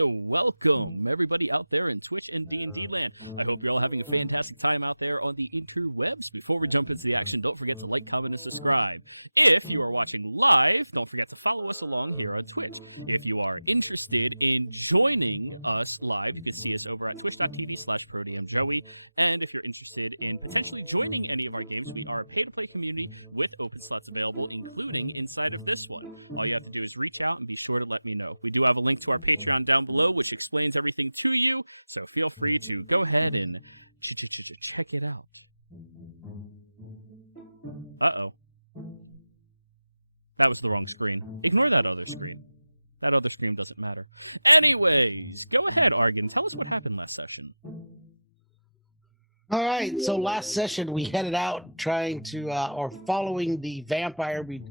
and welcome everybody out there in Twitch and D&D land. I hope you're all having a fantastic time out there on the interwebs. Before we jump into the action, don't forget to like, comment, and subscribe. If you are watching live, don't forget to follow us along here on Twitch. If you are interested in joining us live, you can see us over at twitch.tv/ProDMJoey. And if you're interested in potentially joining any of our games, we are a pay-to-play community with open slots available, including inside of this one. All you have to do is reach out and be sure to let me know. We do have a link to our Patreon down below, which explains everything to you, so feel free to go ahead and check it out. Uh-oh. That was the wrong screen. Ignore that other screen. That other screen doesn't matter. Anyways, go ahead, Argon. Tell us what happened last session. All right, so last session we headed out trying to, or following the vampire we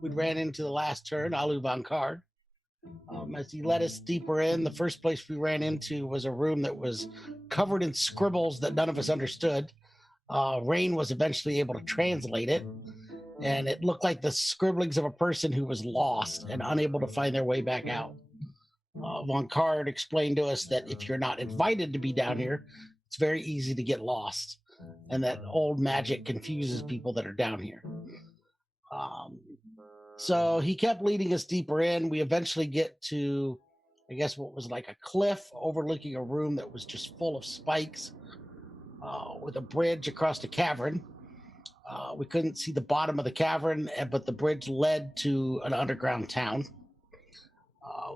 ran into the last turn, Alu Von Card. As he led us deeper in, the first place we ran into was a room that was covered in scribbles that none of us understood. Rain was eventually able to translate it, and it looked like the scribblings of a person who was lost and unable to find their way back out. Von Card explained to us that if you're not invited to be down here, it's very easy to get lost, and that old magic confuses people that are down here. So he kept leading us deeper in. We eventually get to, I guess, what was like a cliff overlooking a room that was just full of spikes with a bridge across the cavern. We couldn't see the bottom of the cavern, but the bridge led to an underground town.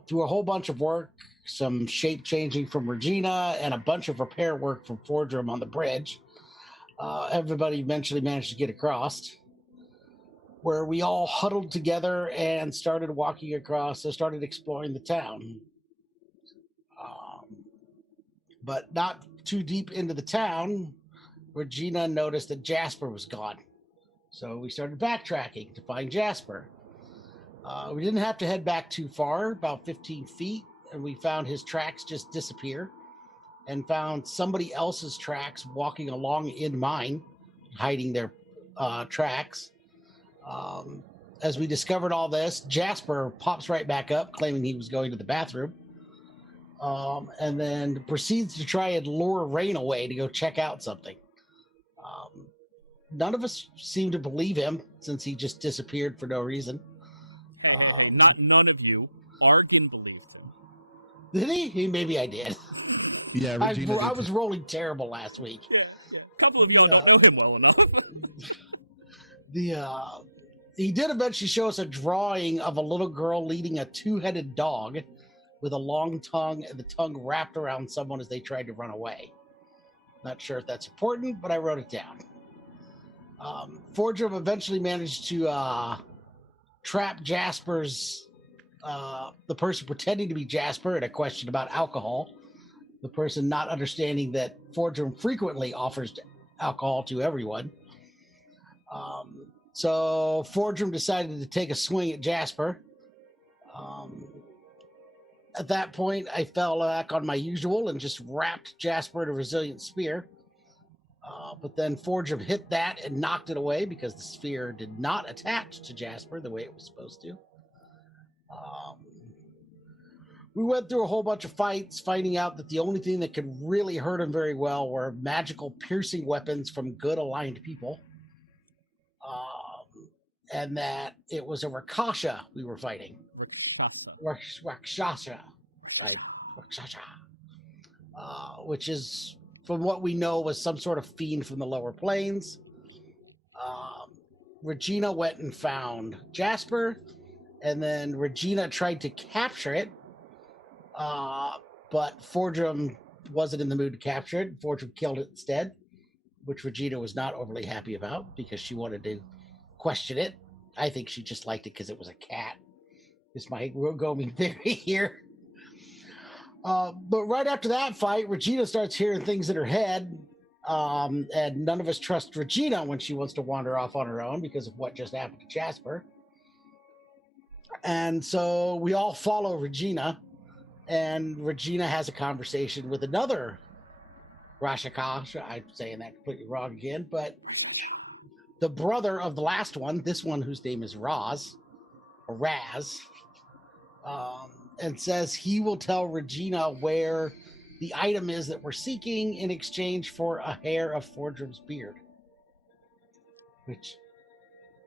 Through a whole bunch of work, some shape changing from Regina, and a bunch of repair work from Fordrum on the bridge, everybody eventually managed to get across, where we all huddled together and started walking across and started exploring the town. But not too deep into the town, Regina noticed that Jasper was gone. So we started backtracking to find Jasper. We didn't have to head back too far, about 15 feet, and we found his tracks just disappear, and found somebody else's tracks walking along in mine, hiding their tracks. As we discovered all this, Jasper pops right back up, claiming he was going to the bathroom, and then proceeds to try and lure Rain away to go check out something. None of us seem to believe him, since he just disappeared for no reason. Hey, not none of you. Argon believed him. Did he? Maybe I did. Yeah, Regina, I was rolling terrible last week. Yeah. A couple of y'all don't know him well enough. He did eventually show us a drawing of a little girl leading a two-headed dog with a long tongue, and the tongue wrapped around someone as they tried to run away. Not sure if that's important, but I wrote it down. Fordrum eventually managed to trap Jasper's, the person pretending to be Jasper, in a question about alcohol. The person not understanding that Fordrum frequently offers alcohol to everyone. So Fordrum decided to take a swing at Jasper. At that point, I fell back on my usual and just wrapped Jasper in a resilient spear. But then Fordrum hit that and knocked it away because the sphere did not attach to Jasper the way it was supposed to. We went through a whole bunch of fights, finding out that the only thing that could really hurt him very well were magical piercing weapons from good aligned people. And that it was a Rakasha we were fighting. Rakshasa. Rakshasa. Which is, from what we know, was some sort of fiend from the lower planes. Regina went and found Jasper, and then Regina tried to capture it, but Fordrum wasn't in the mood to capture it. Fordrum killed it instead, which Regina was not overly happy about because she wanted to question it. I think she just liked it because it was a cat. It's my roaming theory here. But right after that fight, Regina starts hearing things in her head, and none of us trust Regina when she wants to wander off on her own because of what just happened to Jasper. And so we all follow Regina, and Regina has a conversation with another Rashaka. I'm saying that completely wrong again, but the brother of the last one, this one whose name is Raz, or Raz. and says he will tell Regina where the item is that we're seeking in exchange for a hair of Fordrum's beard. Which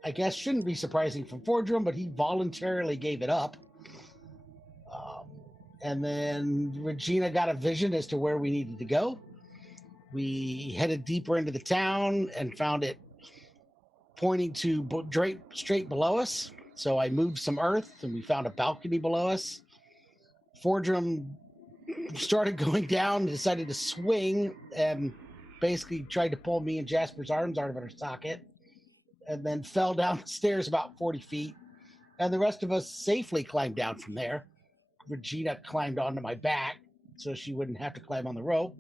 I guess shouldn't be surprising from Fordrum, but he voluntarily gave it up. And then Regina got a vision as to where we needed to go. We headed deeper into the town and found it pointing to straight below us. So I moved some earth and we found a balcony below us. Fordrum started going down, decided to swing, and basically tried to pull me and Jasper's arms out of our socket, and then fell down the stairs about 40 feet. And the rest of us safely climbed down from there. Regina climbed onto my back so she wouldn't have to climb on the rope.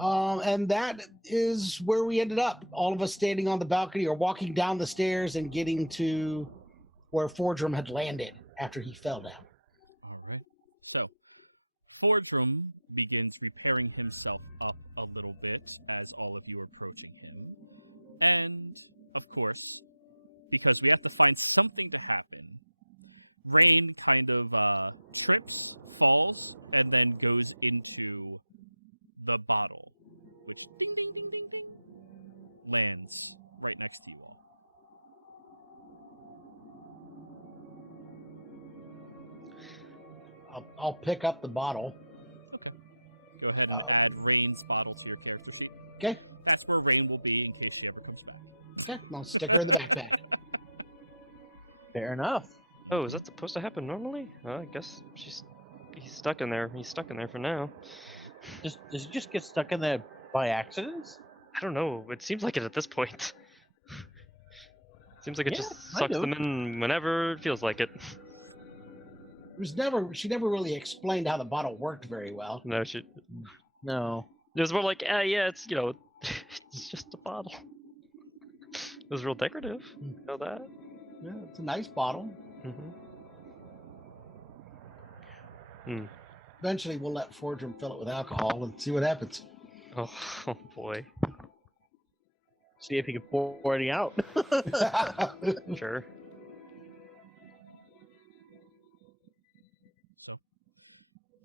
And that is where we ended up. All of us standing on the balcony or walking down the stairs and getting to where Fordrum had landed after he fell down. All right. So, Fordrum begins repairing himself up a little bit as all of you are approaching him. And, of course, because we have to find something to happen, Rain kind of trips, falls, and then goes into the bottle, which ding, ding, ding, ding, ding, lands right next to you all. I'll pick up the bottle. Okay. Go ahead and add Rain's bottle to your character sheet. Okay. That's where Rain will be in case she ever comes back. Okay, I'll stick her in the backpack. Fair enough. Oh, is that supposed to happen normally? I guess he's stuck in there. He's stuck in there for now. Does he just get stuck in there by accident? I don't know. It seems like it at this point. Seems like it Yeah, just I sucks do. them in whenever it feels like it. She never really explained how the bottle worked very well. No, No. it was more like, yeah, it's it's just a bottle. It was real decorative. You know that? Yeah, it's a nice bottle. Mm-hmm. Eventually, we'll let Fordrum fill it with alcohol and see what happens. Oh boy. See if he can pour it out. Sure. So,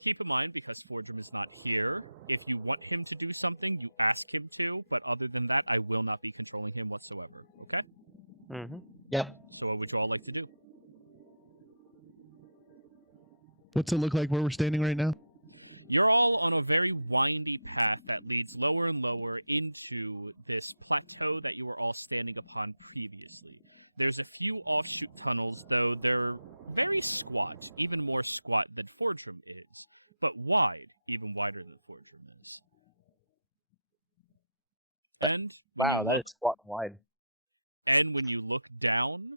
keep in mind, because Fordrum is not here, if you want him to do something, you ask him to, but other than that, I will not be controlling him whatsoever, okay? Mm-hmm. Yep. So what would you all like to do? What's it look like where we're standing right now? You're all on a very windy path that leads lower and lower into this plateau that you were all standing upon previously. There's a few offshoot tunnels, though they're very squat, even more squat than Fordrum is, but wide, even wider than Fordrum is. And when Wow, you that look, is squat and wide. and when you look down,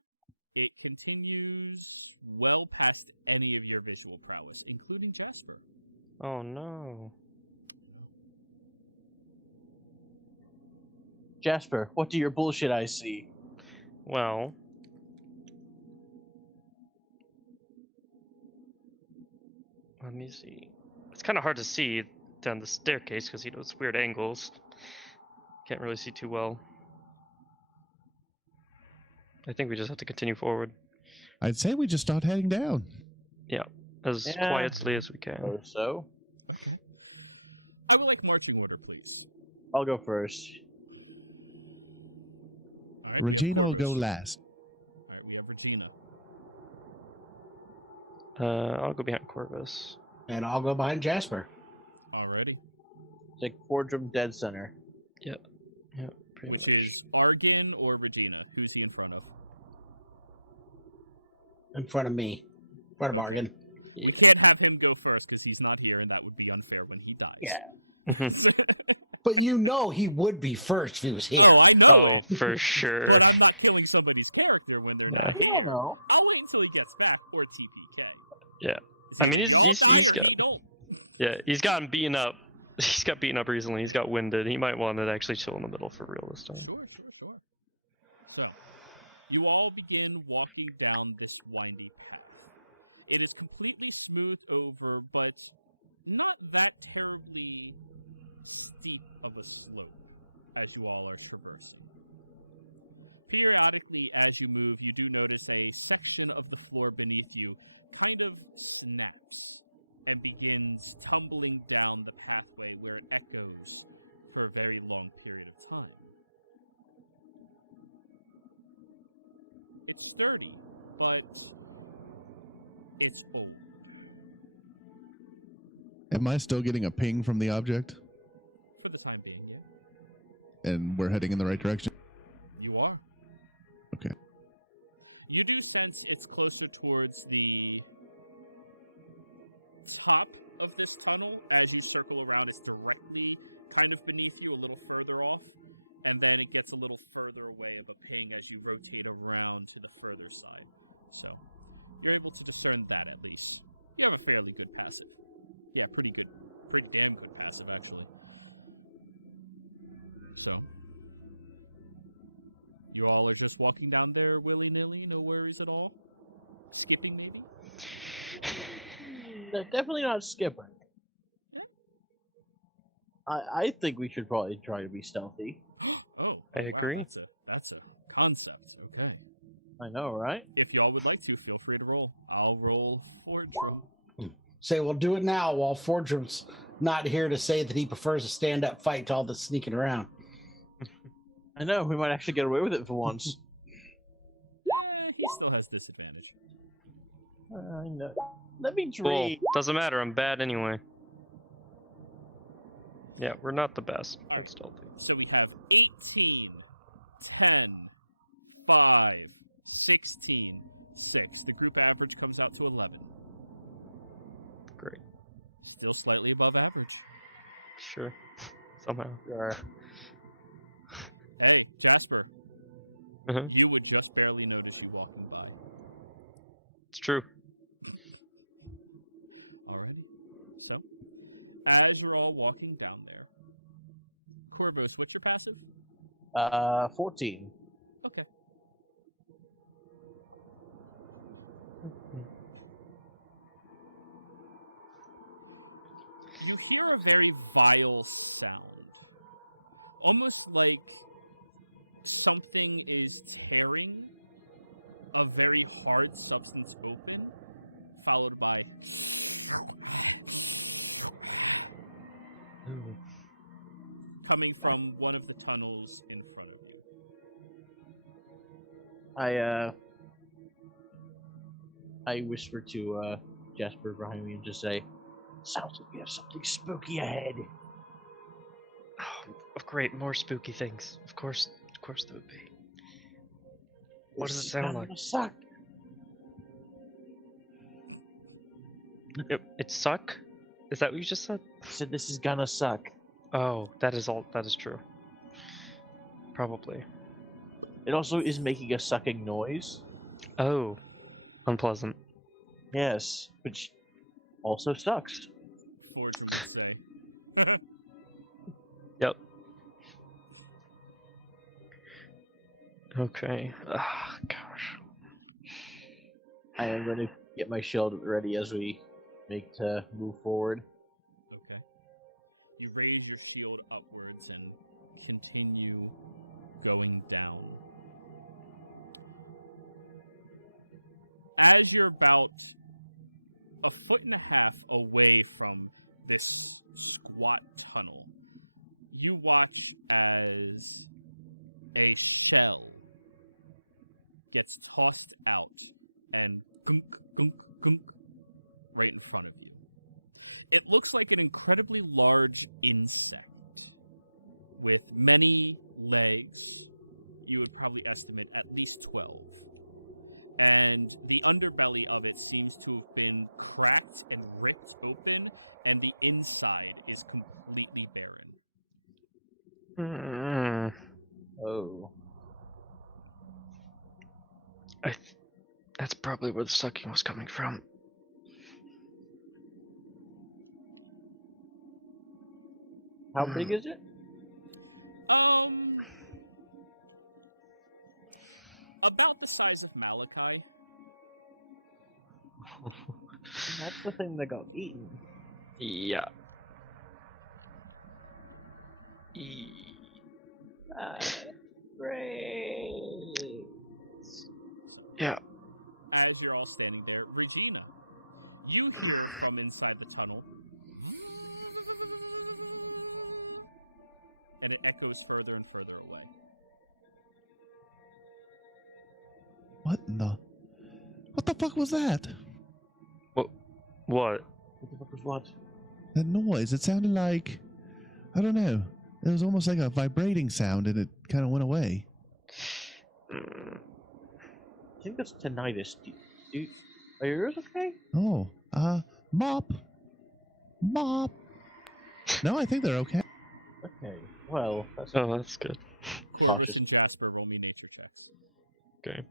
it continues well past any of your visual prowess, including Jasper. Oh no. Jasper, what do your bullshit eyes see? Well. Let me see. It's kind of hard to see down the staircase because it's weird angles. Can't really see too well. I think we just have to continue forward. I'd say we just start heading down. As quietly as we can. Or so. Okay. I would like marching order, please. I'll go first. All right, Regina we will have go Corvus. last. All right, we have Regina. I'll go behind Corvus. And I'll go behind Jasper. Alrighty. Take Fordrum dead center. Yep. Which is Argan or Regina? Who's he in front of? In front of me. In front of Okay. Morgan. We can't have him go first because he's not here, and that would be unfair when he dies. Yeah. But you know he would be first if he was here. Oh, I know it. for sure. But I'm not killing somebody's character when they're not I don't here. know. I'll wait until he gets back or TPK. Yeah. It's I mean, either he's- y'all he's- die he's or got- he don't. Yeah, he's gotten beaten up. He's got beaten up recently. He's got winded. He might want to actually chill in the middle for real this time. Sure. So, you all begin walking down this windy path. It is completely smoothed over, but not that terribly steep of a slope as you all are traversing. Periodically, as you move, you do notice a section of the floor beneath you kind of snaps and begins tumbling down the pathway where it echoes for a very long period of time. It's sturdy, but it's old. Am I still getting a ping from the object? For the time being, yeah. And we're heading in the right direction? You are. Okay. You do sense it's closer towards the top of this tunnel. As you circle around, it's directly kind of beneath you, a little further off. And then it gets a little further away of a ping as you rotate around to the further side. So, you're able to discern that at least. You have a fairly good passive. Yeah, pretty good. Pretty damn good passive, actually. So, you all are just walking down there willy-nilly, no worries at all? Skipping, maybe? No, definitely not skipping. Yeah. I think we should probably try to be stealthy. Oh, I wow, agree. that's a concept. Okay. I know, right? If y'all would like to, feel free to roll. I'll roll Fordrum. Say, we'll do it now while Fordrum's not here to say that he prefers a stand-up fight to all the sneaking around. I know, we might actually get away with it for once. He still has disadvantage. I know. Let me Well, dream. doesn't matter. I'm bad anyway. Yeah, we're not the best. All at right. stealthy. So we have 18, 10, 5, 16, 6. The group average comes out to 11. Great. Still slightly above average. Sure. Somehow. Sure. Hey, Jasper, Uh-huh. you would just barely notice you walking by. It's true. Alrighty. So, as you're all walking down there, Corvus, what's your passive? 14. Okay. You hear a very vile sound. Almost like something is tearing a very hard substance open, followed by coming from one of the tunnels in front of you. I whisper to Jasper behind me and just say, "Sounds like we have something spooky ahead." Oh, great. More spooky things. Of course there would be. What does it sound like? Gonna suck. Yep. It suck? Is that what you just said? I said this is gonna suck. Oh, that is true. Probably. It also is making a sucking noise. Oh. Unpleasant. Yes, which also sucks. Fordrum would say. Yep. Okay. Ah, gosh. I am going to get my shield ready as we make to move forward. Okay. You raise your shield upwards and continue going down. As you're about a foot and a half away from this squat tunnel, you watch as a shell gets tossed out and gunk, gunk, gunk right in front of you. It looks like an incredibly large insect with many legs. You would probably estimate at least 12. And the underbelly of it seems to have been cracked and ripped open, and the inside is completely barren. Mm. Oh. That's probably where the sucking was coming from. How big is it? About the size of Malachi. That's the thing that got eaten. Yeah. Great. as you're all standing there, Regina, you hear from inside the tunnel, and it echoes further and further away. What the fuck was that? What? What the fuck was what? That noise. It sounded like, I don't know. It was almost like a vibrating sound, and it kind of went away. I think that's tinnitus. Are your ears okay? Oh, mop. No, I think they're okay. Okay. Well, that's Oh, that's good. Corvus and Jasper, roll me nature checks. Okay.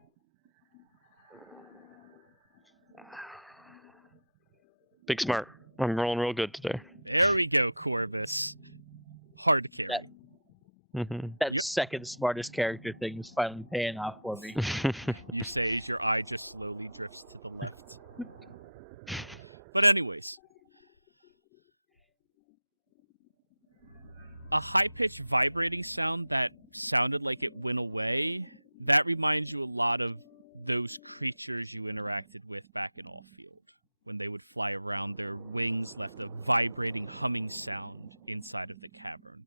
Big smart. I'm rolling real good today. There we go, Corvus. Hard to carry. Mm-hmm. that Yep. second smartest character thing is finally paying off for me. You say as your eye just slowly drifts to the left. But anyways. A high-pitched vibrating sound that sounded like it went away, that reminds you a lot of those creatures you interacted with back in Allfield. When they would fly around, their wings left a vibrating, humming sound inside of the cavern.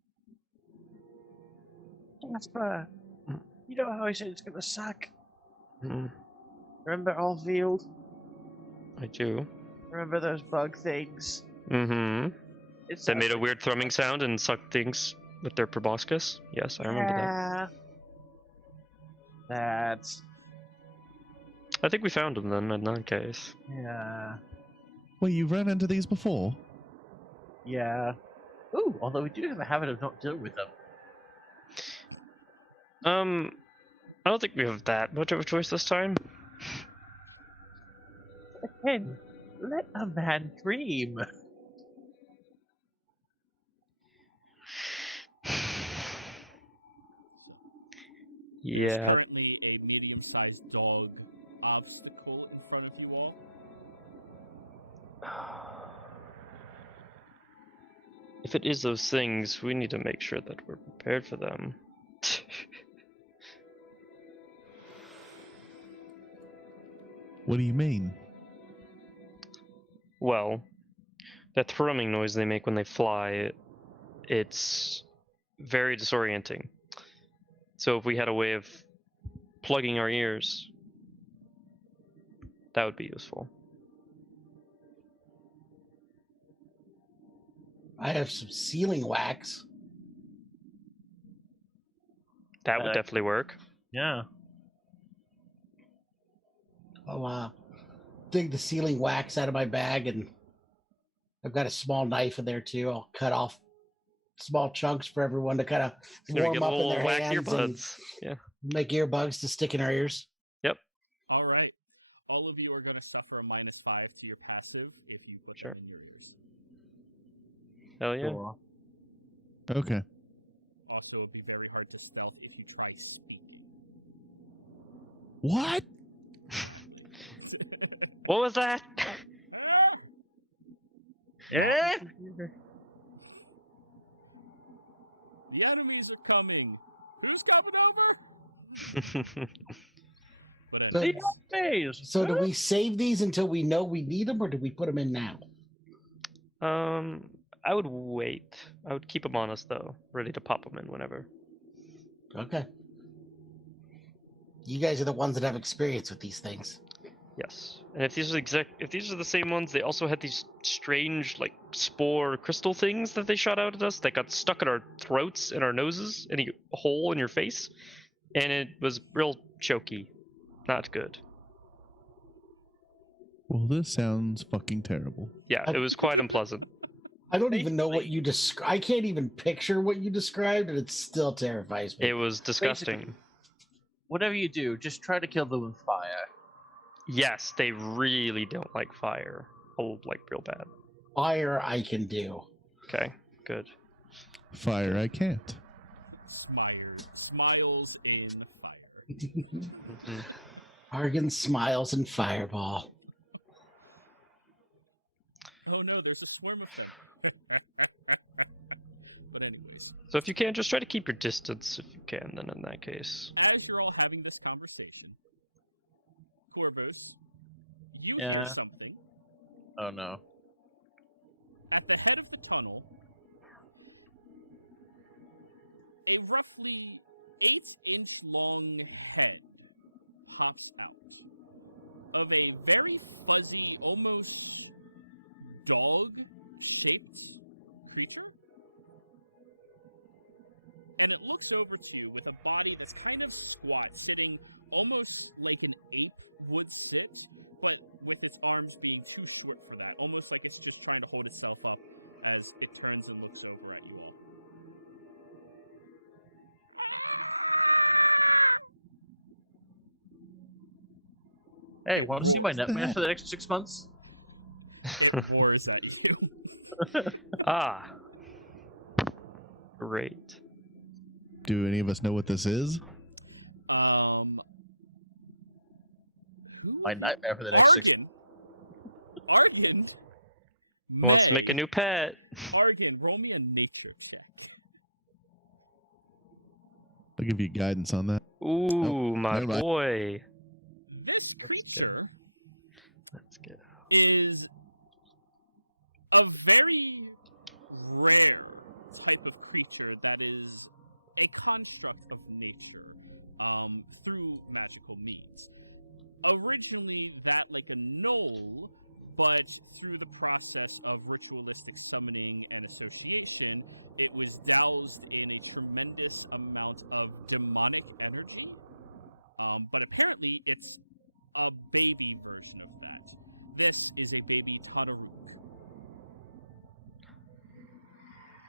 Jasper, you know how I said it's gonna suck? Mhm. Remember Allfield? I do. Remember those bug things? Mm-hmm. It's They made a weird thrumming sound and sucked things with their proboscis. Yes, I remember that. That's I think we found them then in that case. Wait, you've run into these before? yeah. Ooh, although we do have a habit of not dealing with them. I don't think we have that much of a choice this time. Again, let a man dream. So, there's Yeah. currently a medium-sized dog obstacle in front of you all. If it is those things, we need to make sure that we're prepared for them. What do you mean? Well, that thrumming noise they make when they fly, it's very disorienting. So if we had a way of plugging our ears, that would be useful. I have some sealing wax. That would Uh, definitely work. Yeah. I'll dig the sealing wax out of my bag, and I've got a small knife in there too. I'll cut off small chunks for everyone to kind of Gonna warm get up in little their whack hands and earbuds. Yeah. make earbuds to stick in our ears. All right. All of you are going to suffer a -5 to your passive if you put Sure. them in your ears. Hell yeah. Cool. Okay. Also, it'd be very hard to stealth if you try speaking. What? Exactly. What was that? Ah! Eh? The enemies are coming. Who's coming over? But anyways, Phase. So do we save these until we know we need them, or do we put them in now? I would wait. I would keep them on us though, ready to pop them in whenever. Okay. You guys are the ones that have experience with these things. Yes. And if these are the same ones, they also had these strange like spore crystal things that they shot out at us that got stuck in our throats and our noses and a hole in your face, and it was real choky. Not good. Well, this sounds fucking terrible. Yeah, it was quite unpleasant. I don't even know what you described. I can't even picture what you described, and it still terrifies me. It was disgusting. Whatever you do, just try to kill them with fire. Yes, they really don't like fire. Oh, like real bad. Fire, I can do. Okay, good. Fire, I can't. smiles in fire. Argan smiles and fireball. Oh no, there's a swarm of them. But anyways, So if you can, just try to keep your distance if you can, then in that case. as you're all having this conversation, Corvus, you Yeah. hear something. Oh no. At the head of the tunnel, a roughly 8-inch long head pops out of a very fuzzy, almost dog-shaped creature. And it looks over to you with a body that's kind of squat, sitting almost like an ape would sit, but with its arms being too short for that. Almost like it's just trying to hold itself up as it turns and looks over at you all. Hey, It want to see my roars. nightmare for the next 6 months? It roars at you. Ah. Great. Do any of us know what this is? Who? My of you- nightmare for the next 6 Argon. Argon. Well, let's make May. a new pet. Argon, roll me a nature check. I'll give you guidance on that. Ooh, my never mind. boy. This creature Let's get. is a very rare type of creature that is a construct of nature through magical means. Originally, that like a gnoll, but through the process of ritualistic summoning and association, it was doused in a tremendous amount of demonic energy. But apparently, it's a baby version of that. This is a baby Tanaruk.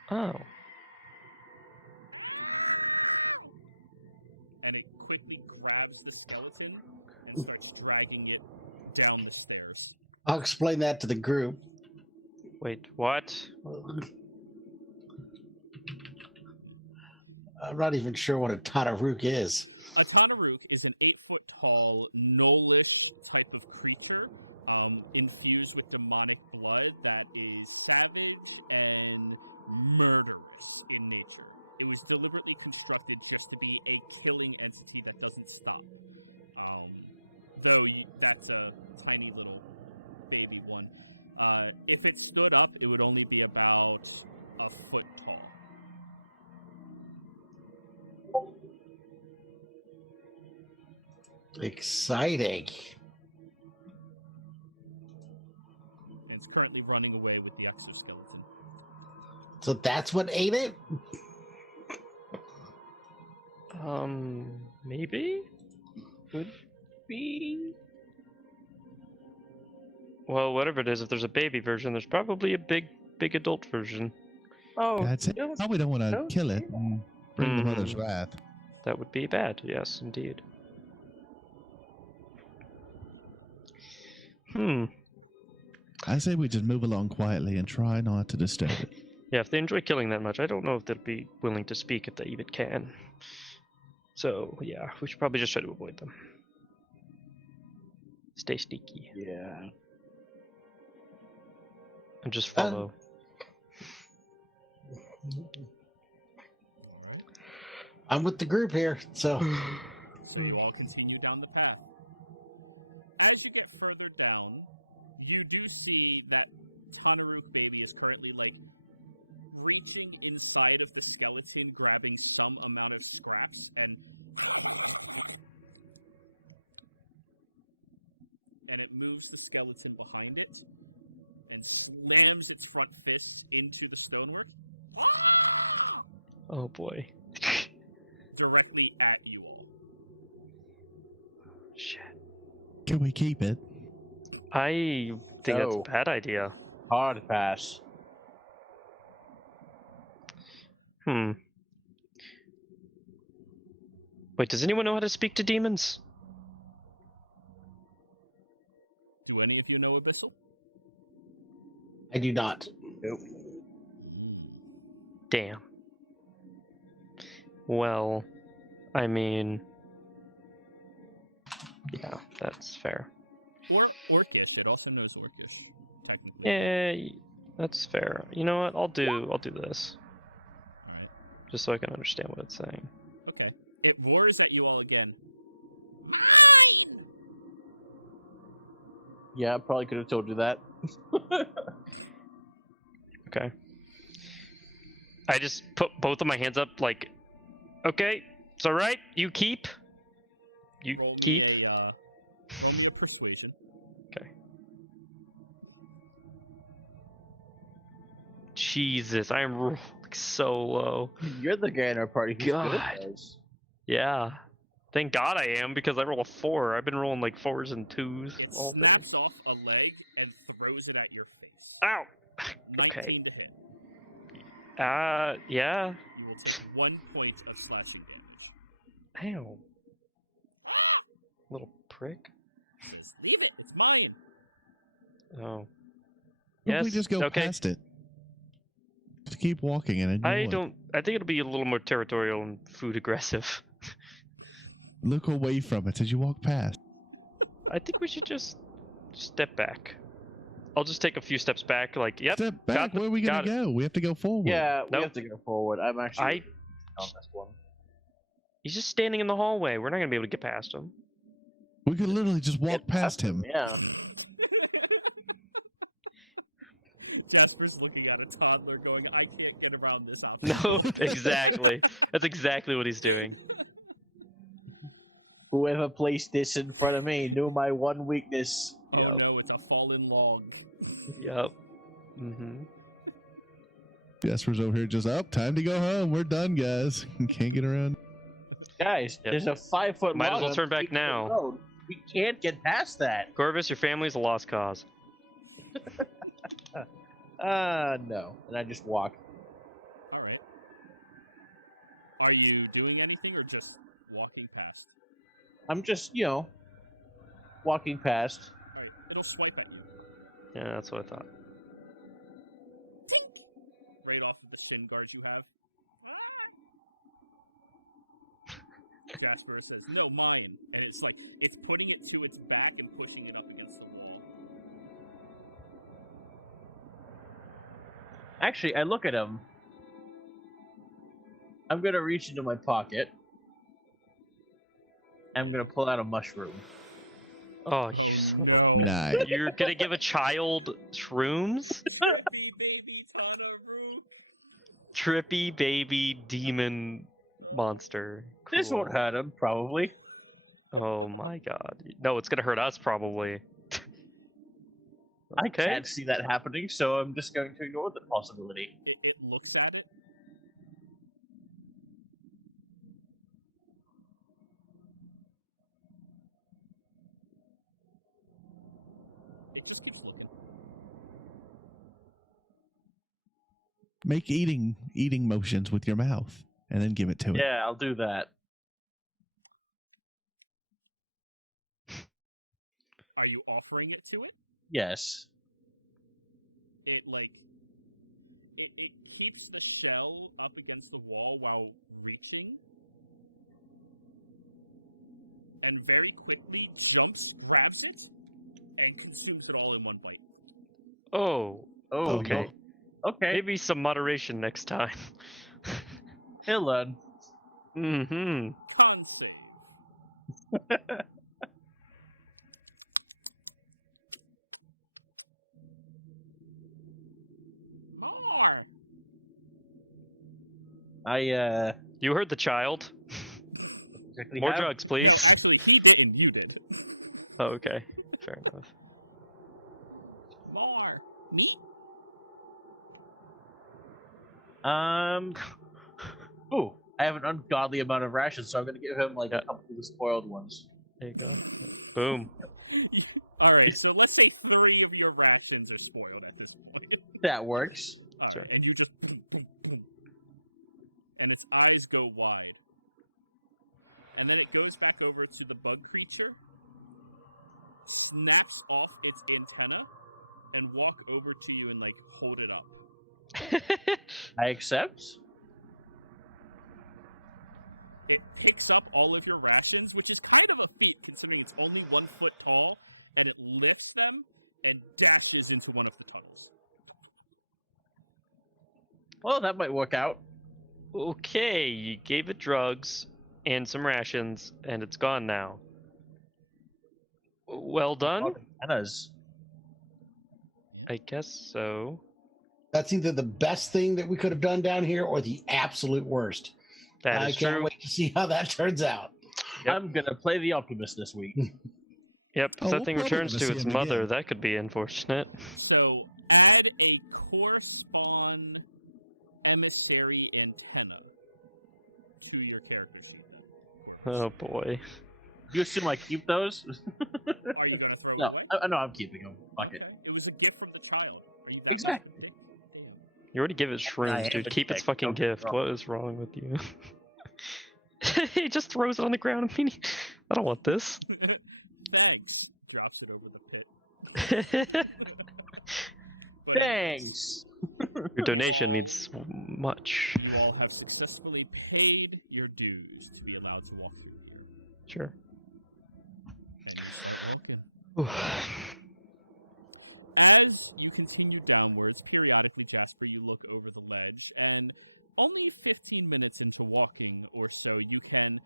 Oh. And it quickly grabs the skeleton and starts dragging it down the stairs. I'll explain that to the group. Wait, what? I'm not even sure what a Tadaruk is. A Tanaruk is an 8-foot-tall, gnollish type of creature infused with demonic blood that is savage and murderous in nature. It was deliberately constructed just to be a killing entity that doesn't stop. That's a tiny little baby one. If it stood up, it would only be about a foot tall. Exciting. And it's currently running away with the exoskeleton. So that's what ate it? Maybe? Could be. Well, whatever it is, if there's a baby version, there's probably a big adult version. Oh, That's it. you know, Probably don't want to no. kill it and bring the mother's Hmm. wrath. That would be bad, yes, indeed. I say we just move along quietly and try not to disturb it. Yeah, if they enjoy killing that much, I don't know if they'd be willing to speak if they even can. So, yeah, we should probably just try to avoid them. Stay sneaky. Yeah. And just follow. All right. I'm with the group here, so So you all continue down the path. As you get further down, you do see that Tanaruk baby is currently reaching inside of the skeleton, grabbing some amount of scraps, and it moves the skeleton behind it and slams its front fists into the stonework Oh boy. directly at you all. Shit. Can we keep it? I think that's No. a bad idea. Hard pass. Wait, does anyone know how to speak to demons? Do any of you know Abyssal? I do not. Damn. Well, I mean... Yeah, that's fair. Or Orcish. It also knows Orcish, technically. but- Yeah, that's fair. You know what? I'll do this. All right. Just so I can understand what it's saying. Okay. It roars at you all again. Mine! Yeah, I probably could have told you that. Okay. I just put both of my hands up, like, okay, it's all right. You keep. You Roll keep. me a persuasion. Okay. Jesus, I am rolling so low. You're the guy in our party who's good God. at those. Yeah. Thank God I am, because I roll a 4. I've been rolling like 4s and 2s. It all snaps off a leg and throws it at your face. day. Ow! 19 to hit. Yeah. You will take 1 point of slashing damage. Ow. Little prick. Says, leave it. It's mine. Oh. Why don't we Yes, just go okay. past it? Just keep walking and ignore it. I think it'll be a little more territorial and food aggressive. Look away from it as you walk past. I think we should just step back. I'll just take a few steps back, like, yep. Step back. Where are we got gonna it. go? We have to go forward. Yeah, we Nope. have to go forward. I'm actually on this one. He's just standing in the hallway. We're not gonna be able to get past him. We could literally just walk Get past him. Yeah. Jasper's looking at a toddler going, I can't get around this No, obstacle. exactly. That's exactly what he's doing. Whoever placed this in front of me knew my one weakness. Oh Yep. no, it's a fallen log. Yep. Mm-hmm. Jasper's over here just up. Time to go home. We're done, guys. Can't get around. Guys, Yep. there's a 5-foot Might as log well on turn back 3-foot now. road. We can't get past that. Corvus, your family's a lost cause. No. And I just walk. All right. Are you doing anything or just walking past? I'm just, walking past. All right, it'll swipe at you. Yeah, that's what I thought. Tink! Right off of the shin guards you have. Jasper says, no, mine. And it's like, it's putting it to its back and pushing it up against the wall. Actually, I look at him. I'm gonna reach into my pocket. I'm Yeah. gonna pull out a mushroom. Oh, Oh you're so- no. Nice. You're gonna give a child shrooms? Trippy baby Tanaru. Trippy baby demon monster. This won't Cool. hurt him, probably. Oh my god. No, it's gonna hurt us probably. I Okay. can't see that happening, so I'm just going to ignore the possibility. It looks at it. It just keeps looking. Make eating motions with your mouth and then give it to it. Yeah, I'll do that. Are you offering it to it? Yes. It keeps the shell up against the wall while reaching. And very quickly jumps, grabs it, and consumes it all in one bite. Oh, Oh, okay. no. Okay. Maybe some moderation next time. He'll learn. Mm-hmm. Con save. More. You heard the child. Exactly More have- drugs, please. No, actually, he didn't. You did. Oh, okay. Fair enough. More. Meat? Ooh, I have an ungodly amount of rations, so I'm gonna give him like Yeah. a couple of the spoiled ones. There you go. Boom. All right, so let's say 3 of your rations are spoiled at this point. That works. All right, and you just boom, boom, boom. And its eyes go wide. And then it goes back over to the bug creature, snaps off its antenna, and walk over to you and, like, hold it up. I accept. It picks up all of your rations, which is kind of a feat considering it's only 1 foot tall, and it lifts them and dashes into one of the tunnels. Well, that might work out. Okay, you gave it drugs and some rations, and it's gone now. Well done. Antennas. I guess so. That's either the best thing that we could have done down here or the absolute worst. That I is can't true. wait to see how that turns out. Yep. I'm gonna play the optimist this week. Yep, if Oh, that we're thing probably returns gonna to see its him mother, again. that could be unfortunate. So add a core spawn emissary antenna to your character sheet then, Corvus. Oh boy. You assume I keep those? Are you going to throw it away? No, I'm keeping them. Fuck it. Okay. It was a gift from the child. Are you that much of a dick? Damn. You already give it I shrooms, have dude. a Keep its dick, fucking don't get me gift. wrong. What is wrong with you? He just throws it on the ground. I don't want this. Thanks. Drops it over the pit. But anyways, Thanks. Your donation all- means much. you all have successfully paid your dues to be allowed to walk through here. Sure. And you start walking. As you continue downwards, periodically, Jasper, you look over the ledge, and only 15 minutes into walking or so, you can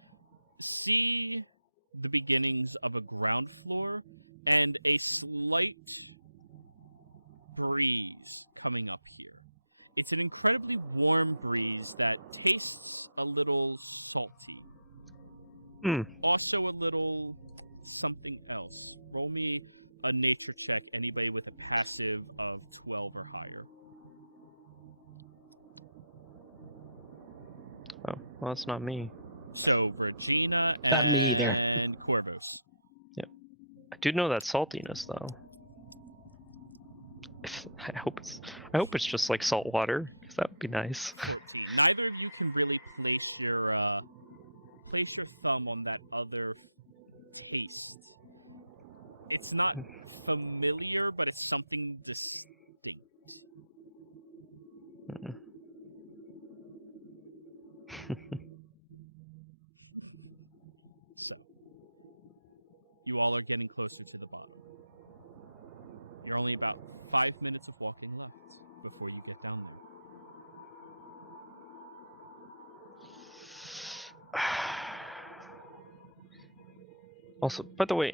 see the beginnings of a ground floor and a slight breeze coming up here. It's an incredibly warm breeze that tastes a little salty. Also a little something else. Roll me a nature check, anybody with a passive of 12 or higher. Oh, well, that's not me. So Regina Not me either. and Corvus. I do know that saltiness, though. I hope it's just like salt water, because that would be nice. 14. Neither of you can really place your thumb on that other taste. It's not familiar, but it's something distinct. So, you all are getting closer to the bottom. You're only about 5 minutes of walking left before you get down there. Also, by the way,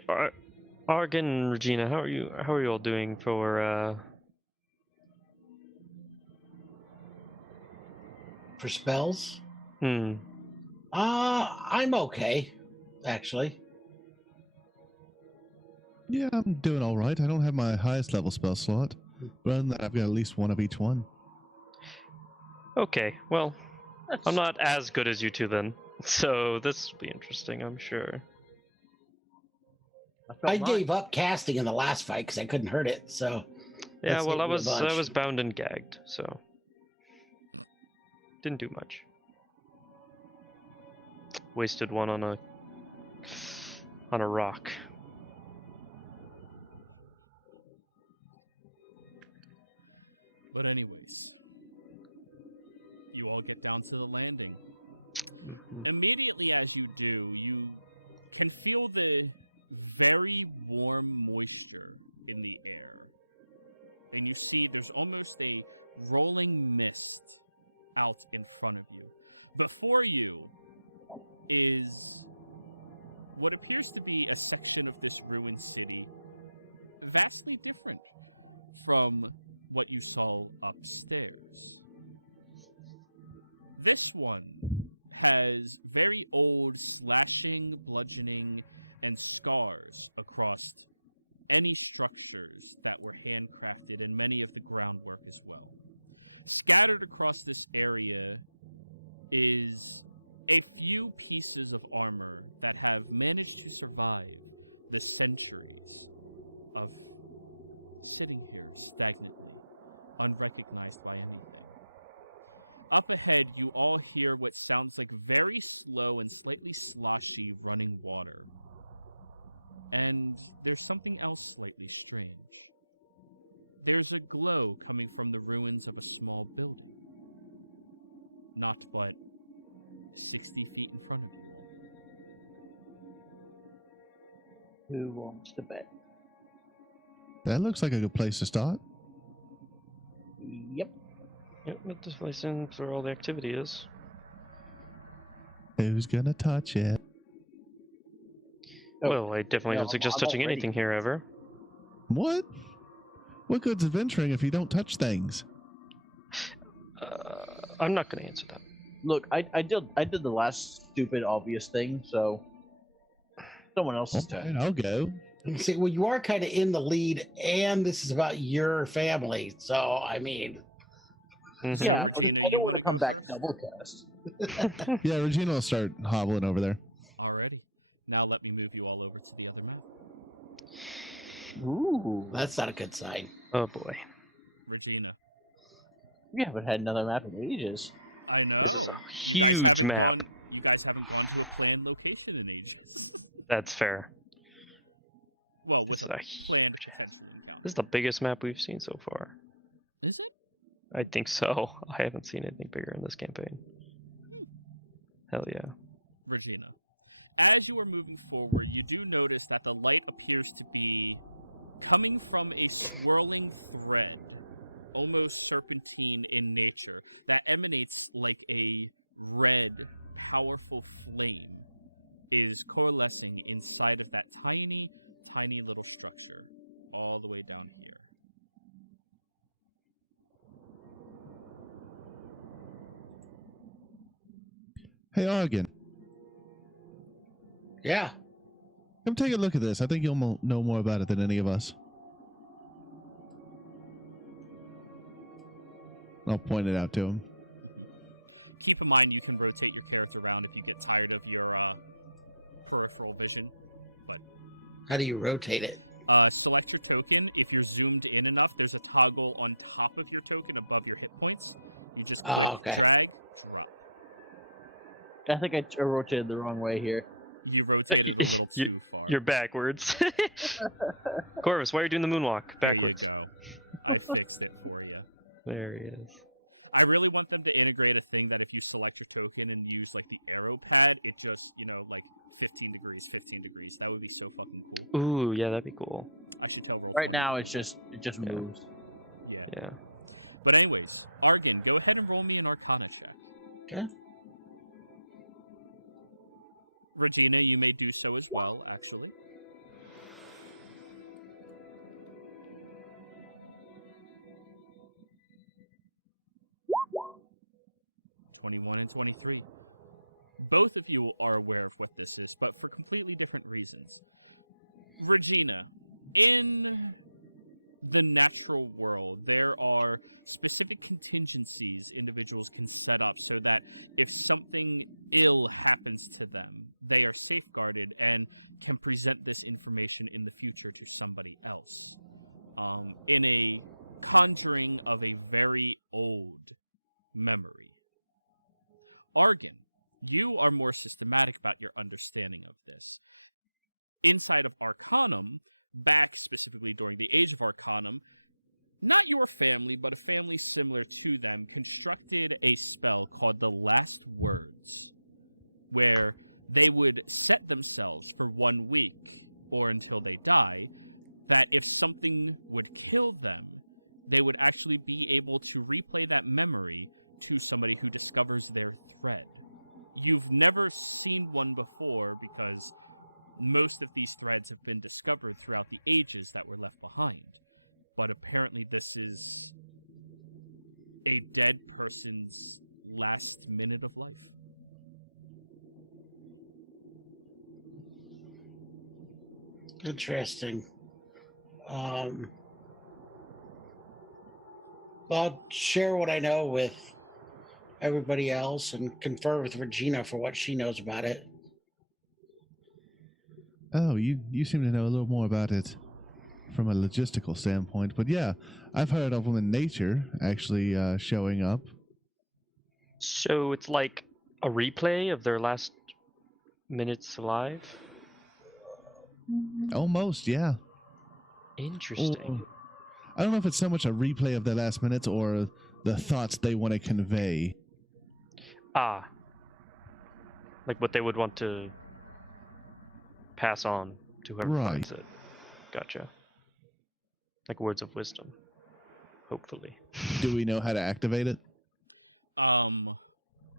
Argan and Regina, how are you all doing for For spells? Hmm. I'm okay, actually. Yeah, I'm doing all right. I don't have my highest level spell slot, but other than that, I've got at least one of each one. Okay, well, I'm not as good as you two then. So this will be interesting, I'm sure. I gave up casting in the last fight because I couldn't hurt it. So Yeah, That's well, I hitting a was bunch. bound and gagged, so didn't do much. Wasted one on a rock. But anyways, you all get down to the landing. Immediately as you do, you can feel the very warm moisture in the air. And you see there's almost a rolling mist out in front of you. Before you is what appears to be a section of this ruined city vastly different from what you saw upstairs. This one has very old slashing, bludgeoning, and scars across any structures that were handcrafted and many of the groundwork as well. Scattered across this area is a few pieces of armor that have managed to survive the centuries of sitting here stagnantly, unrecognized by anything. Up ahead, you all hear what sounds like very slow and slightly sloshy running water. And there's something else slightly strange. There's a glow coming from the ruins of a small building. Not but 60 feet in front of you all. Who wants to bet? That looks like a good place to start. Yep. Yep, that this place is where all the activity is. Who's gonna touch it? Oh, Well, I definitely no, don't suggest I'm touching already- anything here ever. What? What good's adventuring if you don't touch things? I'm not going to answer that. Look, I did the last stupid obvious thing, so someone else's All right, turn. I'll go. You see, well, you are kind of in the lead, and this is about your family. So, I mean, So, Yeah, Regina, I don't you wanna want to go come back first? double cast. Yeah, Regina will start hobbling over there. Alrighty. Now let me move you all over to the other map. Ooh, that's not a good sign. Oh boy. Regina. we haven't had another map in ages. I know. This is a You guys huge haven't map. gone. You guys haven't gone to a planned location in ages. That's fair. Well, with This a is a planned potential encounter. This is the biggest map we've seen so far. Is it? I think so. I haven't seen anything bigger in this campaign. Hell yeah. Regina. As you are moving forward, you do notice that the light appears to be coming from a swirling thread, almost serpentine in nature, that emanates like a red, powerful flame is coalescing inside of that tiny, tiny little structure all the way down here. Hey, Argan, Yeah. come take a look at this. I think you'll know more about it than any of us. I'll point it out to him. Keep in mind you can rotate your character around if you get tired of your peripheral vision. How do you rotate it? Select your token. If you're zoomed in enough, there's a toggle on top of your token above your hit points. You just Oh, click, okay. drag, drop. I think I rotated the wrong way here. You rotated a little too far. You're backwards. Corvus, why are you doing the moonwalk? There you Backwards. go. I fixed it for you. There he is. I really want them to integrate a thing that if you select your token and use like the arrow pad, it just, like 15 degrees, 15 degrees. That would be so fucking cool. Ooh, yeah, that'd be cool. I should tell Roll20. Right now, to it do just Yeah. moves. that. Yeah. Yeah. But anyways, Argan, go ahead and roll me an Arcana check. Okay. Regina, you may do so as well, actually. (21 and 23). Both of you are aware of what this is, but for completely different reasons. Regina, in the natural world, there are specific contingencies individuals can set up so that if something ill happens to them, they are safeguarded and can present this information in the future to somebody else. In a conjuring of a very old memory. Argan, you are more systematic about your understanding of this. Inside of Arcanum, back specifically during the Age of Arcanum, not your family, but a family similar to them, constructed a spell called the Last Words, where they would set themselves for 1 week, or until they die, that if something would kill them, they would actually be able to replay that memory to somebody who discovers their thread. You've never seen one before because most of these threads have been discovered throughout the ages that were left behind. But apparently this is a dead person's last minute of life. Interesting. I'll share what I know with everybody else and confer with Regina for what she knows about it. Oh, you seem to know a little more about it from a logistical standpoint. But yeah, I've heard of them in nature actually showing up. So it's like a replay of their last minutes alive? Almost, yeah. Interesting. I don't know if it's so much a replay of their last minutes or the thoughts they want to convey. Ah. Like what they would want to pass on to whoever Right. finds it. Gotcha. Like words of wisdom. Hopefully. Do we know how to activate it?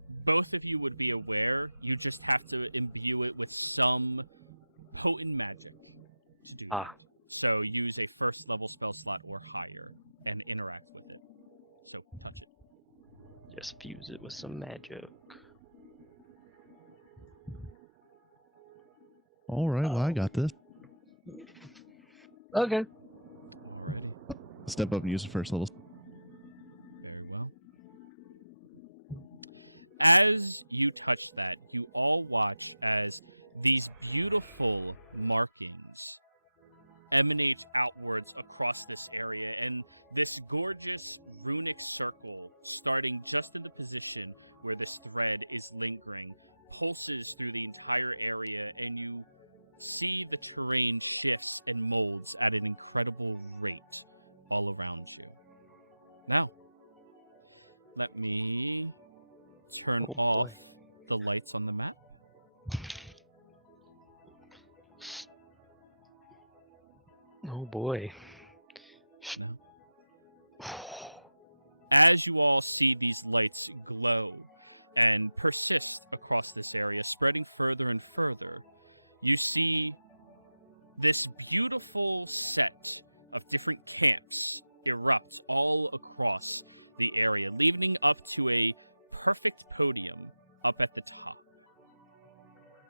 Both of you would be aware. You just have to imbue it with some potent magic to do Ah. that. So use a first level spell slot or higher and interact with it. So touch it. Just fuse it with some magic. All right, well, I got this. Okay. Alrighty. Step up and use the first level. Very well. As you touch that, you all watch as these beautiful markings emanate outwards across this area, and this gorgeous runic circle, starting just in the position where this thread is lingering, pulses through the entire area, and you see the terrain shifts and molds at an incredible rate all around you. Now, let me turn off the lights on the map. Oh boy. No. As you all see these lights glow and persist across this area, spreading further and further, you see this beautiful set of different camps erupt all across the area, leading up to a perfect podium up at the top.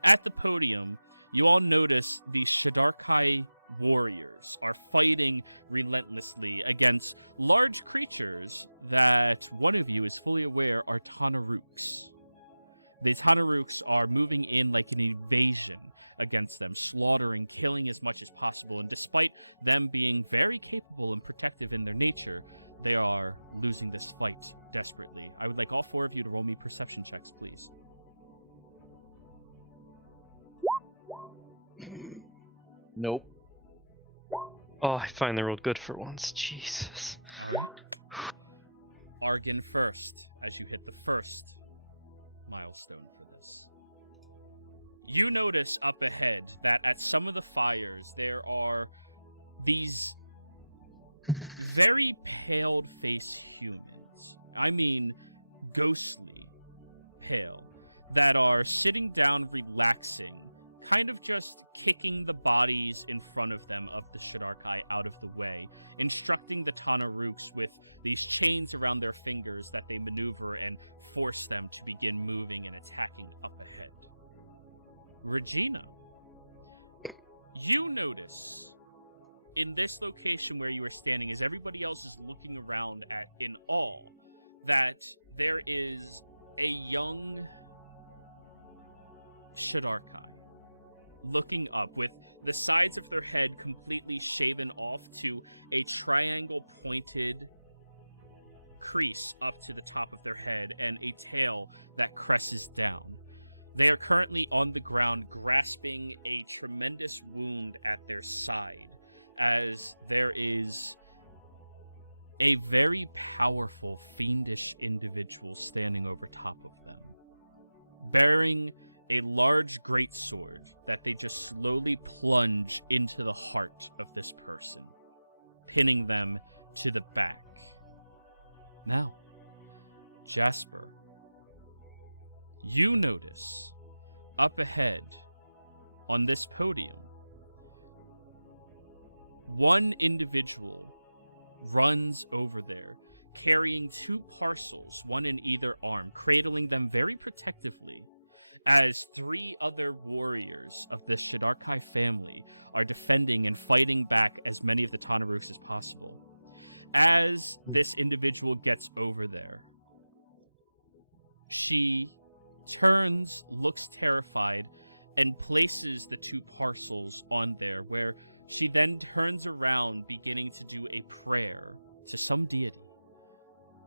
At the podium, you all notice the Shadarkai warriors are fighting relentlessly against large creatures that one of you is fully aware are Tanaruks. The Tanaruks are moving in like an invasion against them, slaughtering, killing as much as possible, and despite them being very capable and protective in their nature, they are losing this fight desperately. I would like all four of you to roll me perception checks, please. Nope. Oh, I finally rolled good for once. Jesus. All right. Argon first, as you hit the first milestone for this. You notice up ahead that at some of the fires there are these very pale-faced humans. I mean, ghostly pale, that are sitting down relaxing, kind of just kicking the bodies in front of them of the Shadarkai out of the way, instructing the Tanaruks with these chains around their fingers that they maneuver and force them to begin moving and attacking up ahead. Regina, you notice in this location where you are standing, as everybody else is looking around in awe, that there is a young Shadarkai looking up with the sides of their head completely shaven off to a triangle pointed crease up to the top of their head and a tail that cresses down. They are currently on the ground grasping a tremendous wound at their side, as there is a very powerful fiendish individual standing over top of them, bearing a large greatsword that they just slowly plunge into the heart of this person, pinning them to the back. Now, Jasper, you notice up ahead on this podium, one individual runs over there, carrying two parcels, one in either arm, cradling them very protectively, as three other warriors of the Shadarkai family are defending and fighting back as many of the Tanaruks as possible. As this individual gets over there, she turns, looks terrified, and places the two parcels on there, where she then turns around, beginning to do a prayer to some deity.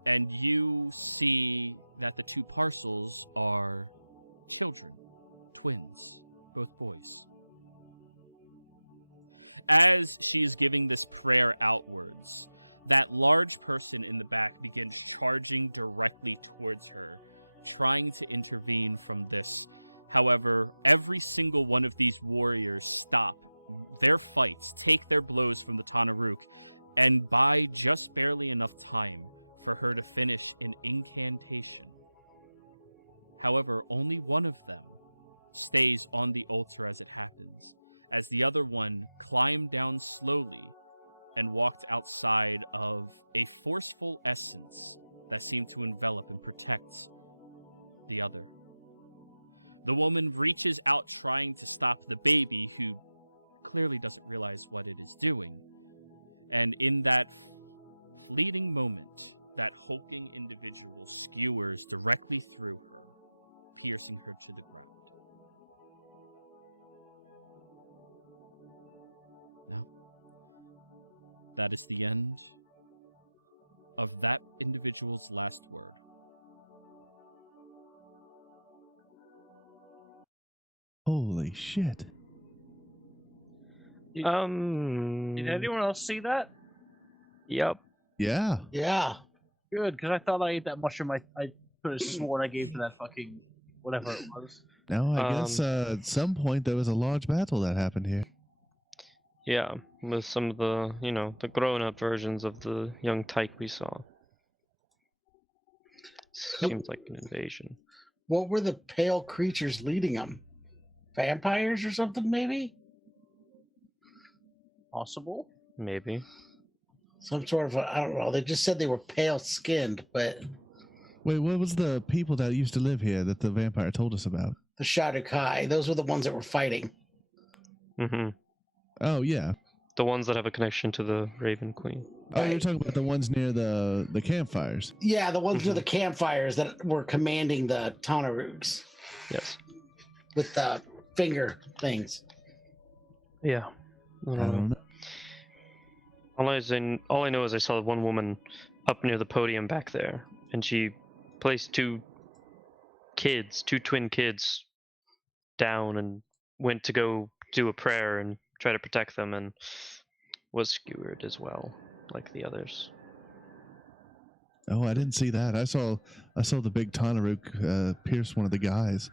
And you see that the two parcels are children, twins, both boys. As she is giving this prayer outwards, that large person in the back begins charging directly towards her, trying to intervene from this. However, every single one of these warriors stop their fights, take their blows from the Tanaruk, and buy just barely enough time for her to finish an incantation. However, only one of them stays on the altar as it happens, as the other one climbed down slowly and walked outside of a forceful essence that seemed to envelop and protect the other. The woman reaches out trying to stop the baby, who clearly doesn't realize what it is doing. And in that fleeting moment, that hulking individual skewers directly through her, piercing her to the ground. Now, that is the end of that individual's last word. Holy shit. Did anyone else see that? Yep. Yeah. Yeah. Good, because I thought I ate that mushroom. I could have sworn I gave to that fucking whatever it was. No, I guess at some point there was a large battle that happened here. Yeah, with some of the, the grown-up versions of the young tyke we saw. Seems like an invasion. What were the pale creatures leading them? Vampires or something, maybe? Possible. Maybe. Some sort of, I don't know. They just said they were pale skinned, but Wait, what was the people that used to live here that the vampire told us about? the Shadokai, those were the ones that were fighting. Mm-hmm. Oh, yeah. The ones that have a connection to the Raven Queen. Oh, you're Right. talking about the ones near the campfires. Yeah, the ones near the campfires that were commanding the Tanarugs Yes. with the finger things. Yeah. I don't know. All I know is I saw one woman up near the podium back there, and she placed two twin kids, down and went to go do a prayer and try to protect them, and was skewered as well, like the others. Oh, I didn't see that. I saw the big Tanaruk pierce one of the guys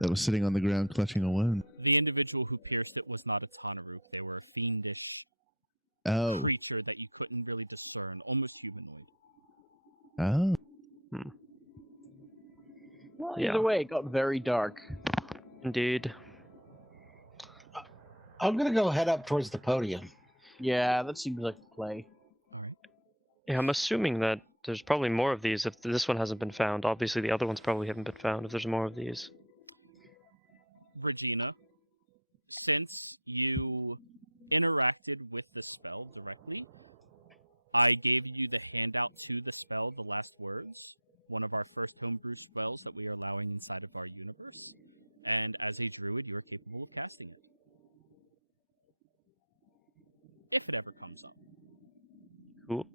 that was sitting on the ground clutching a wound. The individual who pierced it was not a Tanaruk. They were a fiendish Oh. creature that you couldn't really discern, almost humanoid. Oh. Well, Yeah. either way, it got very dark. Indeed. I'm going to go head up towards the podium. Yeah, that seems like the play. All right. Yeah, I'm assuming that there's probably more of these if this one hasn't been found. Obviously, the other ones probably haven't been found if there's more of these. Regina, since you interacted with the spell directly, I gave you the handout to the spell, The Last Words, one of our first homebrew spells that we are allowing inside of our universe. And as a druid, you are capable of casting it. If it ever comes up. Cool.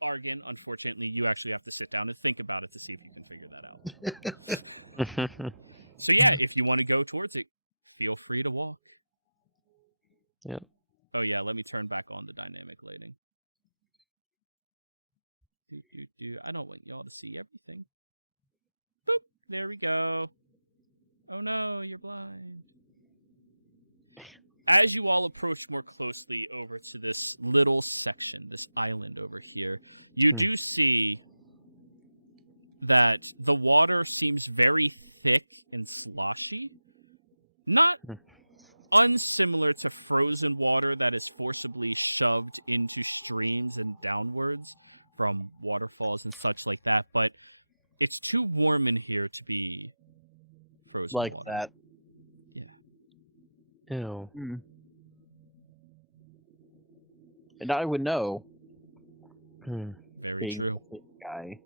Argon, unfortunately, you actually have to sit down and think about it to see if you can figure that out. So yeah, if you want to go towards it, feel free to walk. Yeah. Oh yeah, let me turn back on the dynamic lighting. I don't want y'all to see everything. Boop! There we go. Oh no, you're blind. As you all approach more closely over to this little section, this island over here, you do see that the water seems very thick and sloshy. Not unsimilar to frozen water that is forcibly shoved into streams and downwards from waterfalls and such like that, but it's too warm in here to be frozen Like water. that. Ew. And I would know. Very being true. the guy.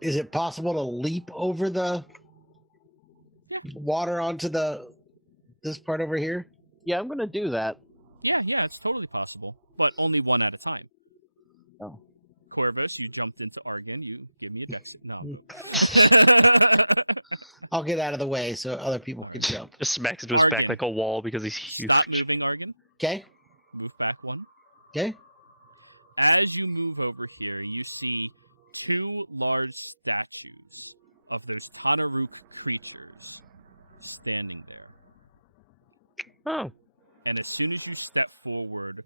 Is it possible to leap over the water onto this part over here? Yeah, I'm gonna do that. Yeah, it's totally possible, but only one at a time. Oh. Corvus, you jumped into Argon. You give me a dex. No, I'm I'll get out of the way so other people All can right. jump. Just smacks into his Argon. back like a wall because he's huge. Stop moving, Argon. Okay. Move back one. Okay. As you move over here, you see two large statues of those Tanaruk creatures standing there. Oh. And as soon as you step forward,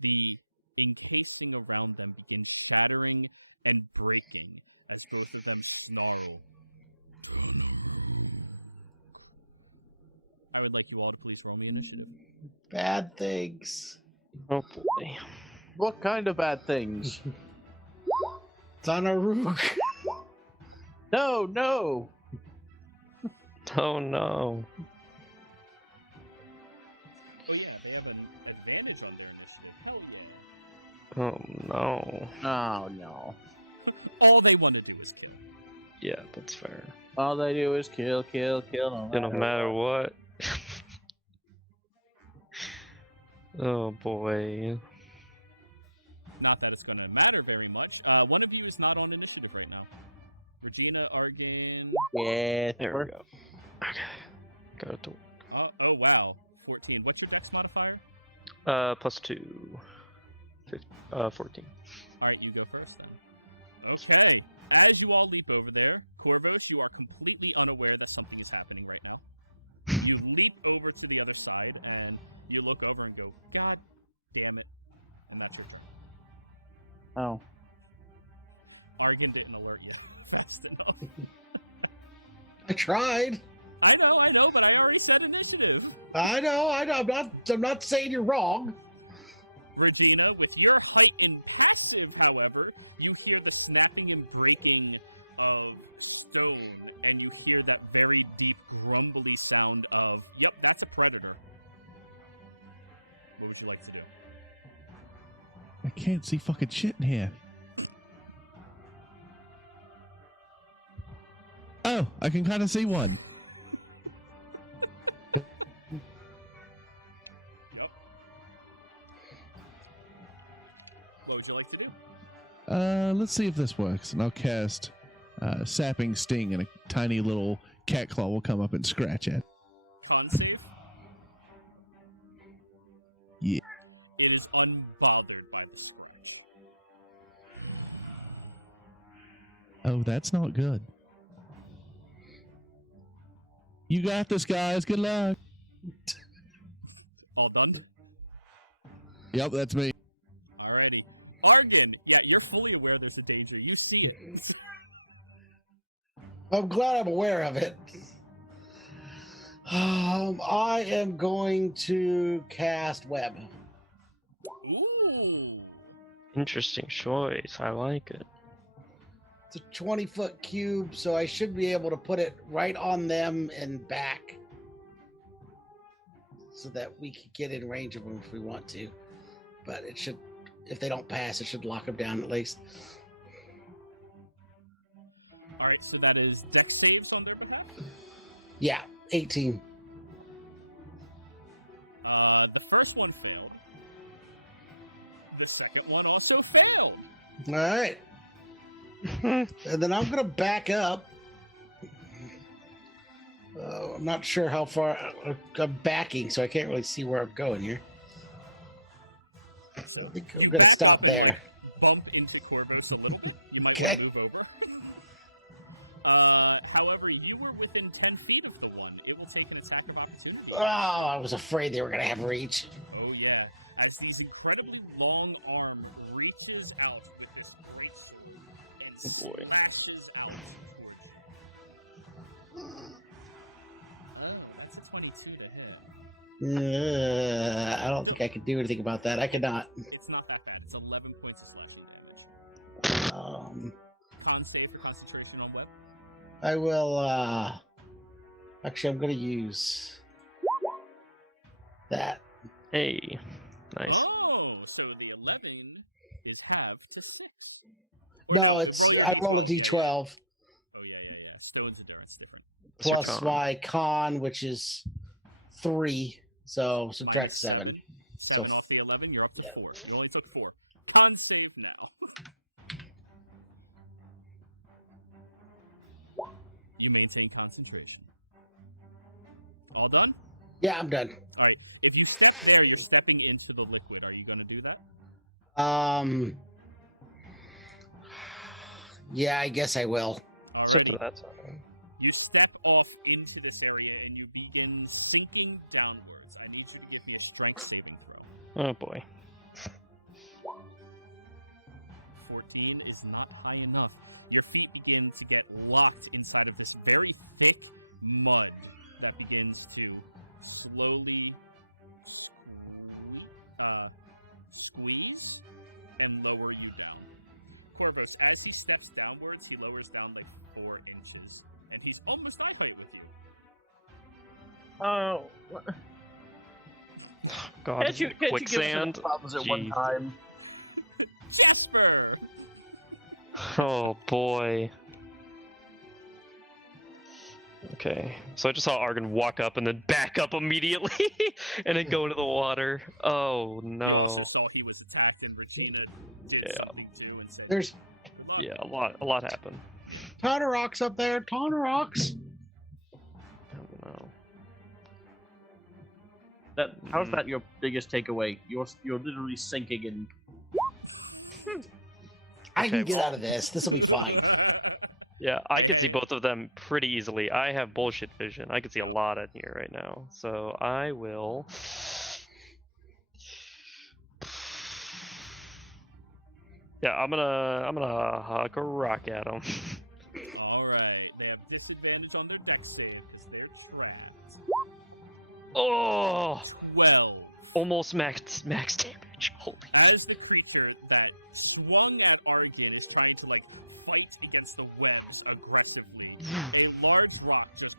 the encasing around them begins shattering and breaking as both of them snarl. I would like you all to please roll me initiative. Bad things. Oh boy. What kind of bad things? Tanaruk. No. Oh no. Oh yeah, they have an advantage on their initiative. Hell yeah. Oh no. Oh no. All they want to do is kill. Yeah, that's fair. All they do is kill. No matter what. Oh boy. Not that it's going to matter very much. One of you is not on initiative right now. Regina, Argan. Yeah. There we go. Okay. Got to. Oh wow, 14. What's your dex modifier? +2. 14. All right, you go first then. Okay. As you all leap over there, Corvos, you are completely unaware that something is happening right now. You leap over to the other side, and you look over and go, God damn it. And that's your turn. Oh. Argan didn't alert you fast enough. I tried. I know, but I already said initiative. I know. I'm not saying you're wrong. Regina, with your heightened passive, however, you hear the snapping and breaking of stone, and you hear that very deep, grumbly sound of, yep, that's a predator. What would you like to do? I can't see fucking shit in here. Oh, I can kind of see one. Yep. What would you like to do? Let's see if this works. And I'll cast Sapping Sting, and a tiny little cat claw will come up and scratch it. Con save? Yeah. It is unbothered by the scratch. Oh, that's not good. You got this, guys. Good luck. All done? Yep, that's me. Alrighty. Argan, yeah, you're fully aware there's a danger. You see it. I'm glad I'm aware of it. I am going to cast web. Ooh. Interesting choice. I like it. It's a 20-foot cube, so I should be able to put it right on them and back, so that we can get in range of them if we want to. But it should, if they don't pass, it should lock them down at least. All right, so that is dex saves on their behalf? Yeah, 18. The first one failed. The second one also failed. All right. And then I'm going to back up. I'm not sure how far I'm backing, so I can't really see where I'm going here. So I think I'm you gonna back stop up and there. like bump into Corvos a little bit. You might want Okay. to move over. However, you were within 10 feet of the one. It will take an attack of opportunity Oh, against you. I was afraid they were going to have reach. Oh yeah, as these incredibly long arm reaches out with this great sword and Oh, boy. slashes out towards you. Oh, that's a 22 to hit. I don't think I can do anything about that. I cannot. It's not that bad. It's 11 points of slashing damage. Con save for concentration on web. I will, actually, I'm going to use that. Hey. Nice. Oh, so the 11 is halved to 6. Or No, no, it's- roll your I d12. roll a Yeah, D12 yeah. Oh, yeah. Stone's endurance different. plus con? my con, which is 3. So subtract Minus 7. 7 So- off the 11, you're up to 4. You only took 4. Con save now. You maintain concentration. All done? Yeah, I'm done. All right. If you step there, you're stepping into the liquid. Are you going to do that? Yeah, I guess I will. Alrighty. That's You step off into this area and you begin sinking downwards. I need you to give me a strength saving throw. oh boy. 14 is not high enough. Your feet begin to get locked inside of this very thick mud that begins to slowly squeeze and lower you down. Corvos, as he steps downwards, he lowers down like 4 inches, and he's almost eye height with you. Oh. God, Can't you give us quicksand. some problems at one Jeez. time? Jasper! Oh boy. Okay, so I just saw Argon walk up and then back up immediately, and then go into the water. Oh no! You also saw he was attacked, and Regina did Yeah. something too, and said, There's "Good luck." Yeah, a lot happened. ton of rocks up there. Ton of rocks. Oh no. How's that your biggest takeaway? You're literally sinking in. I can Okay, get well- out of this. This will be fine. Yeah, I Hey, can see hey. both of them pretty easily. I have bullshit vision. I can see a Yep. lot in here right now. So I will. Yeah, I'm gonna huck a rock at them. All right, they have disadvantage on their dex save because they're trapped. Oh, 12. almost max damage. Holy. As the creature that swung at Argon is trying to like fight against the webs aggressively, a large rock just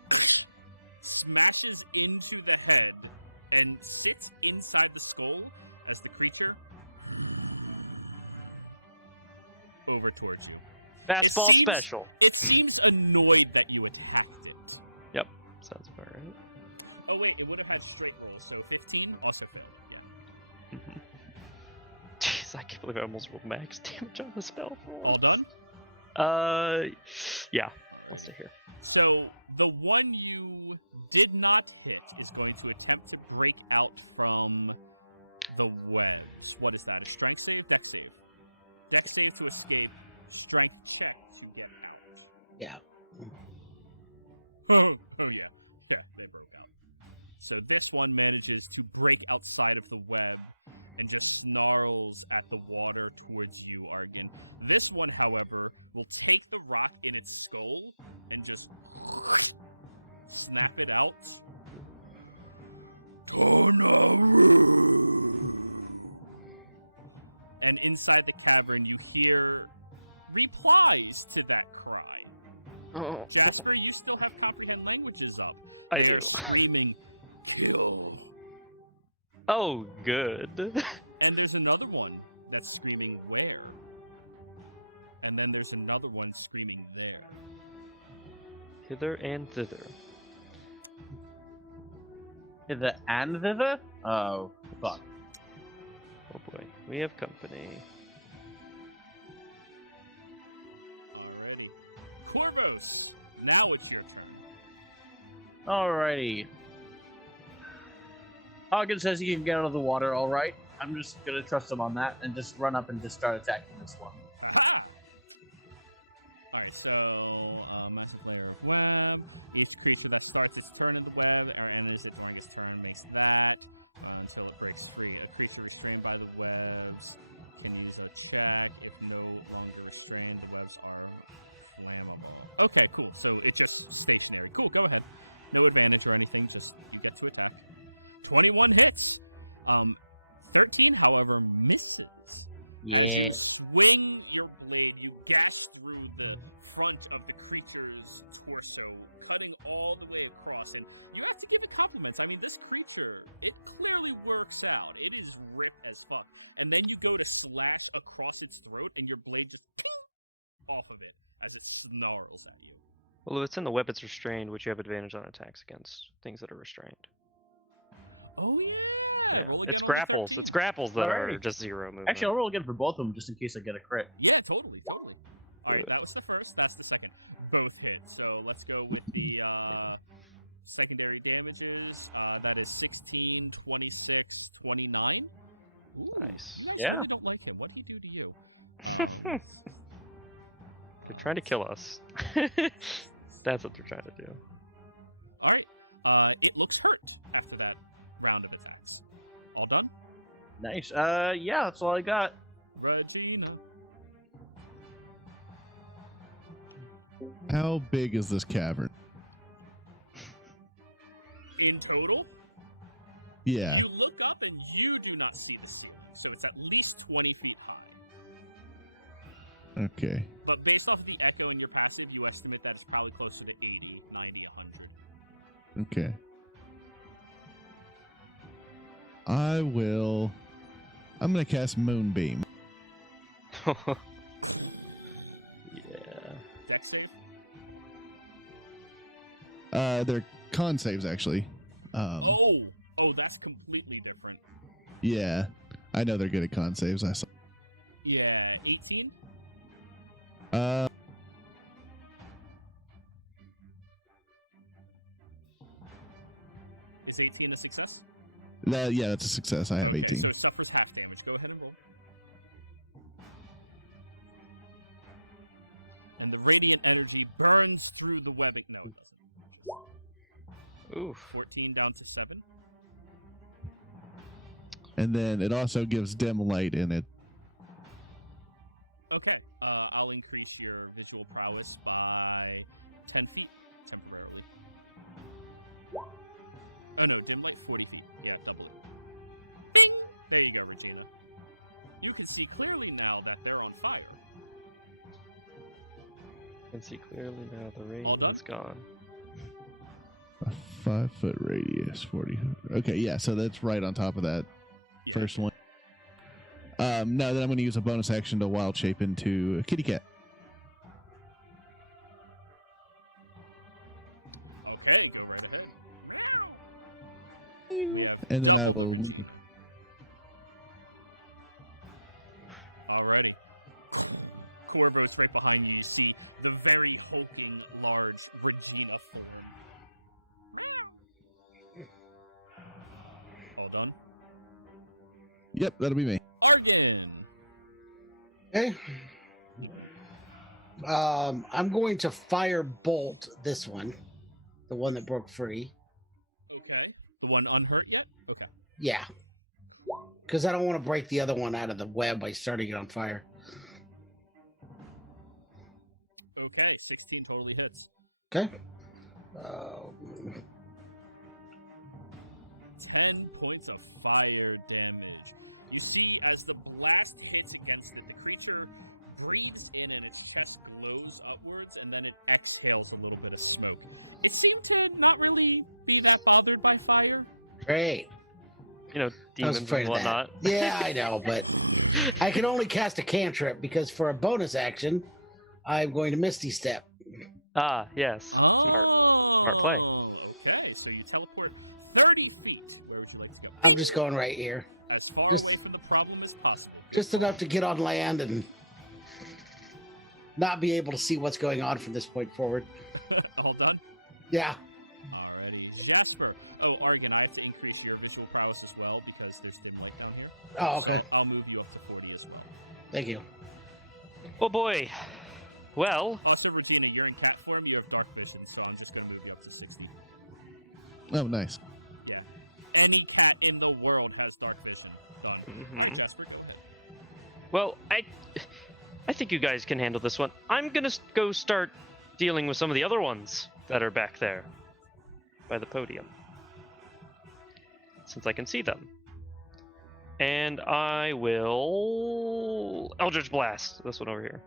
smashes into the head and sits inside the skull as the creature over towards you. Fastball seems- special. It seems annoyed that you attacked it. Sounds about right. Oh wait, it would have had straight rolls, so 15 also failed. Yeah. Jeez, I can't believe I almost rolled max damage on the spell. All done? Yeah. I'll Alrighty. stay here. So the one you did not hit is going to attempt to break out from the webs. What is that? A strength save? Dex save. Dex save to escape. Strength check to get out. Yeah. Oh yeah. Yeah, they broke out. So this one manages to break outside of the web and just snarls at the water towards you, Argon. This one, however, will take the rock in its skull and just snap it out. Tonaru! And inside the cavern, you hear replies to that cry. Oh, Jasper, you still have comprehend languages up. I They do. are screaming, "Kill!" Oh, good. And there's another one that's screaming, "Where?" And then there's another one screaming, "There." Hither and thither. Hither and thither? Oh, fuck. Oh boy, we have company. Alrighty. Corvos, now it's your turn. Alrighty. Hagen says he can get out of the water, alright. I'm just gonna trust him on that and just run up and just start attacking this one. Haha! Alright, so massive layer of web. Each creature that starts its turn in the web or enters it during its turn makes that until it breaks free. A creature restrained by the webs can use a check. If no longer restrained, the webs are flammable. Okay, cool. So it's just stationary. Cool, go ahead. No advantage or anything, just you get to attack. 21 hits. 13, however, misses. As you swing your blade, you gash through the front of the creature's torso, cutting all the way across. And you have to give it compliments. I mean, this creature, it clearly works out. It is ripped as fuck. And then you go to slash across its throat, and your blade just ting off of it as it snarls at you. Well, if it's in the web, it's restrained, which you have advantage on attacks against things that are restrained. Oh, yeah. Roll again It's on grapples. the 13. It's grapples that are Alrighty. just 0 movement. Actually, I'll roll again for both of them just in case I get a crit. Yeah, totally. All right, Good. that was the first. That's the second. Both hit. So let's go with the secondary damages. That is 16, 26, 29. Ooh, Nice. you guys Yeah. really don't like him. What'd he do to you? They're trying to kill us. That's what they're trying to do. All right. It looks hurt after that round of attacks. All done? Nice. Yeah, that's all I got. Regina. How big is this cavern? In total, Yeah. you look up and you do not see the ceiling, so it's at least 20 feet high. Okay. But based off of the echo in your passive, you estimate that it's probably closer to 80, 90, 100. Okay. I'm going to cast Moonbeam. Yeah. Dex save? They're con saves, actually. Oh, that's completely different. Yeah. I know they're good at con saves. I saw. Yeah, 18? Is 18 a success? Yeah, that's a success. I have Okay, 18. so it suffers half damage. Go ahead and roll. And the radiant energy burns through the webbing. No, it doesn't. Ooh, 14 down to 7. And then it also gives dim light in it. Okay, I'll increase your visual prowess by 10 feet temporarily. Oh no, dim light 40 feet. Yeah, double it. Bing! There you go, Regina. You can see clearly now that they're on fire. I can see clearly now the radiance All done? is gone. A 5-foot radius, 40. Okay, yeah, so that's right on top of that Yeah. first one. Now then I'm going to use a bonus action to wild shape into a kitty cat. Okay, go right ahead. Meow! We have And then double I the will- Regina. Alrighty. Corvo's right behind you. You see the very hulking, large Regina form. Meow! All done? Yep, that'll be me. Argon! Okay. I'm going to fire bolt this one, the one that broke free. Okay. The one unhurt yet? Okay. Yeah. Because I don't want to break the other one out of the web by starting it on fire. Okay, 16 totally hits. Okay. 10 points of fire damage. You see, as the blast hits against it, the creature breathes in and its chest glows upwards, and then it exhales a little bit of smoke. It seemed to not really be that bothered by fire. Great. You know, I was demons afraid and of that. whatnot. Yeah, I know, but I can only cast a cantrip because for a bonus action, I'm going to Misty Step. Ah, yes. Oh, okay. So you teleport 30 feet. Where would you like to go? I'm just going right here. As far just- away from the problem as possible. Good Just call. enough to get on land and not be able to see what's going on from this point forward. All done? Yeah. Alrighty. Jasper. Oh, Argon, I have to increase your visual prowess as well because there's dim light down here. Oh, okay. So I'll move you up to 40 as well. Thank you. Oh boy. Well, Also, Regina, you're in cat form. You have dark vision, so I'm just going to move you up to 60. Oh, nice. Yeah. Any cat in the world has dark vision. Done. mhm. All right, Jasper, go ahead. Well, I think you guys can handle this one. I'm gonna go start dealing with some of the other ones that are back there by the podium, since I can see them. And I will Eldritch Blast this one over here.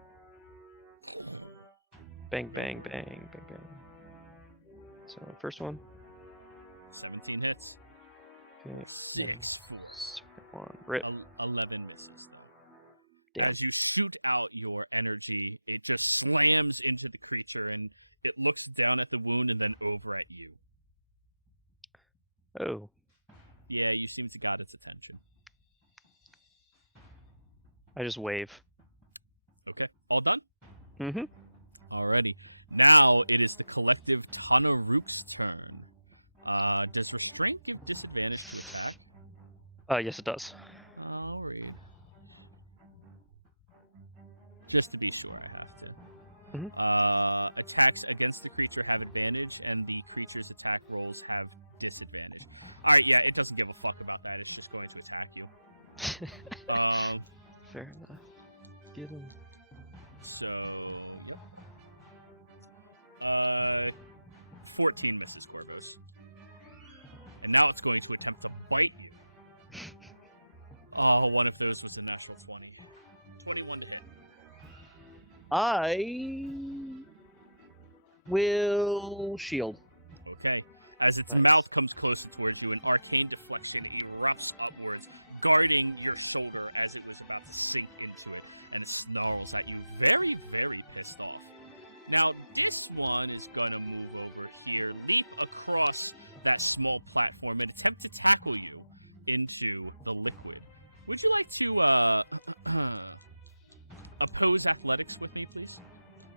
Bang, bang, bang, bang, bang. So first one. 17 hits. Okay, Or 6 force. one. Rip. 11 misses, though. Damn. As you shoot out your energy, it just slams into the creature, and it looks down at the wound and then over at you. Oh. Yeah, you seem to got its attention. I just wave. Okay, all done? Mm-hmm. Alrighty. Now it is the collective Tanarook's turn. Does restraint give disadvantage to attack? Yes, it does. I'll read. Just to be sure, I have to. Attacks against the creature have advantage, and the creature's attack rolls have disadvantage. Alright, yeah, it doesn't give a fuck about that. It's just going to attack you. Fair enough. Get him. So, yep. 14 misses, Corvos. And now it's going to attempt to bite you. Oh, one of those was a natural 20. 21 to hit. I will shield. Okay. As its mouth comes closer towards you, an arcane deflection erupts upwards, guarding your shoulder as it was about to sink into it, and it snarls at you, very, very pissed off. Now, this one is gonna move over here, leap across that small platform, and attempt to tackle you into the liquid. Would you like to oppose athletics with me, please?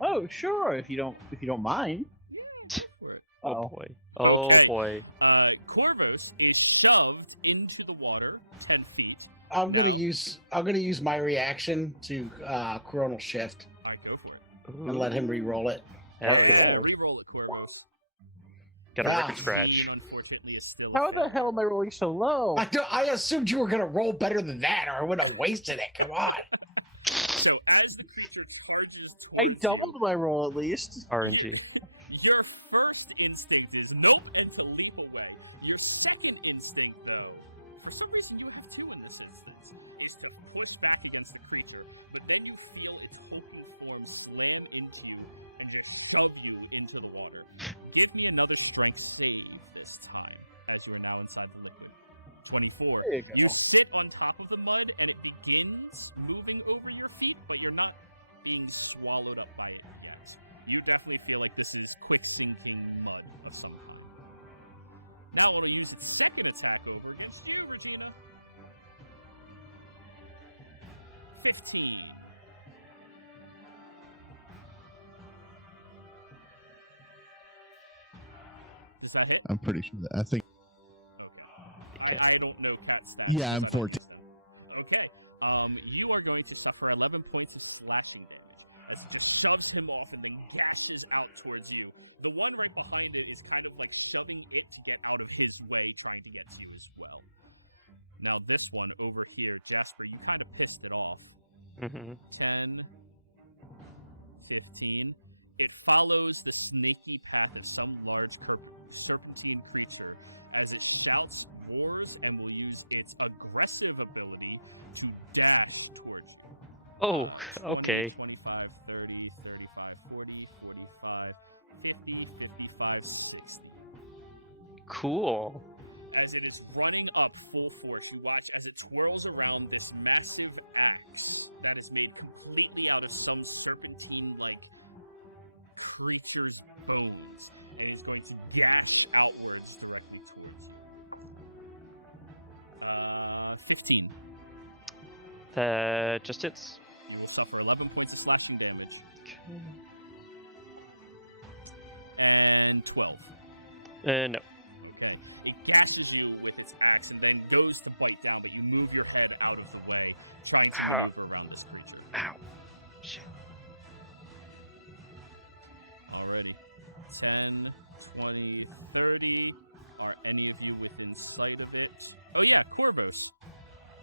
Oh, sure. If you don't mind. Yeah, go for it. Oh boy. Okay. Oh boy. Corvos is shoved into the water 10 feet. I'm Now- gonna use my reaction to coronal shift All right, go for it. and let him re-roll it. Yeah, re-roll it, Corvos. Got a Yeah. record scratch. 15, unfortunately, is still a How failure. the hell am I rolling so low? I assumed you were gonna roll better than that, or I would have wasted it. Come on. So, as the creature charges I towards doubled you, my roll at least. RNG. your first instinct is nope and to leap away. Your second instinct, though, for some reason you have two in this instance, is to push back against the creature, but then you feel its hulking form slam into you and just shove you into the water. Give me another strength save this time, as you are now inside the liquid. 24. There you go. You sit on top of the mud, and it begins moving over your feet, but you're not being swallowed up by it yet. You definitely feel like this is quick sinking mud of some kind. Now it'll use its second attack over against you, Regina. 15. Does that hit? I'm pretty sure that. I think. Okay. I don't know cat stats Yeah, because I'm I don't 14. use them. Okay. You are going to suffer 11 points of slashing damage as it just shoves him off and then gashes out towards you. The one right behind it is kind of like shoving it to get out of his way, trying to get to you as well. Now this one over here, Jasper, you kind of pissed it off. Mm-hmm. 10, 15. It follows the snaky path of some large serpentine creature as it shouts, roars, and will use its aggressive ability to dash towards you. Oh, 20, okay. 25, 30, 35, 40, 45, 50, 55, 60. Cool. As it is running up full force, you watch as it twirls around this massive axe that is made completely out of some serpentine-like creature's bones, and is going to gash outwards directly towards you. 15. That just hits. You will suffer 11 points of slashing damage. And 12. No. Okay. It gashes you with its axe and then goes to bite down, but you move your head out of the way, trying to maneuver around this creature. Ow. Shit. Alrighty. 10, 20, 30. Are any of you within sight of it? Oh yeah, Corvos.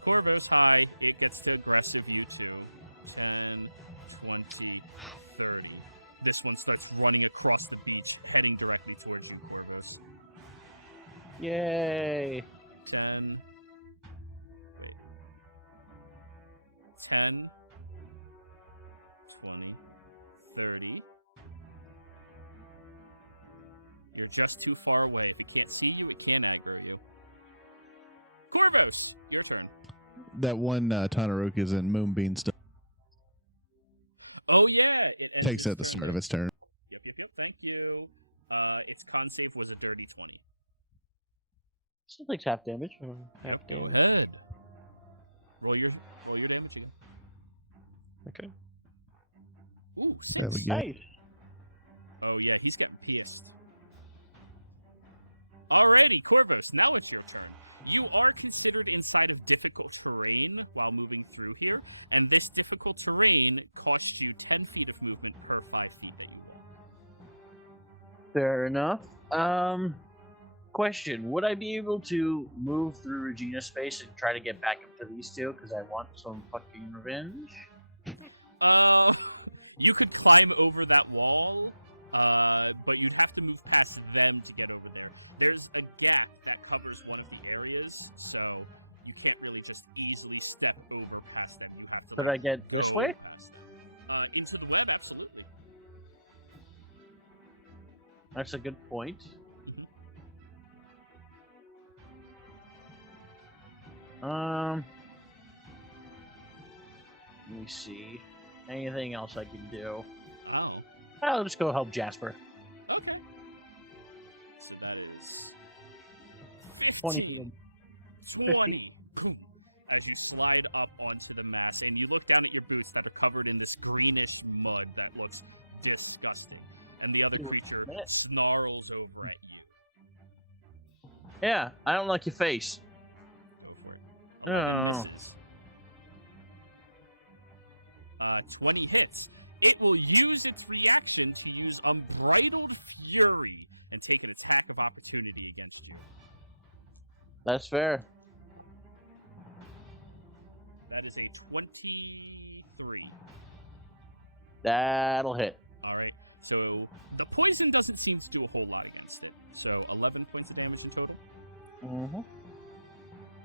Corvos, hi. It gets to aggressive you too. 10, 20, 30. This one starts running across the beach, heading directly towards you, Corvos. Yay. 10. Wait. 10, 20, 30. You're just too far away. If it can't see you, it can aggro you. Corvos, your turn. That one Tanarook is in Moonbeam stuff. Oh yeah, it ends Takes its at the turn start there. of its turn. Yep. Thank you. Its con save was a dirty 20. Still takes half damage. Yep. Go ahead. Roll your damage again. Okay. Ooh, 6. Yeah. Nice. Oh yeah, he's getting pissed. Alrighty, Corvos, now it's your turn. You are considered inside of difficult terrain while moving through here, and this difficult terrain costs you 10 feet of movement per 5 feet that you walk. Fair enough. Question: would I be able to move through Regina's space and try to get back up to these two? Because I want some fucking revenge. You could climb over that wall, But you'd have to move past them to get over there. There's a gap that covers one of the areas, so you can't really just easily step over past them. You have to Could I get this go way? past them. Into the web, absolutely. That's a good point. Mhm. Let me see. Anything else I can do? Oh, I'll just go help Jasper. okay. So that is 15, 20. Boom. As you slide up onto the mass, and you look down at your boots that are covered in this greenish mud that looks disgusting. And the other creature snarls over at you. Yeah, I don't like your face. Go for it. 11 Oh. misses. 20 hits. It will use its reaction to use Unbridled Fury and take an attack of opportunity against you. That's fair. That is a 23. That'll hit. All right. So the poison doesn't seem to do a whole lot against it. So 11 points of damage in total. Mm-hmm.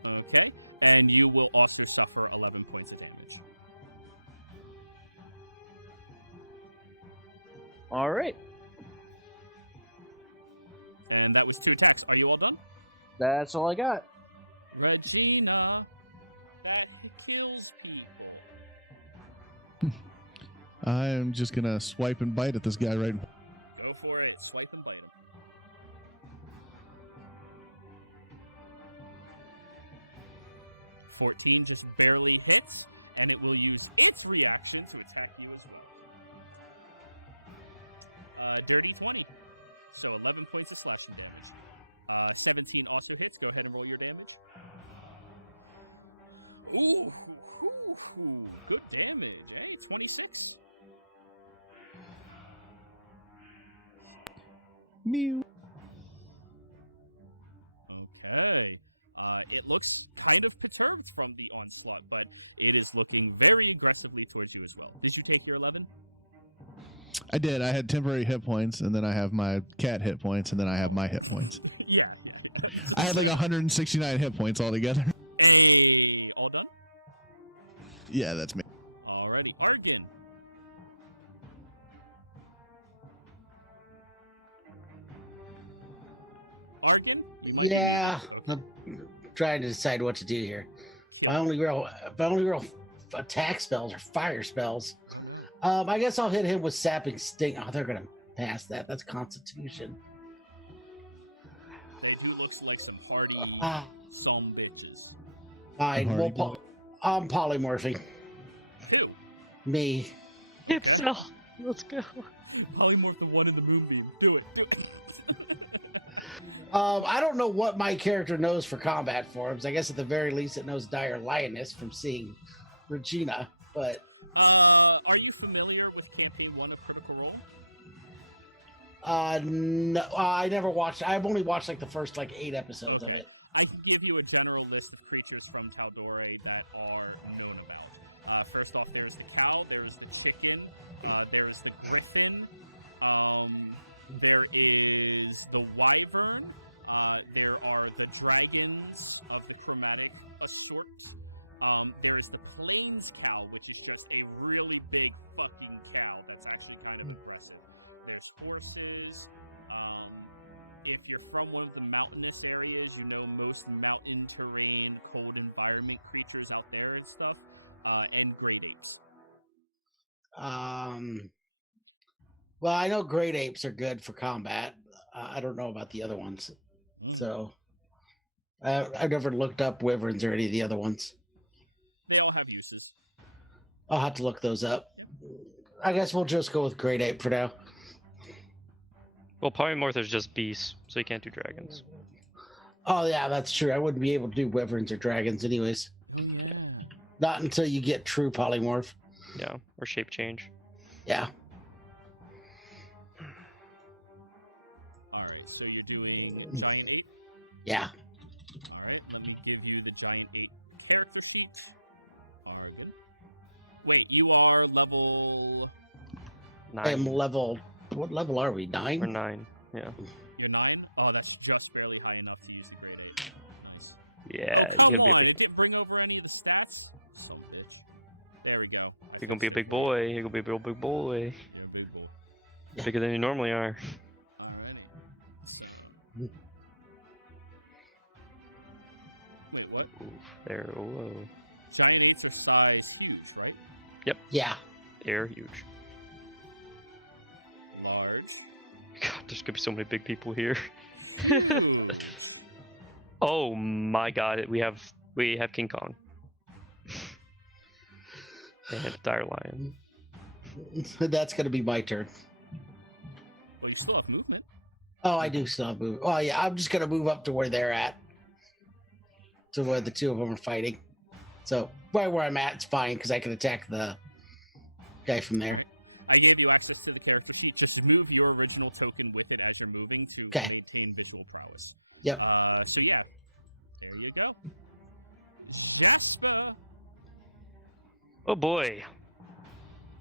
Okay. And you will also suffer 11 points of damage. All right. And that was 2 attacks. Are you all done? That's all I got. Regina, that kills people. I am just gonna swipe and bite at this guy right. Go for it. Swipe and bite him. $14 just barely hits, and it will use its reaction to attack you as well. Dirty 20. So 11 points of slashing damage. 17 also hits. Go ahead and roll your damage. Ooh, good damage, eh? 26. Mew. Okay. It looks kind of perturbed from the onslaught, but it is looking very aggressively towards you as well. Did you take your 11? I did. I had temporary hit points, and then I have my cat hit points, and then I have my hit points. Yeah. I had like 169 hit points altogether. Hey, all done? Yeah, that's me. Alrighty. Argon. Argon? You might be muted. Okay. I'm trying to decide what to do here. Kill. My only real attack spells are fire spells. Oh no. I guess I'll hit him with sapping sting. Oh, they're gonna pass that. That's Constitution. They do look like some hardy some bitches. Fine. Hardy Well, I'm polymorphing. Who? Me. Okay. Himself. Let's go. Polymorph the one in the moonbeam. Do it. I don't know what my character knows for combat forms. I guess at the very least it knows Dire Lioness from seeing Regina. But Are you familiar with Campaign 1 of Critical Role? no, I never watched. I've only watched like the first 8 episodes. Of Okay. it. I can give you a general list of creatures from Tal'Dorei that are known about. First off, there's the cow, there's the chicken, there's the griffin, there is the wyvern, there are the dragons of the chromatic assort, there is the plains cow, which is just a really big fucking cow that's actually kind of aggressive. There's horses. If you're from one of the mountainous areas, you know most mountain terrain, cold environment creatures out there and stuff, and great apes. Well, I know great apes are good for combat. I don't know about the other ones. So I've never looked up wyverns or any of the other ones. They all have uses. I'll have to look those up. Yep. I guess we'll just go with great ape for now. Well, polymorph is just beasts, so you can't do dragons. Oh yeah, that's true. I wouldn't be able to do wyverns or dragons anyways. Oh yeah. Not until you get true polymorph. Yeah, or shape change. Yeah. All right, so you're doing Giant 8? Yeah. All right, let me give you the Giant 8 character sheet. Argon. Wait, you are level... I am 9. level What level are we? Or 9? 9. Yeah. You're 9? Oh, that's just barely high enough to use the grade 8. Nice. Yeah. Oh, come you're gonna on. be It didn't bring over any of the stats? Some bitch. There we go. You're gonna be a big boy. You're gonna be a real big boy. You're a big boy. You're bigger than you normally are. Alrighty. So. Wait, what? Oof, there. Whoa. Giant 8s are size huge, right? Yeah. They're huge. Large. God, there's gonna be so many big people here. Huge. Oh my God, we have King Kong. And a dire lion. That's going to be my turn. Well, you still have movement. Oh, I do still have move. Oh, yeah. I'm just going to move up to where they're at. To where the two of them are fighting. So, right where I'm at, it's fine because I can attack the guy from there. All right. I gave you access to the character sheet. Just move your original token with it as you're moving to Okay. maintain visual prowess. Yep. So yeah, there you go. Jasper. Oh boy.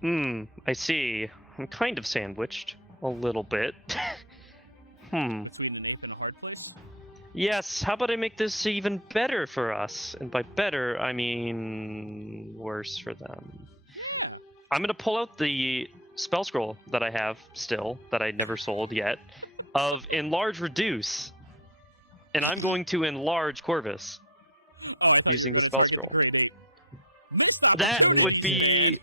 I see. I'm kind of sandwiched. A little bit. Between an ape and a hard place. Yes, how about I make this even better for us? And by better, I mean worse for them. Yeah. I'm going to pull out the spell scroll that I have still, that I never sold yet, of Enlarge Reduce. And I'm going to enlarge Corvus. Oh, I thought you were Using going the to spell target the scroll. grade 8. Missed That would opportunities, be- man.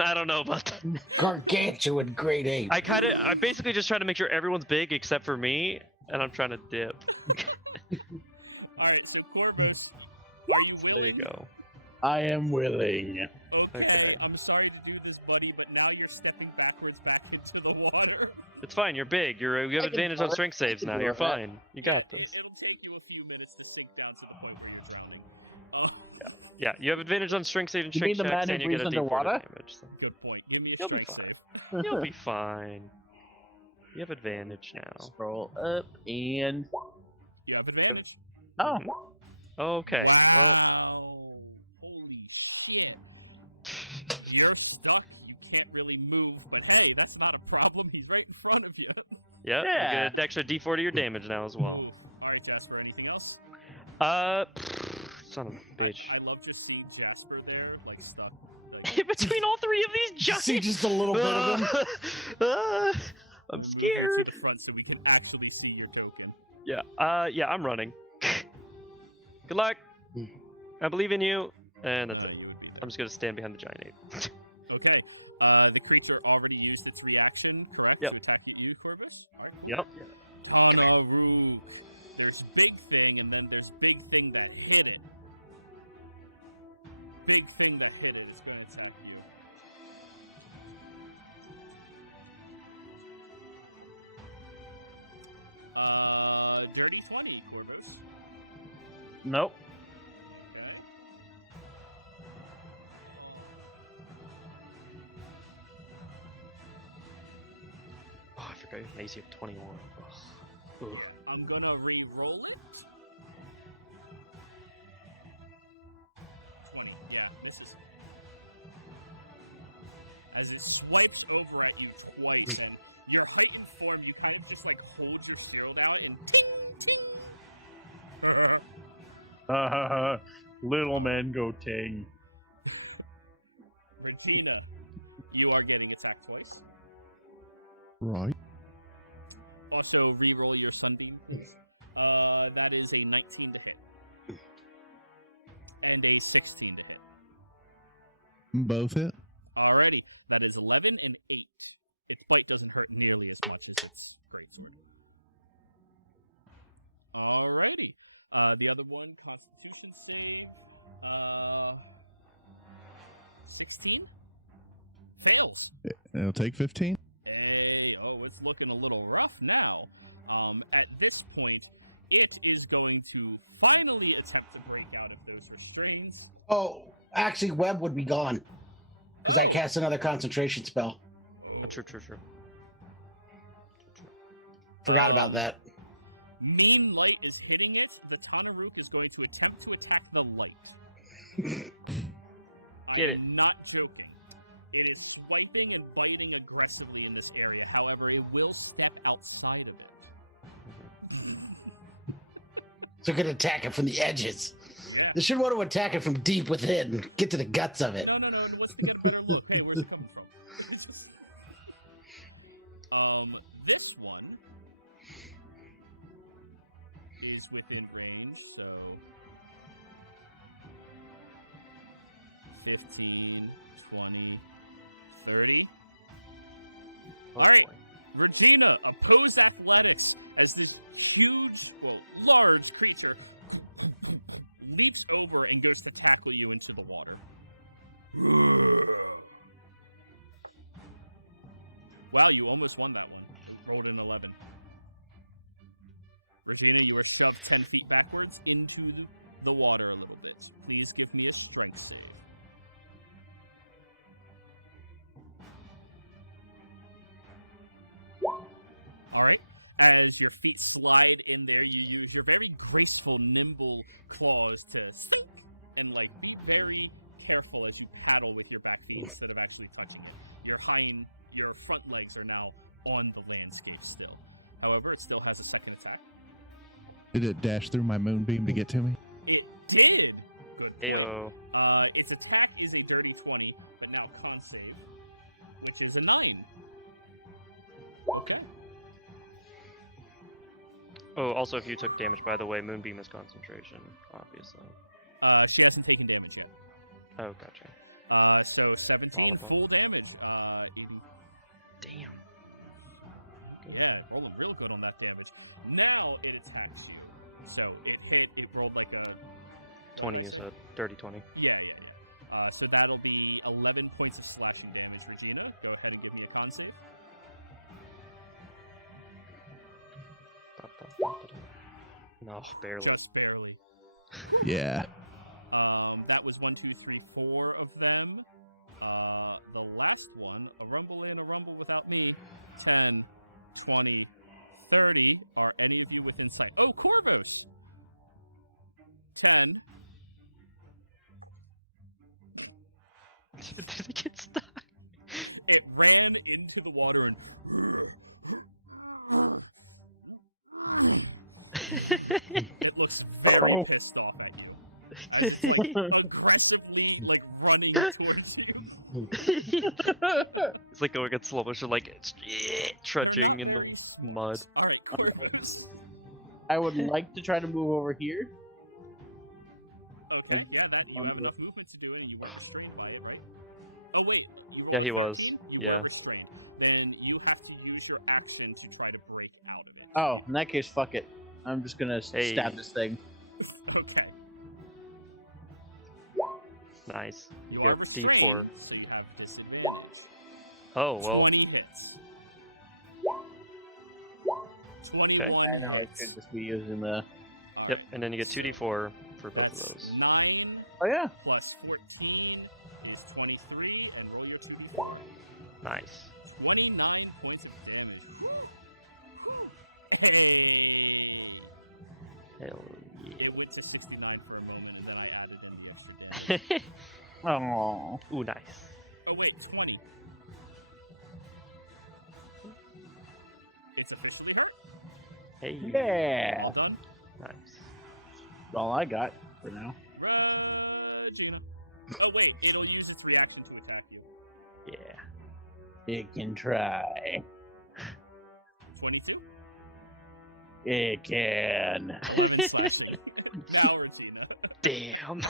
I don't know about that. Gargantuan grade 8. I basically just try to make sure everyone's big except for me, and I'm trying to dip. All right, so Corvus, are you There willing? you go. I am willing. Okay, I'm sorry to do this, buddy, but now you're stepping backwards back into the water. It's fine, you're big. You have I can advantage do on it. strength saves I can now. do You're it. fine. You Yeah, got this. it'll take you a few minutes to sink down to the point where you're drowning. Oh, Yeah, you have advantage on strength save and You mean strength the checks, man and who you get a breathes D4 underwater? damage. So. good point. Give me a You'll be strength fine. save. You'll be fine. You have advantage now. Scroll up and You have advantage. oh, Okay. Wow. Holy shit. You're stuck. You can't really move, but hey, that's not a problem. He's right in front of you. Yeah, you Yeah. get an extra D4 to your damage now as well. Oof. All right, Jasper, anything else? Son of a bitch. I love just seeing Jasper there, like stuck. Like, Between all three of these giants. See just a little bit of him. I'm let me scared. move you to the front so we can actually see your token. Yeah. Yeah, I'm running. Good luck. I believe in you. And that's it. You would be there. I'm just gonna stand behind the giant ape. Okay. The creature already used its reaction, correct, Yep. to attack you, Corvus? All right, cool. Yep. Tanaruk. There's big thing, and then there's big thing that hit it. Big thing that hit it. It's going to attack you. Dirty 20, Corvus. nope. Okay. Oh, I forgot you have an AC of 21. Yeah, I'm gonna re-roll it. 20. Yeah, misses. As it swipes over at you twice, and your heightened form, you kind of just like hold your shield out and ting ting. Little All men go ting. Regina, you are getting attacked twice. Right. Also, re-roll your sunbeam, please. That is a 19 to hit. And a 16 to hit. Both hit. Alrighty, that is 11 and 8. Its bite doesn't hurt nearly as much as its greatsword. Alrighty. The other one, Constitution save. 16? Fails. It'll take 15. Hey, it's looking a little rough now. At this point, it is going to finally attempt to break out of those restraints. Oh, actually, Web would be gone. Because I cast another concentration spell. Oh. True. Forgot about that. Mean light is hitting it. The Tanaruk is going to attempt to attack the light. I Get am not joking. It is swiping and biting aggressively in this area. However, it will step outside of it. So it can attack it from the edges. Yeah. They should want to attack it from deep within. Get to the guts of it. No. And what's to get a better look? Hey, where's it coming from? It's just. This one is within range, so 15, 20, 30. All right, Regina, oppose athletics as this huge, large creature leaps over and goes to tackle you into the water. Wow, you almost won that one. Rolled an 11. Regina, you are shoved 10 feet backwards into the water a little bit. Please give me a strength save. All right. As your feet slide in there, you use your very graceful, nimble claws to sink and be very careful as you paddle with your back feet instead of actually touching it. Your front legs are now on the landscape still. However, it still has a second attack. Did it dash through my moonbeam to get to me? It did. Good point. Ayo. Its attack is a dirty 20, but now con save, which is a 9. Okay. Oh, also, if you took damage, by the way, Moonbeam is concentration, obviously. She hasn't taken damage yet. Oh, gotcha. So 17 Awful. full damage. 80. Damn. Yeah, rolling real good on that damage. Now it attacks you. So it hit. It rolled like a. What 20 did I is say? a dirty 20. Yeah. So that'll be 11 points of slashing damage. Regina, go ahead and give me a con save. No, barely. Just barely. Yeah. That was 1, 2, 3, 4 of them. The last one, a rumble in, a rumble without me. 10, 20, 30. Are any of you within sight? Oh, Corvus! 10. Did it get stuck? It ran into the water and it looks very pissed off at you as it's aggressively running towards you. It's going at slow motion, trudging. They're not in very the smart. mud. All right, Corvus. I would like to try to move over here. Okay, yeah, that you have enough movement to do it, and you weren't restrained by it, right? Oh wait, you rolled Yeah, a he was. 13. You were Yeah. restrained. Then you have to use your action to try to break out of it. Oh, in that case, fuck it. I'm just gonna Hey. stab this thing. Okay. Nice. You Your are restrained, so you have disadvantage. Oh, well. 20 hits. 21 I know, I hits. should just be using the. All Yep, right. and then you get so 2d4 for both of That's those. 9 Oh yeah. plus 14 is 23, and roll your 2d4. Nice. 29 points of damage. Whew. Whew. Hey! Hell It went to 69 for a moment, and then I added in the extra damage. yeah. Oh. Ooh, nice. Oh, wait, 20. It's officially hurt. Hey. Yeah. All done. Nice. All I got for now. Regina. Oh, wait, it'll use its reaction to attack you. Yeah. It can try. 22? It can. 11 slashing. Now, Regina. Damn.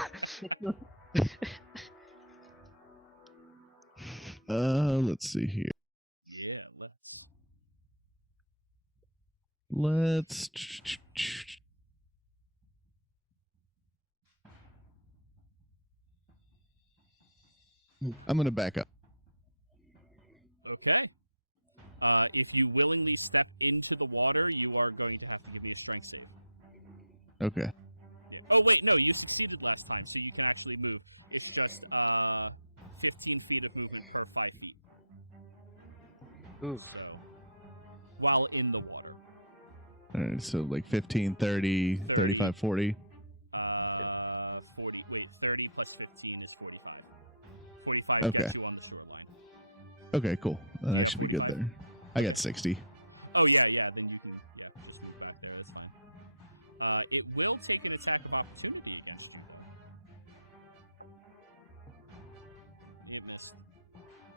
Let's see here. Yeah, let's. Let's. I'm gonna back up. Okay. If you willingly step into the water, you are going to have to give me a strength save. Okay. Yeah. Oh, wait, no, you succeeded last time, so you can actually move. It's just 15 feet of movement per 5 feet. Ooh. So, while in the water. All right, so 15, 30, 35, 40. 40. Wait, 30 plus 15 is 45. 45 Okay. gets you on the shoreline. Okay, cool. Do you That have should be good 45? there. I Okay. got 60. Oh, yeah, then you can, just move back there. That's fine. It will take an attack of opportunity against you, though. It missed.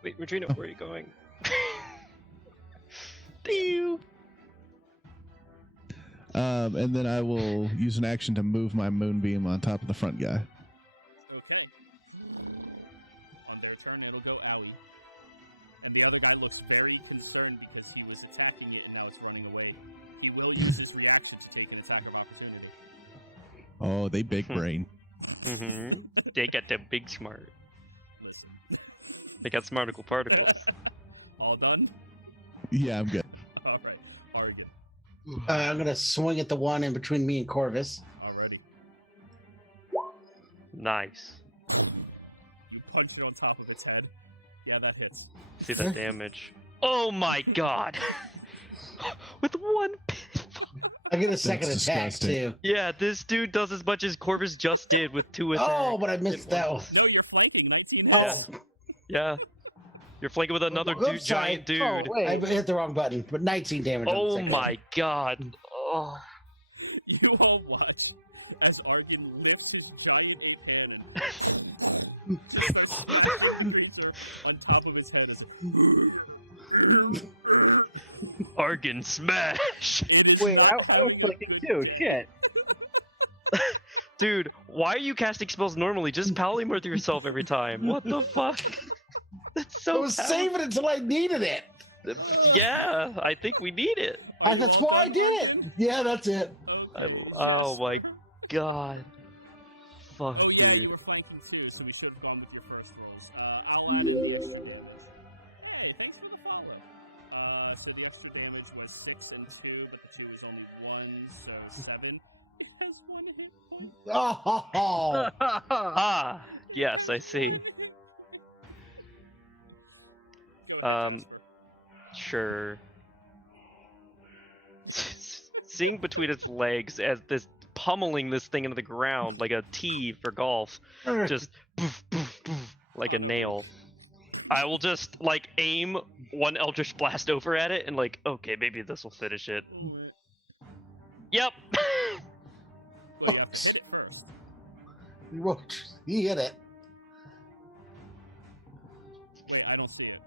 Wait, Regina, where are you going? And then I will use an action to move my moonbeam on top of the front guy. Okay. On their turn, it'll go owie. And the other guy looks very concerned because he was attacking it and now it's running away. He will use his reaction to take an attack of opportunity. Oh, they big brain. They got them big smart. Listen. They got smarticle particles. All done? Yeah, I'm good. All right. Argon. I'm going to swing at the one in between me and Corvus. Alrighty. Nice. You punch it on top of its head. Yeah, that hits. See that damage. Oh my god! With one I get a second That's attack, disgusting. too. Yeah, this dude does as much as Corvus just did with 2 attacks. Oh, but I missed that one. No, you're flanking. 19 hits. Yeah. You're flanking with another Oops, sorry. giant dude. Oh, wait, I hit the wrong button, but 19 damage. on the Oh second. my god. Oh. You all watch as Argon lifts his giant ape hand and just starts smashing the creature on top of its head as it... Argon smash! It is Wait, not I was having a thinking good too, day. shit. Dude, why are you casting spells normally? Just polymorph yourself every time. What the fuck? That's I so was powerful. saving it until I needed it. Yeah, I think we need it. Are you That's all what I done, did. Argon? Yeah, that's it. Okay, Oh Jasper. my God. Fuck. Oh yeah, dude. you were flanking too, so we should have gone with your first rolls. I'll add in the extra damage. Hey, thanks for the follow. So the extra damage was 6 and 2, but the 2 is only 1, so 7. It has 1 hit point. Oh, Ah, It yes, has I see. 1 hit point. Go ahead, Jasper. Sure. Seeing between its legs as this pummeling this thing into the ground like a T for golf, just poof, poof, poof, like a Tana nail. I will just like aim one Eldritch Blast over at it and like, okay, maybe this will finish it. Yep. Well, you have to hit it first. he hit it. Wait, I don't see it.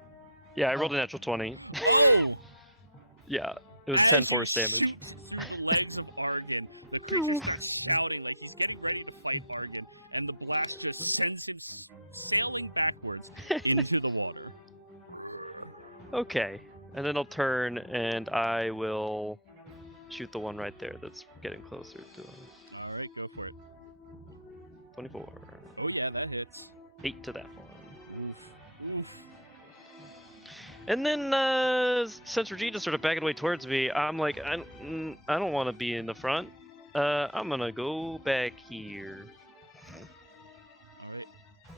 Yeah, I rolled a natural 20. Oh! Yeah. It was 10 As you force damage. shoot through the legs of Argon, the creature starts shouting like he's getting ready to fight Argon, and the blast just sends him sailing backwards into the water. Okay. And then I'll turn and I will shoot the one right there that's getting closer to All right, go for it. 24. Oh yeah, that hits. 8 to that one. Oof. And then, since Regina's sort of backing away towards me, I'm like, I don't want to be in the front. I'm gonna go back here. All right.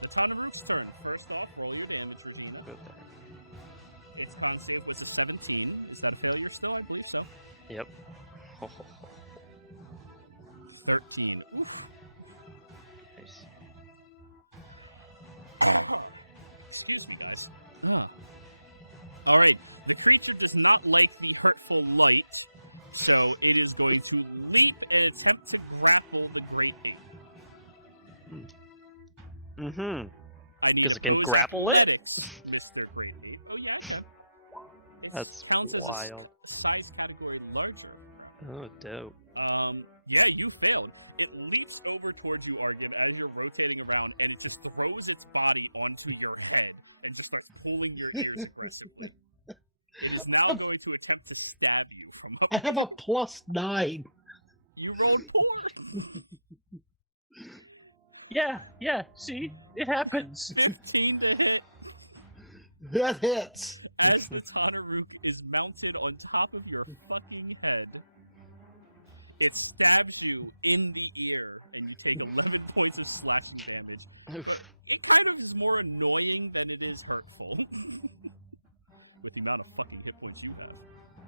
The Tanaruk's turn. First off, roll your damage, Regina. Go there. Its con save was a 17. Is that a failure still? I believe so. Yep. 13. Oof. Nice. Excuse me, guys. All right. The creature does not like the hurtful light, so it is going to leap and attempt to grapple the great ape. Mm-hmm. I need Because it can opposed grapple it? athletics, Mr. Great Ape. Oh, yeah, I can. It That's counts as a wild. size category larger. Oh, dope. Yeah, you failed. It leaps over towards you, Argon, as you're rotating around, and it just throws its body onto your head and just starts pulling your ears aggressively. It is now going to attempt to stab you from up. I have a +9. You rolled poor. Yeah, see? It happens. 15 to hit That hits. as the Tanaruk is mounted on top of your fucking head. It stabs you in the ear, and you take 11 points of slashing damage. But it kind of is more annoying than it is hurtful. With the amount of fucking hit points you have.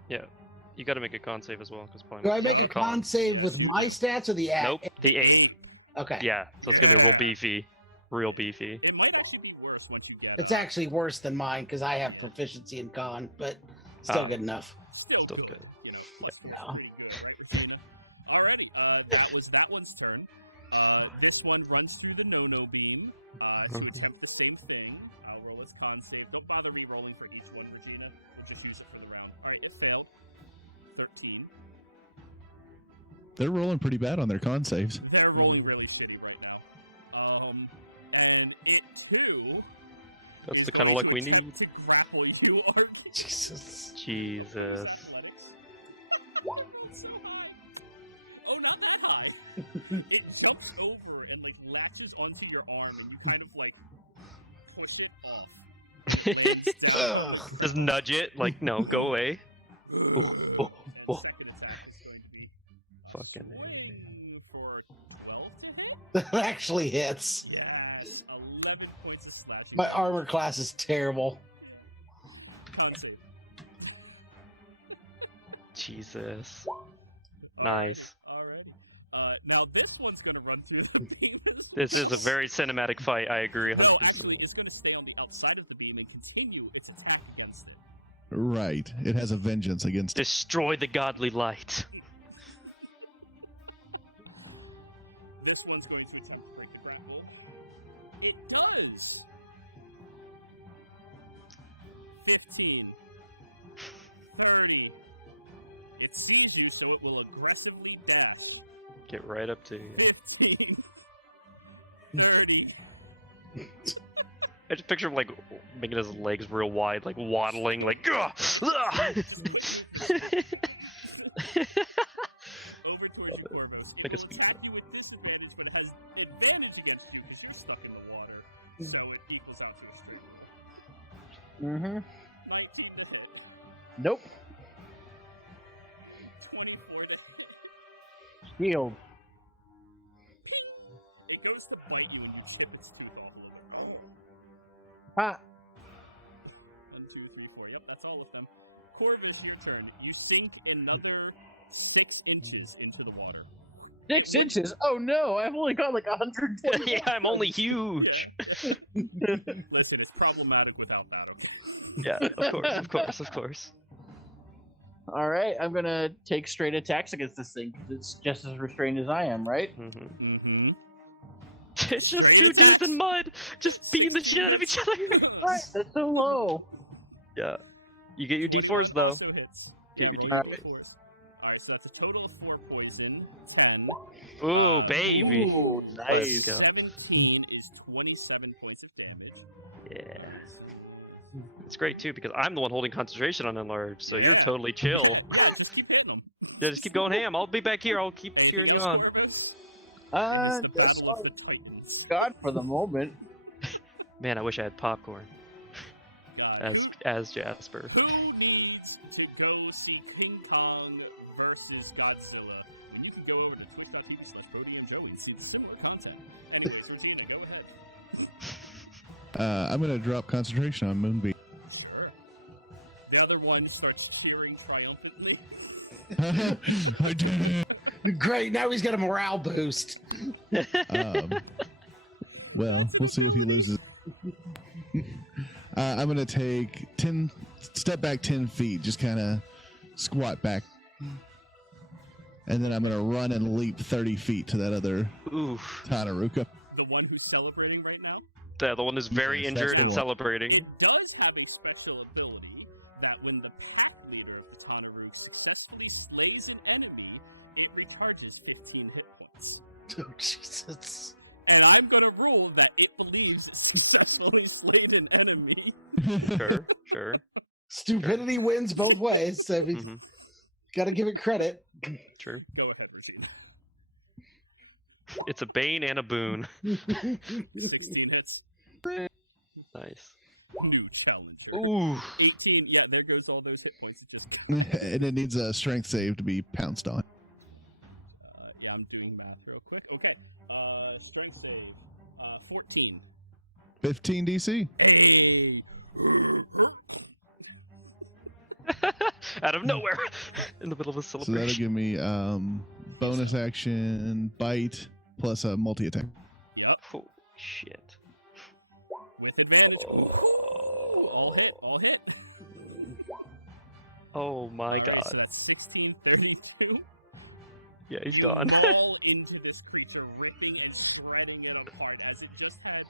Yeah. You gotta make a con save as well, because Do I make a Yup. con save Yes, with you my do. stats or the app? Nope. The ape. Okay. Yeah. So it's a Yeah. little beefy. real Yeah. beefy. It might actually be worse once you get. It's actually worse than mine because I have Yeah. proficiency in con, but still Oh. good enough. still still good. good. You know, +4 is Yeah. pretty good, right, Regina? Alrighty. That was that one's turn. This one runs through the no-no beam to attempt the same thing. I'll roll its con save. Don't bother re-rolling for each one, Regina. We'll just use it for the round. All right, it failed. 13. They're rolling pretty bad on their con saves. They're rolling really shitty right now. And it too That's is the kinda going luck to we need. attempt to grapple you, Ark. Jesus. Oppose Jesus. athletics. It rolled so high. Oh, not that high. It jumps over and like latches onto your arm, and you kind of like push it off, and it lands down on the Just ground. nudge it, like, no, go away. And second attack is going to be a Fucking swing for 12 to hit. That actually hits. Yes, 11 points of slashing My damage. armor class is terrible. Yeah. Con save. Jesus. Alrighty, alrighty. Now this one's gonna run through the beam as well. This is a very cinematic fight, I agree. No, 100%. actually, it's gonna stay on the outside of the beam and continue its attack against it. Right. It has a vengeance against it. Destroy the godly light. This one's going to attempt to break the grapple. It does! 15. 30. It sees you, so it will aggressively dash. Get right up to you. 15. 30. I just picture him, like, making his legs real wide, like, waddling, like, "Gah! Ah!" Just quick movements. Over towards you, Corvos. It Like a will speed attack you with disadvantage, but it has advantage against you because you're stuck in the water. So it equals out to a straight roll. Mm-hmm. 19 to hit. Nope. 24 to hit. Shield. Ping! It goes to bite you and you chip its tooth off a little bit. Oh. Ha! 1, 2, 3, 4. Yep, that's all of them. Corvus, your turn. You sink another 6 inches into the water. 6 It would- inches? Oh no, I've only got like 120. Yeah, I'm only huge. Yeah. Listen, it's problematic without that, okay? Yeah, of course. Alright, I'm gonna take straight attacks against this thing, 'cause it's just as restrained as I am, right? Mm-hmm. Mm-hmm. Just Straight two dudes attacks. in mud, just beating the 16 shit out of hits. each other. Right, that's so low. Yeah, you get your 21 D4s though. also hits. Yeah, Your roll your D4s. d4s. Alright, so that's a total of 4 poison. 10. Ooh, baby. Ooh, Nice. plus Let's go. 17 is 27 points of damage. Yeah, Alright, so... it's great too because I'm the one holding concentration on enlarge, so Yeah. you're totally chill. Yeah, just keep hitting them. Yeah, just keep going ham. I'll be back here. I'll keep. Anything cheering else, on. Corvus? It is the That's battle of all the Titans. I've got for the moment. Man, I wish I had popcorn God, as Jasper. who needs to go see King Kong versus Godzilla when you can go over to twitch.tv/ProDMJoey and see the similar content? Anyways, Regina, go ahead. I'm going to drop concentration on Moonbeam. Sure. The other one starts cheering triumphantly. I did it. Great, now he's got a morale boost. Well, That's an we'll see if he ability. loses. I'm going to take 10, step back 10 feet, just kind of squat back. And then I'm going to run and leap 30 feet to that other Oof. Tanaruka. The one who's celebrating right now? Yeah, the one who's very Yes, injured that's- and Now, celebrating. It does have a special ability that when the pack leader of the Tanaruk successfully slays an enemy, it recharges 15 hit points. Oh, Jesus. And I'm gonna rule that it believes it successfully slayed an enemy. Sure. Stupidity wins both ways, so we Mhm. gotta give it credit. True. Go ahead, Regina. It's a bane and a boon. 16 hits. Nice. New challenger. Ooh. 18. Yeah, there goes all those hit points. It just. And it needs a strength save to be pounced on. Yeah, I'm doing math real quick. Okay. Strength save. 14. 15 DC. Hey. Out of nowhere, in the middle of a So that'll celebration. give me bonus no. action, bite, plus a multi-attack. Yep. Cool. Shit. With advantage. Ooh, all hit. Oh my god. All right, so that's 1632. Yeah, he's You gone. maul into this creature, ripping and shredding it apart as it just had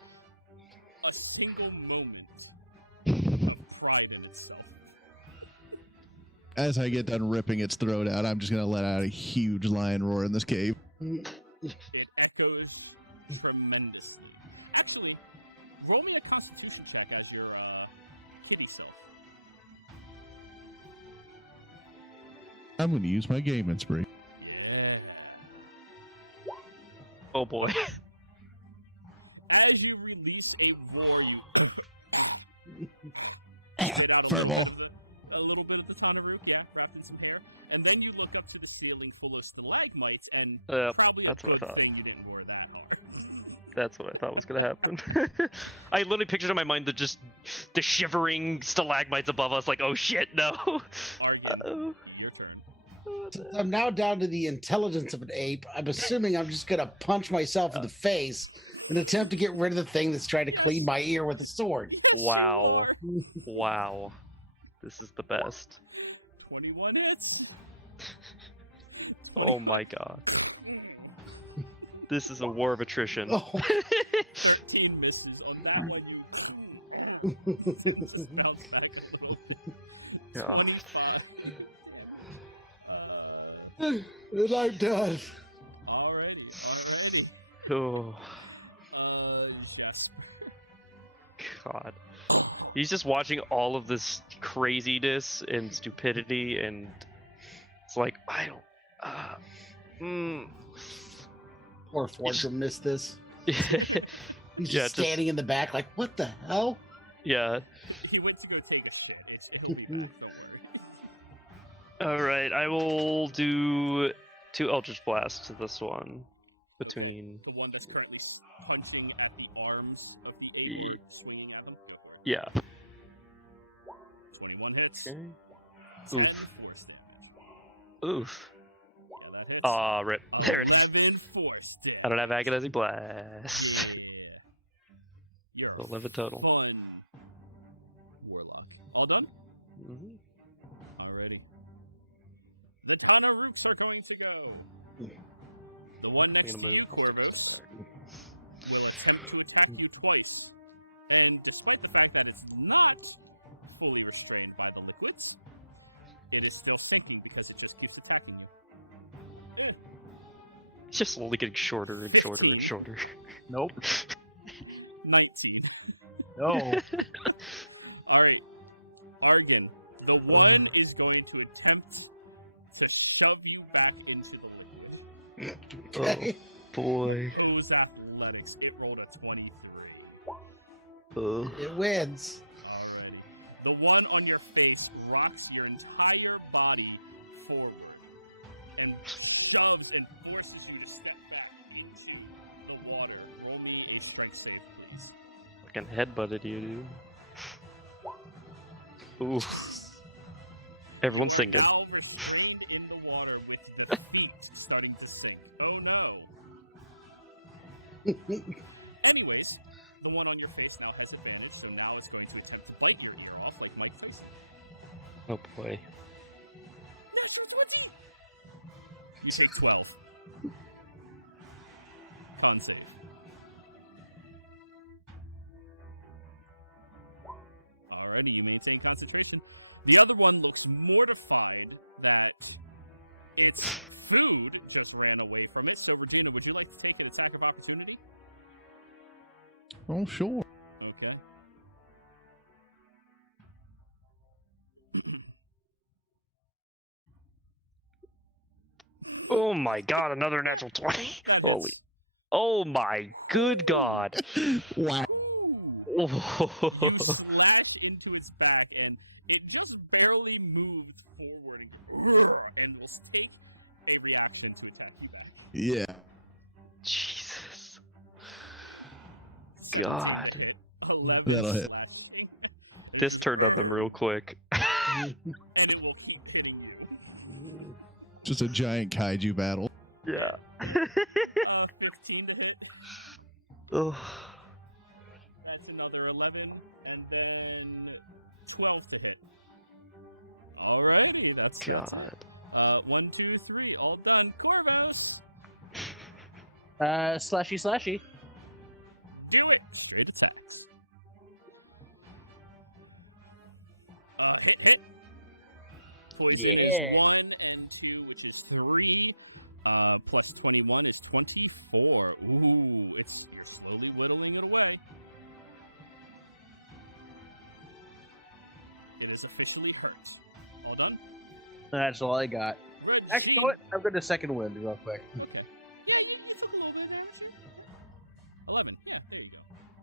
a single moment of pride in itself. As I get done ripping its throat out, I'm just going to let out a huge lion roar in this cave. It echoes tremendously. Actually, roll me a constitution check as your kitty self. I'm going to use my gaming spree. Yeah. Oh boy. As you release a roar, you spit out a little bit of the Tanaruk, yeah, wrapped in some hair, and then you look up to the ceiling full of stalagmites, and probably a that's what I good thought. thing you didn't roar that hard. That's what I thought was gonna happen. I literally pictured in my mind the shivering stalagmites above us, like, oh shit, no. Argan, your turn. I'm now down to the intelligence of an ape. I'm assuming I'm just gonna punch myself in the face and attempt to get rid of the thing that's trying to Yes. clean my ear with a sword. Yes, you Wow. are. Wow. This is the best. 21 hits. Oh 21. my god. This is a war of attrition. Oh, 13 misses. On that one, you just bounce back a little bit. 25 damage. and I'm done. Alrighty. Oh, Jasper. god. He's just watching all of this craziness and stupidity, and it's like, I don't. Poor Fortune missed this. He's Yeah, just standing in the back, like, what the hell? Yeah. He went to go take a shit. He'll be back. Don't worry. All right, I will do 2 Eldritch Blasts to this one. Okay. Between. The one that's currently punching at the arms of the ape or swinging at them. Go for it. Yeah. 21 hits. Okay. 10 force damage. Oof. Yeah, that hits. Aw, rip. There it is. 11 force damage. I don't have Agonizing Blast. Yeah. You're a 11 total. fun warlock. All done? Mhm. Alrighty. The Tanaruks are going to go. The one next to you, Corvos, will attempt to attack you twice. And despite the fact that it's not fully restrained by the liquids, it is still sinking because it just keeps attacking you. It's just slowly getting shorter and 15. shorter and shorter. Nope. 19. No. Alright. Argan, the one is going to attempt to shove you back into the liquid. Okay. Boy. Pose athletics. It rolled a 23. It wins. Alrighty. The one on your face rocks your entire body forward and shoves and forces you to step back into the water. Roll me a strength save, please. Fucking headbutted you, dude. Ooh. You Everyone's are sinking. now restrained in the water with the feet starting to sink. Oh no. Anyways, the one on your face now has advantage, so now it's going to attempt to bite your ear off like Mike Tyson. Oh boy. Natural 20! You take 12. Con save. Alrighty, you maintain concentration. The other one looks mortified that its food just ran away from it. So, Regina, would you like to take an attack of opportunity? Oh, sure. Okay. Oh my god, another natural 20. That Holy- hits. Oh my good god. Wow. Ooh. Oh. You slash into its back, and it just barely moved forward and and will take a reaction to attack you back. Yeah. Jesus. 17 to God. hit, 11 That'll hit. slashing. And it This just- turned up real quick. And it will keep hitting you. Just a giant kaiju battle. Yeah. 15 to hit. Oh. That's another 11, and then 12 to hit. Alrighty, that's it. 1, 2, 3, all done. Corvus, Slashy. do it. Straight attacks. Hit. Poison is 1 and 2, which is 3. Plus 21 is 24. Ooh, you're slowly whittling it away. It is officially hurt. All done? That's all I got. Regine. Actually, I'm going to second wind real quick. Okay. Yeah, you took a little bit of damage here. Yeah. 11. Yeah, there you go.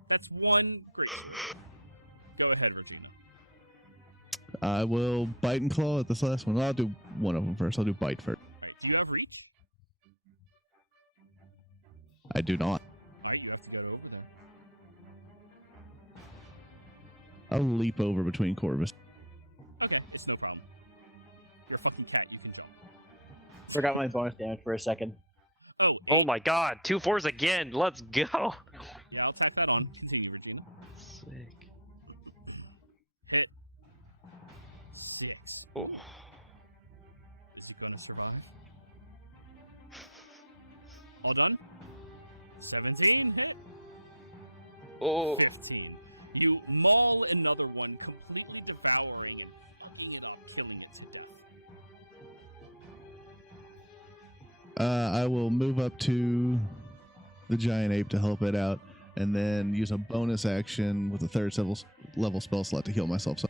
That's 1 great sword. Go ahead, Regina. I will bite and claw at this last one. I'll do one of them first. I'll do bite first. All right. Do you have reach? I do not. All right. You have to go over there. I'll leap over between Corvus. Okay. It's no problem. You're a fucking cat. You can jump. Forgot my bonus damage for a second. Oh, 8. Oh my god, 2 4s again. Let's go. Yeah, I'll tack that on. Continue, Regina. Sick. Hit. 6. Ooh. Is he gonna survive? All done? 17 hit. Oh. 15. You maul another one, completely devouring and fucking it up, killing it to death. I will move up to the giant ape to help it out, and then use a bonus action with a third level spell slot to heal myself. So,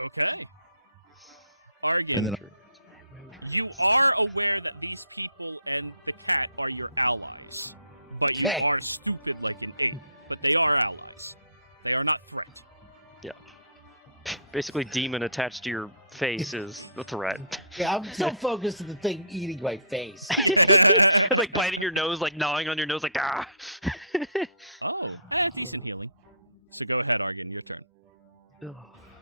Okay. Argon, and then you are aware that these people and the cat are your allies, but you Okay. are stupid like an ape. But they are allies. They are not threat. Basically, demon attached to your face is the threat. Yeah, I'm so focused on the thing eating my face. Yeah. Like biting your nose, like gnawing on your nose, like ah. Oh, decent healing. So go ahead, Argon, your turn.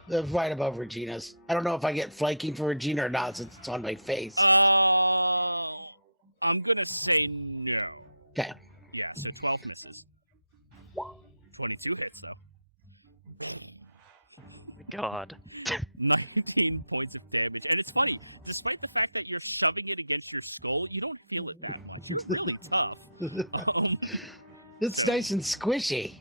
That's right above Regina's. I don't know if I get flanking for Regina or not since it's on my face. I'm gonna say no. Okay. Yeah, so 12 misses. 22 hits, though. God. 19 points of damage. And it's funny, despite the fact that you're shoving it against your skull, you don't feel it that much. You're really tough. It's so- nice and squishy.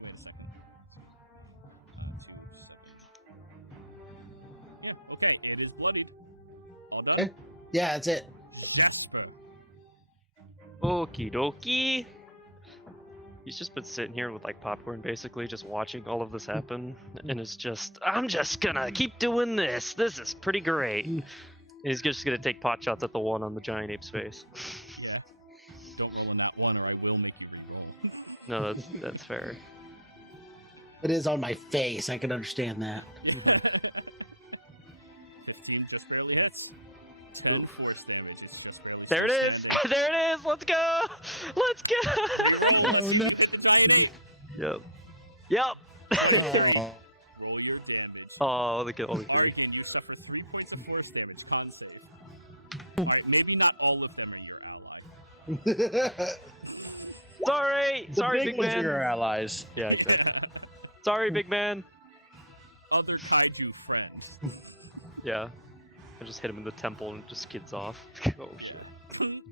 Wait a second. 2, 7. Yeah, okay, it is bloodied. All done? Okay. Yeah, that's it. Jasper. Okie dokie. He's just been sitting here with like popcorn, basically, just watching all of this happen, and it's just, I'm just gonna keep doing this. This is pretty great. And he's just gonna take pot shots at the one on the giant ape's face. Yeah. Don't roll in that one, or I will make you re-roll. No, that's fair. It is on my face. I can understand that. Yeah. 15 just barely hits. 10 force damage. It's just barely There still it is. standing. There it is. Let's go. Let's go. Re-roll. Let's see if you hit the giant ape. Yep. 23. Roll your damage. Oh, the kill. Argon, you suffer 3 points of force damage. Con save. All right, maybe not all of them are your ally. Sorry, The big ones are man. your allies. Yeah. Yeah. Sorry, big man. Other kaiju friend. Yeah. I just hit him in the temple and it just skids off. Oh, Yeah.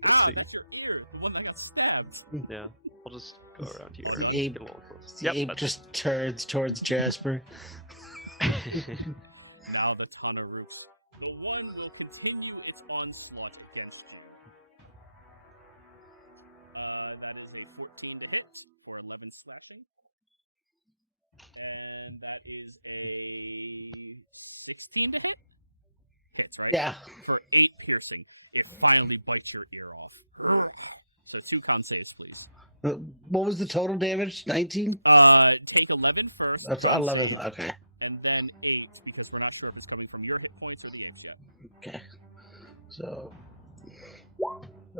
Ah, that's your ear. The one that got stabbed. Yeah. I'll just go around here. All done? Ape, Get a little closer. the Yep, ape that's- just turns towards Jasper. Now the Tanaruks. The one will continue its onslaught against you. That is a 14 to hit for 11 slashing. And that is a 16 to hit? Hits, right? Yeah. For 8 piercing. It finally bites your ear off. So 2 con saves, please. What was the total damage? 19? Take 11 first, That's con 11. save, Okay. and then 8, because we're not sure if it's coming from your hit points or the ape's yet. Okay. So.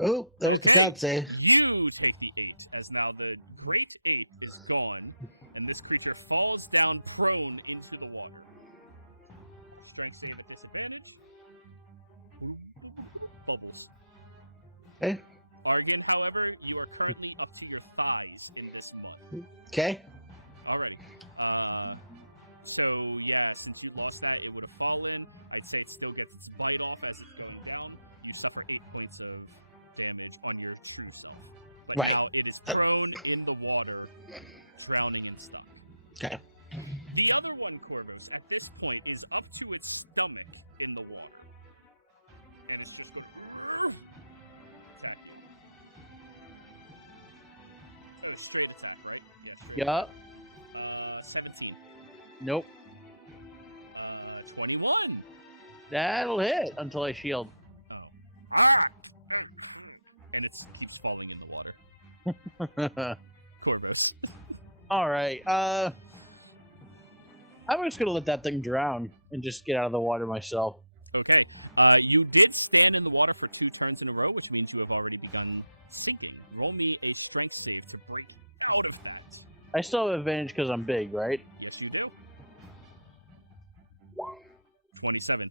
Oh, there's Okay. the con save. You take the 8, as now the great ape is gone, and this creature falls down prone into the water. Strength save at disadvantage. Bubbles. Okay. Argan, however, you are currently up to your thighs in this mud. Okay. Alrighty. So yeah, since you lost that, it would have fallen. I'd say it still gets its bite off as it's going down. You suffer 8 points of damage on your true self. But Right. now it is prone in the water, drowning and stuck. Okay. The other one, Corvus, at this point is up to its stomach in the water. And it's just going to attack you. Oh, straight attack, right? Yeah, straight Yeah. attack. 17. Nope. 21. That'll hit until I shield. Oh. Ah! And it keeps falling in the water. Corvus. All right. I'm just gonna let that thing drown and just get out of the water myself. Okay. You did stand in the water for 2 turns in a row, which means you have already begun sinking. Roll me a strength save to break out of that. I still have advantage because I'm big, right? Yes, you do. 27.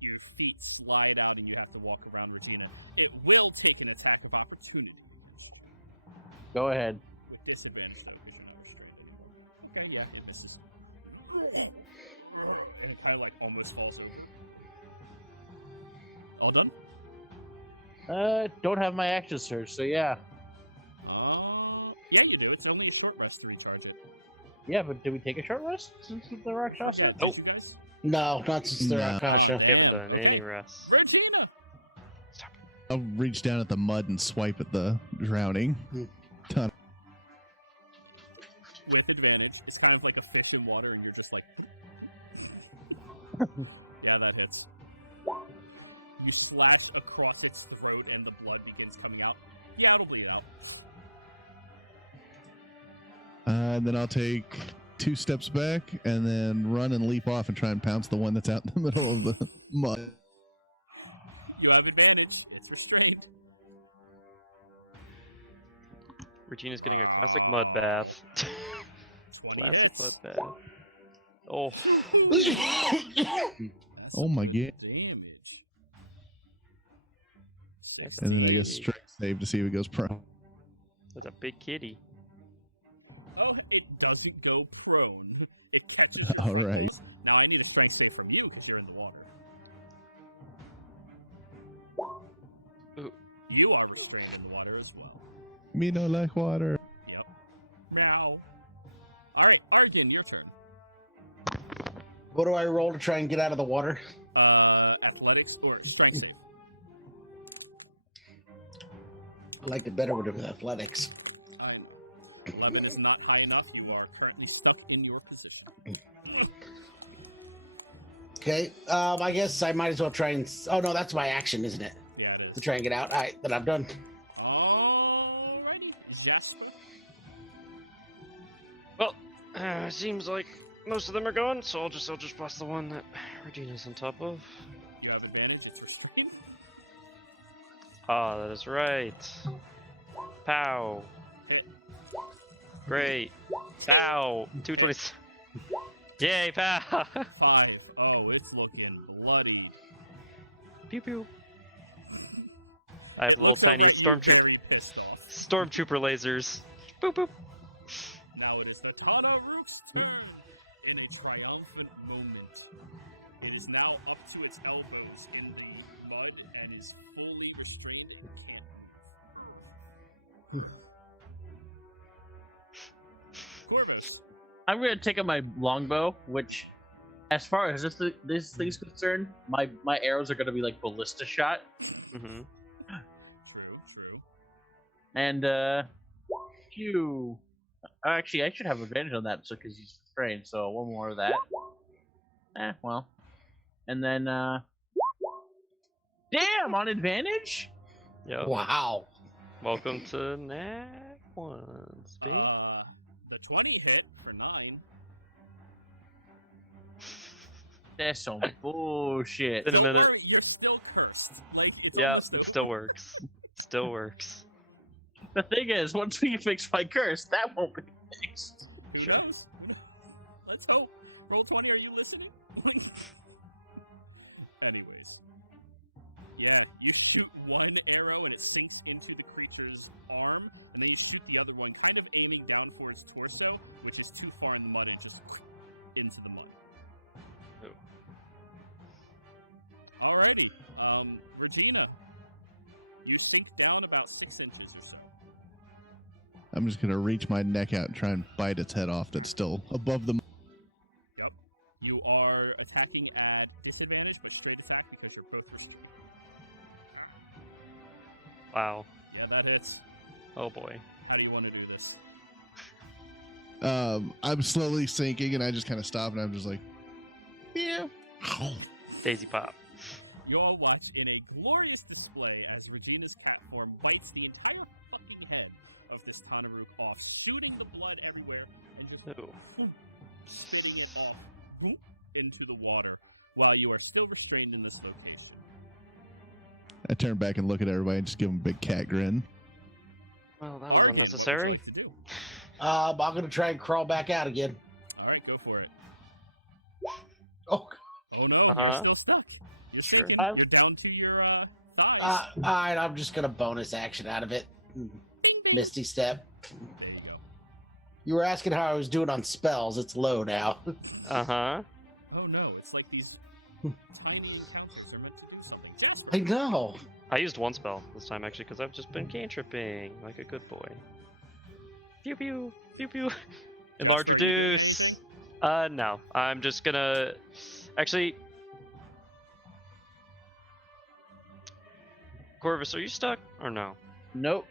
Your feet slide out and you have to walk around Regina. It will take an attack of opportunity against you. Go ahead. With disadvantage, though, because you're not restrained anymore. Okay, yeah, it misses. And it kind of like almost falls over. All done? Don't have my action surge, so yeah. Yeah, you do. It's only a short rest to recharge it. Yeah, but did we take a short rest since the rock I forget. Did you guys? No, not since they're No. Akasha. Oh, damn. Any Okay. rest. Regina! I'll reach down at the mud and swipe at the drowning. Ton- With advantage. It's kind of like a fish in water, and you're just like... Yeah, that hits. You slash across its throat, and the blood begins coming out. Yeah, it'll bleed out. And then I'll take 2 steps back and then run and leap off and try and pounce the one that's out in the middle of the mud. You have advantage. It's restrained. Regina's getting a classic mud bath. 20 Classic hits. mud bath. Oh, That's Oh some my good God. damage. And then I 16. get a strength save to see if it goes prone. that's a big kitty. Oh, it doesn't go prone. It catches your front Alright. paws. Now I need a strength save from you because you're in the water. Ooh. You are restrained in the water as well. Me no like water. Yep. Meow. All right, Argan, your turn. What do I roll to try and get out of the water? Athletics or strength save. I like it better with athletics. I know. 11 is not high enough. You are currently stuck in your position. Okay. I guess I might as well try and. Oh no, that's my action, isn't it? Yeah, it To is. try and get out. All right, then I'm done. Alrighty, Jasper. Well, seems like most of them are gone, so I'll just blast the one that Regina's on top of. You have advantage. It's restrained. Ah, that is right. Pow. Hit. Great. Pow. 220. Yay, pow. 5. Oh, it's looking bloodied. Pew pew. It looks over at you very pissed off. Stormtrooper lasers. Boop boop. Now it is the Tana-Rook's turn. In a triumphant moment, it is now up to its elbows in the mud and is fully restrained and can't move. Corvus. I'm gonna take out my longbow, which, as far as this thing's concerned, my arrows are gonna be like ballista shot, Mhm. True. and phew. Actually, I should have advantage on that, so because he's restrained. So one more of that. Well, and then damn, on advantage. Yep. Wow. Welcome to Nat Ones. The 20 hit for 9. That's some bullshit. No, Don't no. worry, you're still cursed. Like, it's Yeah, almost it over. still works. Still works. The thing is, once we fix my curse, that won't be fixed. Who knows? Let's hope. Roll 20, are you listening? Anyways. Yeah, you shoot one arrow and it sinks into the creature's arm, and then you shoot the other one, kind of aiming down for its torso, which is too far in the mud, and just into the mud. Alrighty, Regina, you sink down about 6 inches or so. I'm just gonna reach my neck out and try and bite its head off. That's still above the. Yep. You are attacking at disadvantage, but straight attack because you're both restrained. Wow. Yeah, that hits. Oh boy. How do you want to do this? I'm slowly sinking, and I just kind of stop, and I'm just like, yeah. Daisy pop. You all watch in a glorious display as Regina's cat form bites the entire fucking head of this Tanaruk off, shooting the blood everywhere and just spitting it off into the water while you are still restrained in this location. I turn back and look at everybody and just give them a big cat grin. Well, that was Argan, what would unnecessary. you like to do? I'm going to try and crawl back out again. All right, go for it. Oh, Oh no, you're Uh-huh. still stuck. You're sinking. I'm- You're down to your thighs. all right. I'm just going to bonus action out of it. Bing, bing. Misty Step. There you go. You were asking how I was doing on spells. It's low now. Uh-huh. Oh no, it's like these tiny encounters are meant to do something. Jasper. I know. I used one spell this time, actually, because I've just been cantripping like a good boy. Pew pew, pew pew. Jasper, are you doing Reduce. anything? No. I'm just gonna... Actually... Corvus, are you stuck or no? Nope.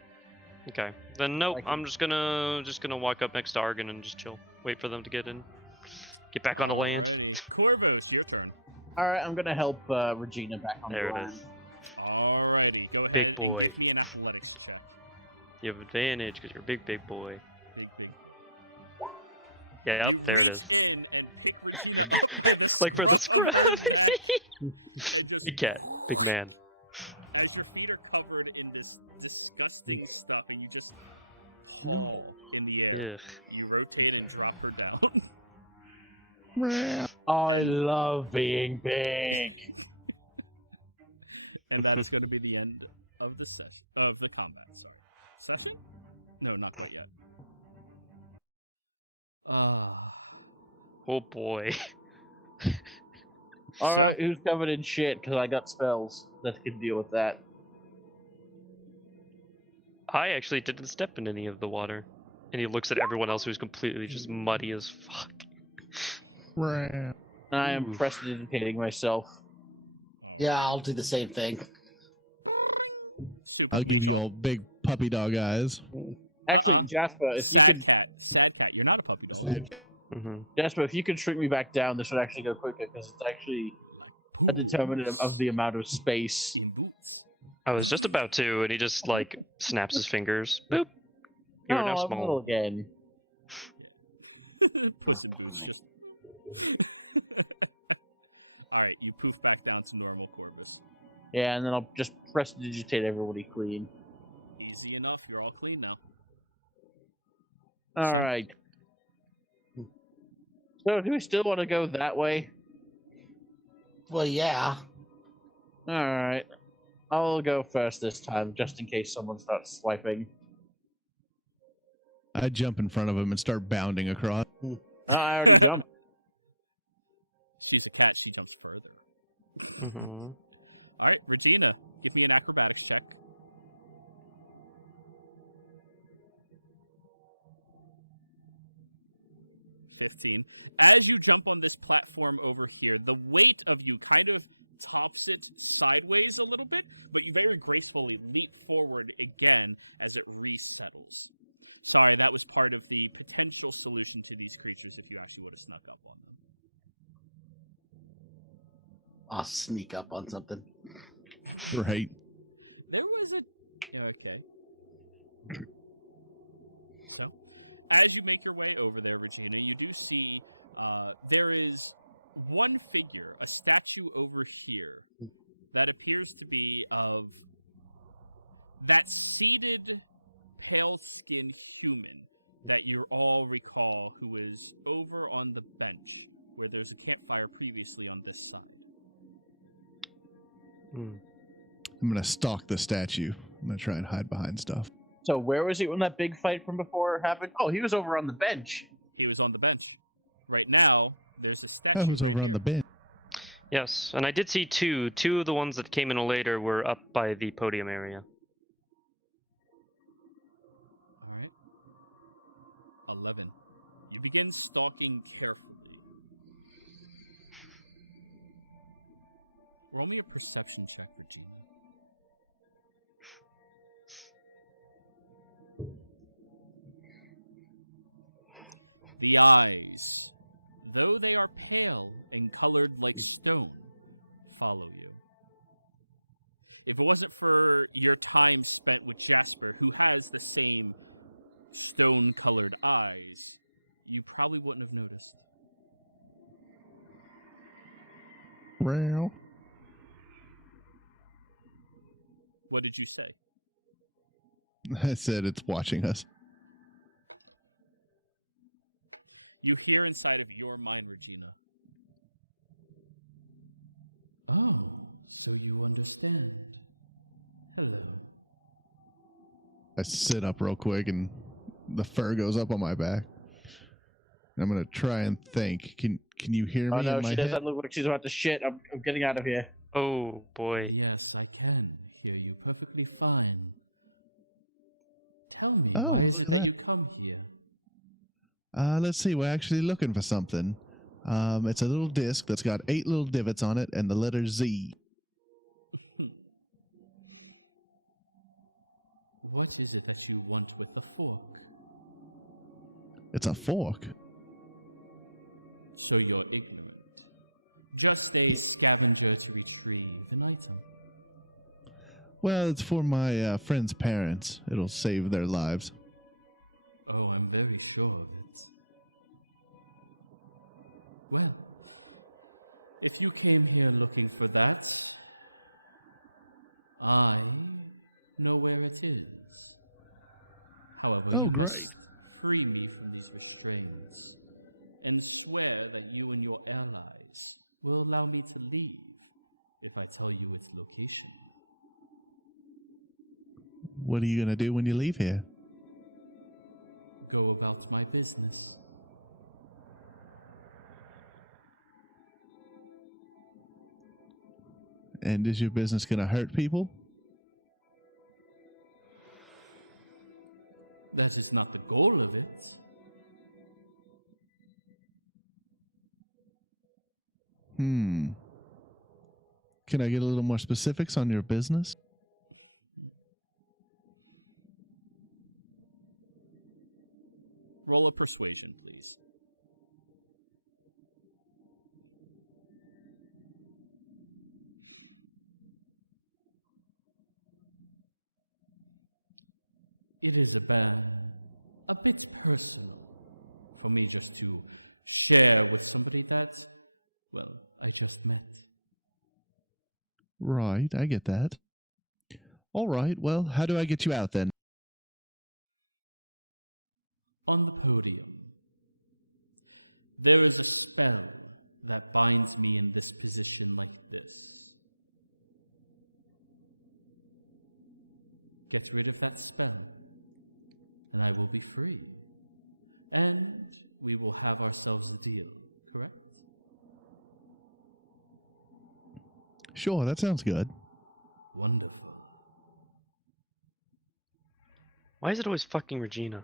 Okay. Then nope. Like- I'm just gonna walk up next to Argan and just chill. Wait for them to get in. Get back on the land. Alrighty. Corvus, your turn. All right, I'm gonna help Regina back on There the it land. is. Alrighty. Go ahead and boy. give me an athletics check. You have advantage because you're a big boy. Big. Yeah, You there it reach is. in and pick Regina up by the Like for the scruff of her scruff. neck and just Big cat, big man. as your feet are covered in this disgusting stuff and you just paw in the air. Ugh. You rotate and drop her down. I And- love being big. And that is going to be the end of the session of the combat. Sorry, session? No, not quite yet. Ah, Oh boy. All So- right, who's covered in shit? Because I got spells that can deal with that. I actually didn't step in any of the water. And he looks at everyone else who's completely just muddy as fuck. I am Oof. prestidigitating myself. Yeah, I'll do the same thing. super I'll give leech you off. all big puppy dog eyes. Actually, Jasper, if you Sad could- cat. You're not a puppy dog. Mm-hmm. Jasper, if you could shrink me back down, this would actually go quicker because it's actually Like a poo determinant of the amount of space. in boots. I was just about to, and he just like snaps his fingers. Boop. You are now I'm small. little again. Puss in boots. Just. All right, you poof back down to normal, Corvus. Yeah, and then I'll just prestidigitate everybody clean. Easy enough. You're all clean now. All So- right. So, do we still want to go that way? Well, yeah. All right. I'll go first this time, just in case someone starts swiping. I jump in front of him and start bounding across. Oh, I already jumped. She's a cat. She jumps further. Mm-hmm. All right, Regina, give me an acrobatics check. $15. As you jump on this platform over here, the weight of you kind of tops it sideways a little bit, but you very gracefully leap forward again as it resettles. Sorry, that was part of the potential solution to these creatures if you actually would have snuck up on them. I'll sneak up on something. Right. There was a... Okay. So, as you make your way over there, Regina, you do see there is one figure, a statue over here, that appears to be of that seated, pale-skinned human that you all recall who is over on the bench where there's a campfire previously on this side. I'm gonna stalk the statue. I'm gonna try and hide behind stuff. So where was he when that big fight from before happened? Oh, he was over on the bench. He was on the bench. Right now, there's a I statue was right over on here. the bench. Yes, and I did see two. Two of the ones that came in later were up by the podium area. All right. 11. You begin stalking carefully. Roll me a perception check, Regina. The eyes, though they are pale and colored like stone, follow you. If it wasn't for your time spent with Jasper, who has the same stone-colored eyes, you probably wouldn't have noticed. Well, What did you say? I said it's watching us. You hear inside of your mind, Regina. Oh, so you understand. Hello. I sit up real quick and the fur goes up on my back. I'm gonna try and think. Can you hear me Oh no, in my she head? doesn't look like she's about to shit. I'm getting out of here. Oh boy. Yes, I can hear you perfectly fine. Tell me, Oh, why is it that yeah. you come here? Let's see. We're actually looking for something. It's a little disc that's got 8 little divots on it and the letter Z. What is it that you want with the fork? It's a fork. So you're ignorant. Just a scavenger to retrieve an item. Well, it's for my friend's parents. It'll save their lives. Oh, I'm very sure of it. Well, if you came here looking for that, I know where it is. However, Oh, you great. must free me from these restraints and swear that you and your allies will allow me to leave if I tell you its location. What are you going to do when you leave here? Go about my business. And is your business going to hurt people? That is not the goal of it. Can I get a little more specifics on your business? Roll a persuasion, please. It is a bit personal for me just to share with somebody that, well, I just met. Right, I get that. All right, well, how do I get you out then? On the podium, there is a spell that binds me in this position like this. Get rid of that spell, and I will be free. And we will have ourselves a deal, correct? Sure, that sounds good. Wonderful. Why is it always fucking Regina?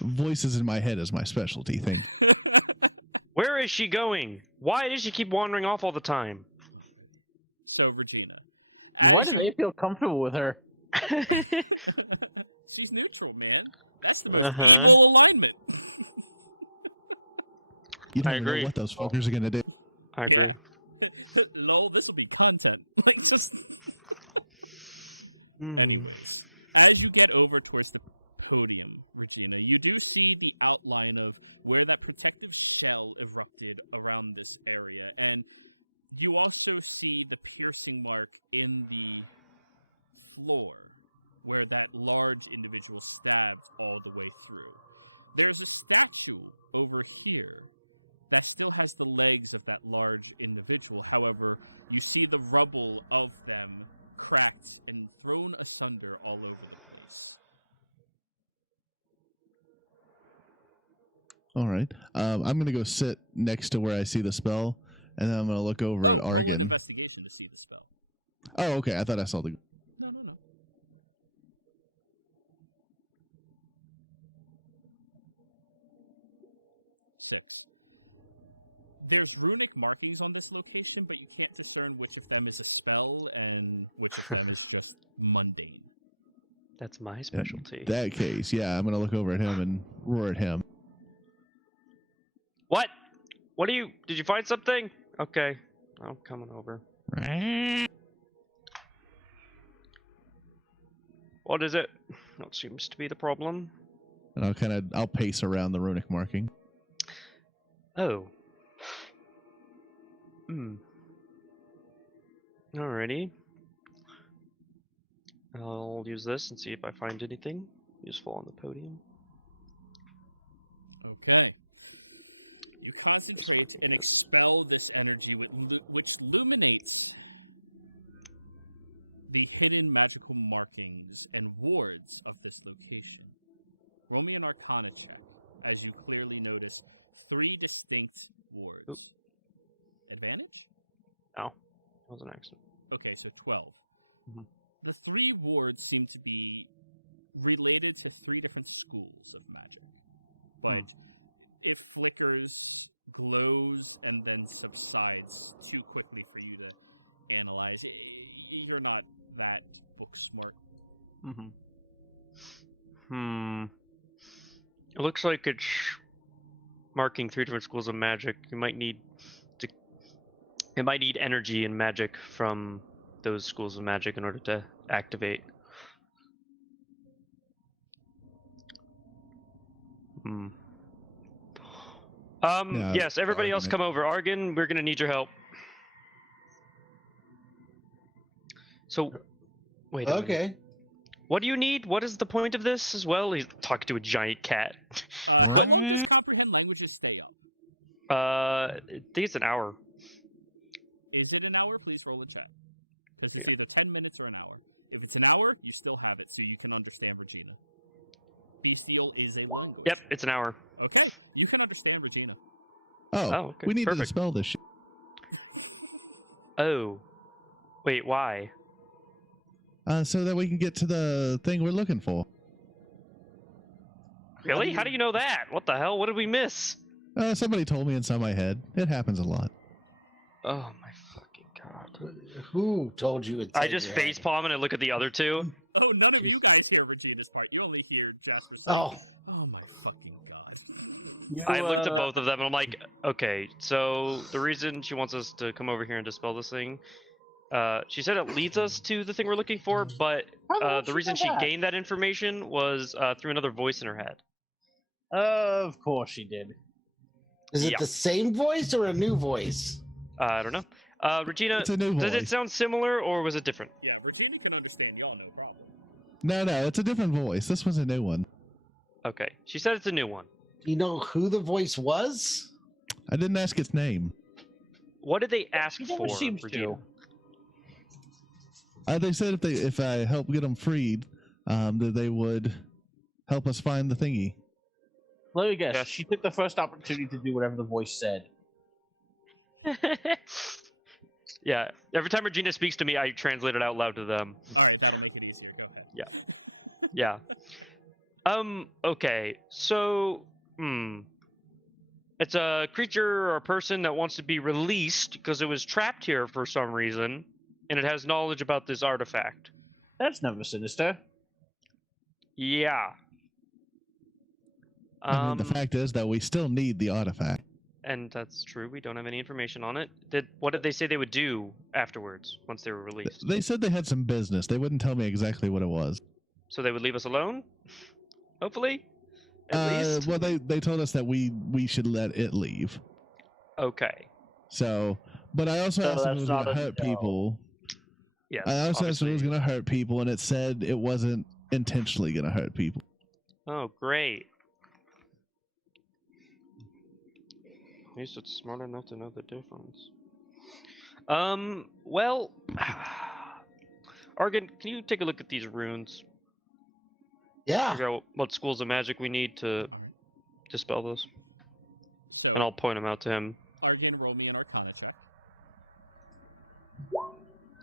Voices in my head is my specialty thing. Where is she going? Why does she keep wandering off all the time? So, Regina, Why as do they you... feel comfortable with her? She's neutral, man. That's the most Uh-huh. evil alignment. You don't I even know agree. what those fuckers are going to do. I agree. Yeah. Lol, this will be content. Like, just... Anyways, as you get over towards the podium, Regina, you do see the outline of where that protective shell erupted around this area, and you also see the piercing mark in the floor where that large individual stabbed all the way through. There's a statue over here that still has the legs of that large individual. However, you see the rubble of them cracked and thrown asunder all over the place. All right. I'm going to go sit next to where I see the spell, and then I'm going to look over Oh, at Argon. roll an investigation to see the spell. Oh, okay. I thought I saw the... No. 6. There's runic markings on this location, but you can't discern which of them is a spell and which of them is just mundane. That's my specialty. In that case, yeah, I'm going to look over at him and roar at him. What? What do you... Did you find something? Okay. I'm coming over. What is it? What seems to be the problem? And I'll pace around the runic marking. Oh. Alrighty. I'll use this and see if I find anything useful on the podium. Okay. You concentrate and expel this energy which illuminates the hidden magical markings and wards of this location. Roll me an Arcana check as you clearly notice 3 distinct wards. Advantage? No, that was an accident. Okay, so 12. Mm-hmm. The 3 wards seem to be related to 3 different schools of magic. But it flickers, glows, and then subsides too quickly for you to analyze. You're not that book smart. It looks like it's marking 3 different schools of magic. It might need energy and magic from those schools of magic in order to activate. Yes, everybody else come over. Argon, we're gonna need your help. So, wait a minute. Okay. What do you need? What is the point of this as well? He's talking to a giant cat. How long does comprehend languages stay up? I think it's an hour. Is it an hour? Please roll in chat. Because it's either 10 minutes or an hour. If it's an hour, you still have it, so you can understand Regina. Bestial is a language. Yep, it's an hour. Okay, you can understand Regina. Oh, okay, we need to perfect. dispel this shit. Oh. Wait, why? So that we can get to the thing we're looking for. Really? How do you know that? What the hell? What did we miss? Somebody told me inside my head. It happens a lot. Oh my fucking god. Who told you it's I just facepalm and I look at the other 2. Oh, none of you guys hear Regina's part. You only hear Jasper saying, oh my fucking god. I looked at both of them and I'm like, okay, so the reason she wants us to come over here and dispel this thing, she said it leads us to the thing we're looking for, but the reason she gained that information was through another voice in her head. Of course she did. Is it the same voice or a new voice? I don't know. Regina, It's a new does it voice. sound similar or was it different? Yeah, Regina can understand y'all, no problem. No, it's a different voice. This one's a new one. Okay, she said it's a new one. Do you know who the voice was? I didn't ask its name. What did they ask She for, never seems Regina? to. They said if I help get them freed, that they would help us find the thingy. Let me guess. Yes. She took the first opportunity to do whatever the voice said. Yeah, every time Regina speaks to me, I translate it out loud to them. All right, that'll make it easier. Go ahead. Yeah. Okay, so, it's a creature or a person that wants to be released because it was trapped here for some reason, and it has knowledge about this artifact. That's never sinister. Yeah. I mean, the fact is that we still need the artifact. And that's true. We don't have any information on it. What did they say they would do afterwards once they were released? They said they had some business. They wouldn't tell me exactly what it was. So they would leave us alone? Hopefully? At least? Well, they told us that we should let it leave. Okay. So, but I also asked if it was going to hurt people. Yes, I also asked if it was obviously. going to hurt people, and it said it wasn't intentionally going to hurt people. Oh, great. He's smart enough to know the difference. Well, Argon, can you take a look at these runes? Yeah. Figure out what schools of magic we need to All right. dispel those, So, and I'll point them out to him. Argon, roll me an Arcana check.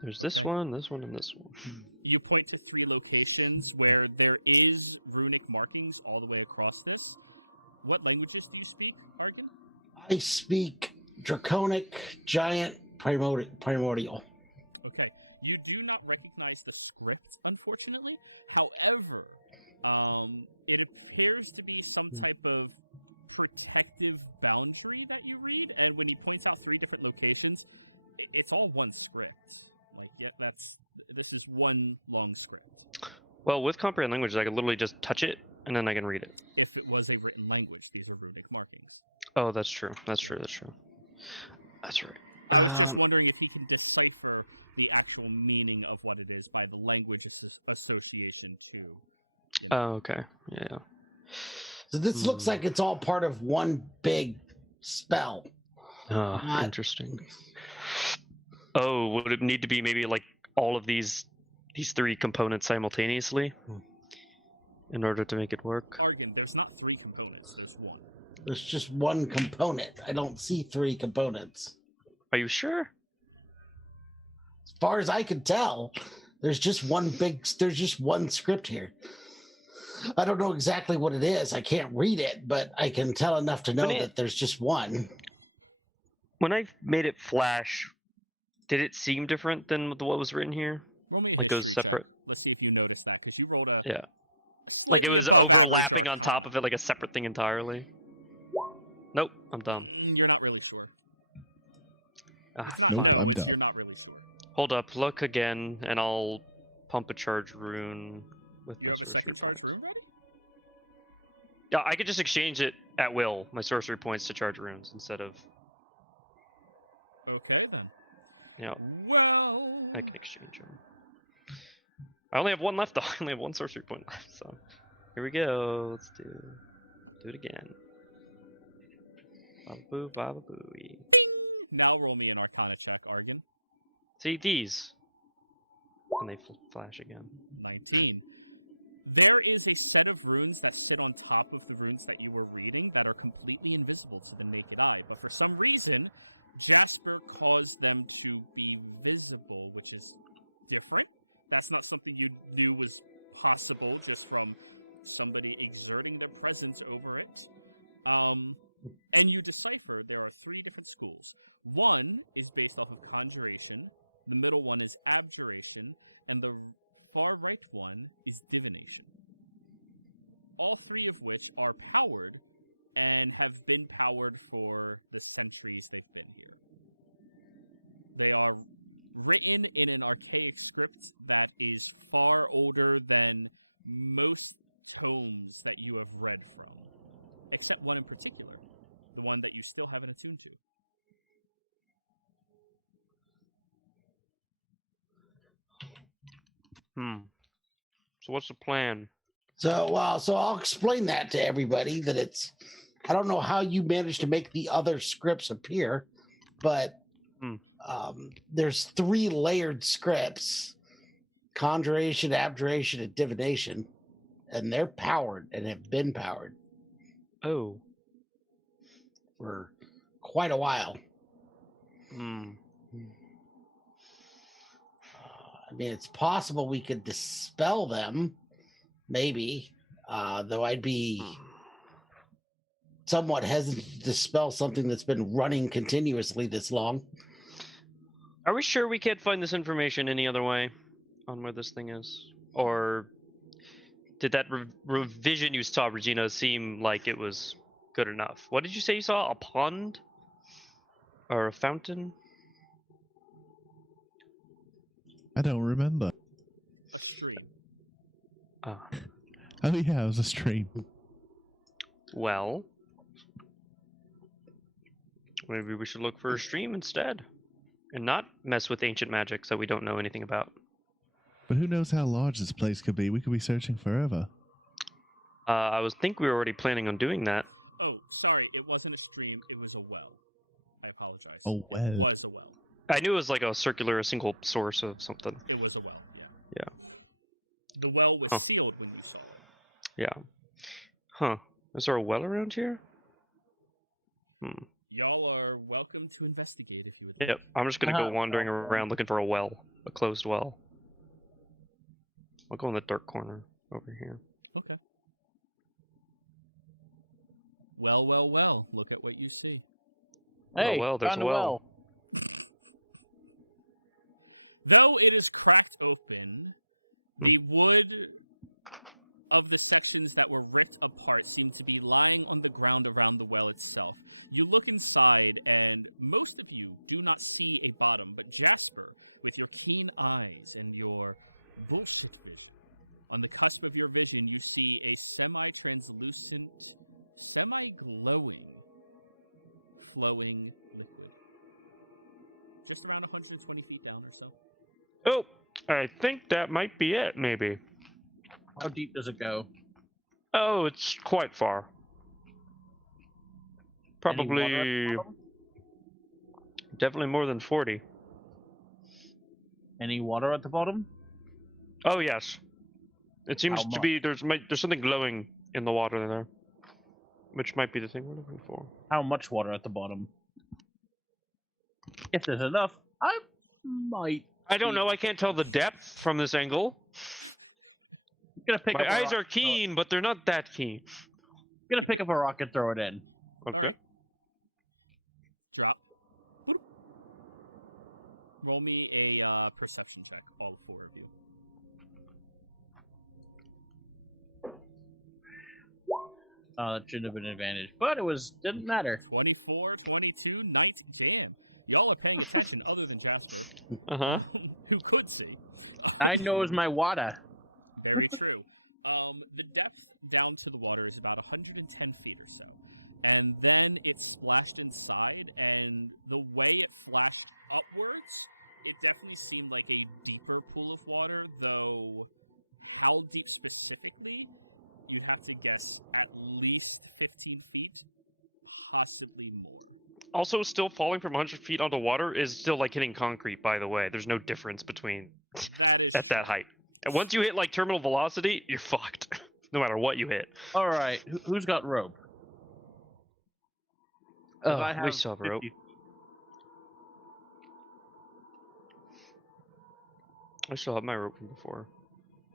There's this Okay. one, this one, and this one. You point to 3 locations where there is runic markings all the way across this. What languages do you speak, Argon? I speak Draconic, Giant, Primordial. Okay. You do not recognize the script, unfortunately. However, it appears to be some type of protective boundary that you read, and when he points out 3 different locations, it's all one script. Like, yeah, this is one long script. Well, with comprehend languages, I can literally just touch it, and then I can read it. If it was a written language, these are runic markings. Oh, that's true. That's true. That's true. That's right. I was just wondering if he can decipher the actual meaning of what it is by the language association too. You know. Oh, okay. Yeah. So this looks like it's all part of one big spell. Oh, Not- interesting. Oh, would it need to be maybe like all of these 3 components simultaneously in order to make it work? Argon, there's not 3 components. There's 1. There's just one component. I don't see 3 components. Are you sure? As far as I can tell, there's just one script here. I don't know exactly what it is. I can't read it, but I can tell enough to know that there's just one. When I made it flash, did it seem different than what was written here? Roll me a Like those history check. separate- Let's see if you notice that, because you rolled a Yeah. slightly like it was above average overlapping Arcana. on top of it, like a separate thing entirely. Nope, I'm dumb. You're not really sure. Ah, It's not Nope, no, I'm it's dumb. you're not really sure. Hold up, look again, and I'll pump a charge rune. With You my have a sorcery second charge points. room ready? Yeah, I could just exchange it at will, my sorcery points to charge runes instead of, Okay then. you know, Well, I can exchange them. I only have 1 left though. I only have 1 sorcery point left, so here we go. Let's do it again. Baba boo, baba booey. now roll me an Arcana check, Argon. See these, and they flash again. 19. There is a set of runes that sit on top of the runes that you were reading that are completely invisible to the naked eye, but for some reason, Jasper caused them to be visible, which is different. That's not something you knew was possible just from somebody exerting their presence over it. And you decipher there are 3 different schools. One is based off of conjuration, the middle one is abjuration, and the far right one is divination. All 3 of which are powered and have been powered for the centuries they've been here. They are written in an archaic script that is far older than most tomes that you have read from, except one in particular, the one that you still haven't attuned to. So what's the plan? So I'll explain that to everybody that it's. I don't know how you managed to make the other scripts appear, but there's 3 layered scripts: conjuration, abjuration, and divination, and they're powered and have been powered Oh. for quite a while. I mean, it's possible we could dispel them, maybe, though I'd be somewhat hesitant to dispel something that's been running continuously this long. Are we sure we can't find this information any other way on where this thing is? Or did that revision you saw, Regina, seem like it was good enough? What did you say you saw? A pond? Or a fountain? I don't remember. A stream. Ah. Oh yeah, it was a stream. Well, maybe we should look for a stream instead. And not mess with ancient magics that we don't know anything about. But who knows how large this place could be? We could be searching forever. I think we were already planning on doing that. Oh, sorry, it wasn't a stream, it was a well. I apologize. A well. It was a well. I knew it was like a circular, a single source of something. It was a well, yeah. Yeah. The well was Huh. sealed when you saw it. Yeah. Huh. Is there a well around here? Y'all are welcome to investigate if you would like. Yep. I'm just gonna go wandering around looking for a well. A closed well. I'll go in the dark corner over here. Okay. Well. Look at what you see. Hey, well, there's found a well. Though it is cracked open, the wood of the sections that were ripped apart seem to be lying on the ground around the well itself. You look inside, and most of you do not see a bottom, but Jasper, with your keen eyes and your bullshit vision, on the cusp of your vision, you see a semi-translucent, semi-glowing, flowing liquid. Just around 120 feet down or so. Oh, I think that might be it, maybe. How deep does it go? Oh, it's quite far. Probably, definitely more than 40. Any water at the bottom? Oh yes, it seems How to be. There's something glowing in the water there, which might be the thing we're looking for. How much water at the bottom? If there's enough, I might. I don't know. I can't tell the depth from this angle. I'm gonna pick My up a eyes rock, are keen, but they're not that keen. I'm gonna pick up a rock and throw it in. Okay. All right. Drop. Boop. Roll me a perception check, all four of you. That shouldn't have been an advantage, but didn't matter. 24, 22, 19. Jam. Y'all are paying attention other than Jasper, who could see. I knows my water. Very true. The depth down to the water is about 110 feet or so. And then it splashed inside, and the way it flashed upwards, it definitely seemed like a deeper pool of water, though how deep specifically, you'd have to guess at least 15 feet, possibly more. Also, still falling from 100 feet onto water is still like hitting concrete, by the way. There's no difference between That is at true. that height. And once you hit like terminal velocity, you're fucked. No matter what you hit. All right, who's got rope? Oh, I have we still have rope. 50. I still have my rope from before.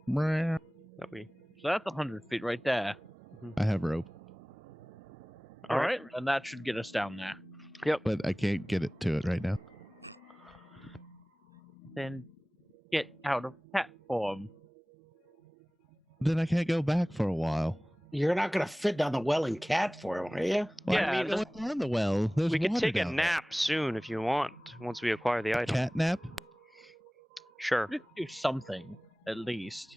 Brah. That we. So that's 100 feet right there. I have rope, All right, and that should get us down there. but I can't get it to it right now. Then get out of cat form. Then I can't go back for a while. You're not going to fit down the well in cat form, are you? Well, Yeah, I mean, going down the well. There's We can water take a down there. nap soon if you want. Once we acquire the item. Cat nap? Sure. We could do something, at least.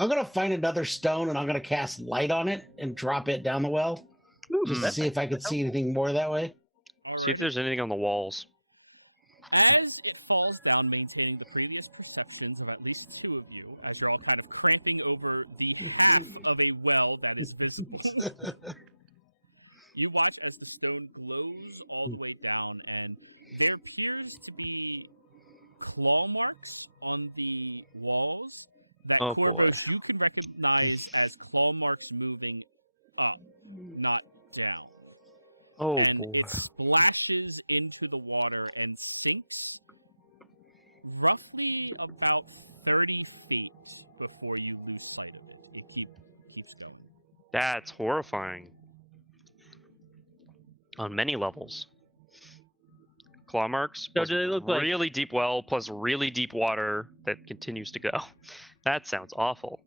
I'm going to find another stone and I'm going to cast light on it and drop it down the well. Just to see if I could see anything more that way. All See right. if there's anything on the walls. As it falls down, maintaining the previous perceptions of at least two of you, as you're all kind of cramping over the half of a well that is visible, you watch as the stone glows all the way down, and there appears to be claw marks on the walls that, Oh, Corvos, you can recognize as claw marks moving up, not down. Oh, And boy. it splashes into the water and sinks roughly about 30 feet before you lose sight of it. It keeps going. That's horrifying. On many levels. Claw marks. So plus do they look like- really deep well plus really deep water that continues to go? That sounds awful.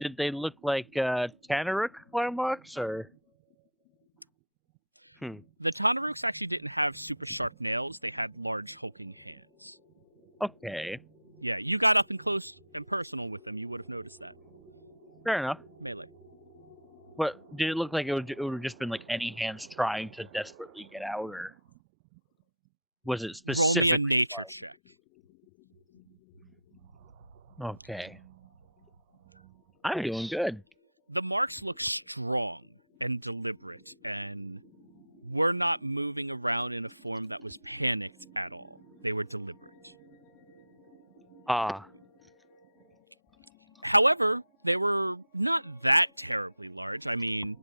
Did they look like Tanaruk claw marks, or? The Tanaruks actually didn't have super sharp nails. They had large hulking hands. Okay, Yeah, you got up and close and personal with them. You would have noticed that. fair enough. Melee. But did it look like it would have just been like any hands trying to desperately get out, or was it specific? Roll me a nature check. Okay. I'm Nice. doing good. The marks look strong and deliberate, and were not moving around in a form that was panicked at all. They were deliberate. Ah. However, they were not that terribly large. I mean,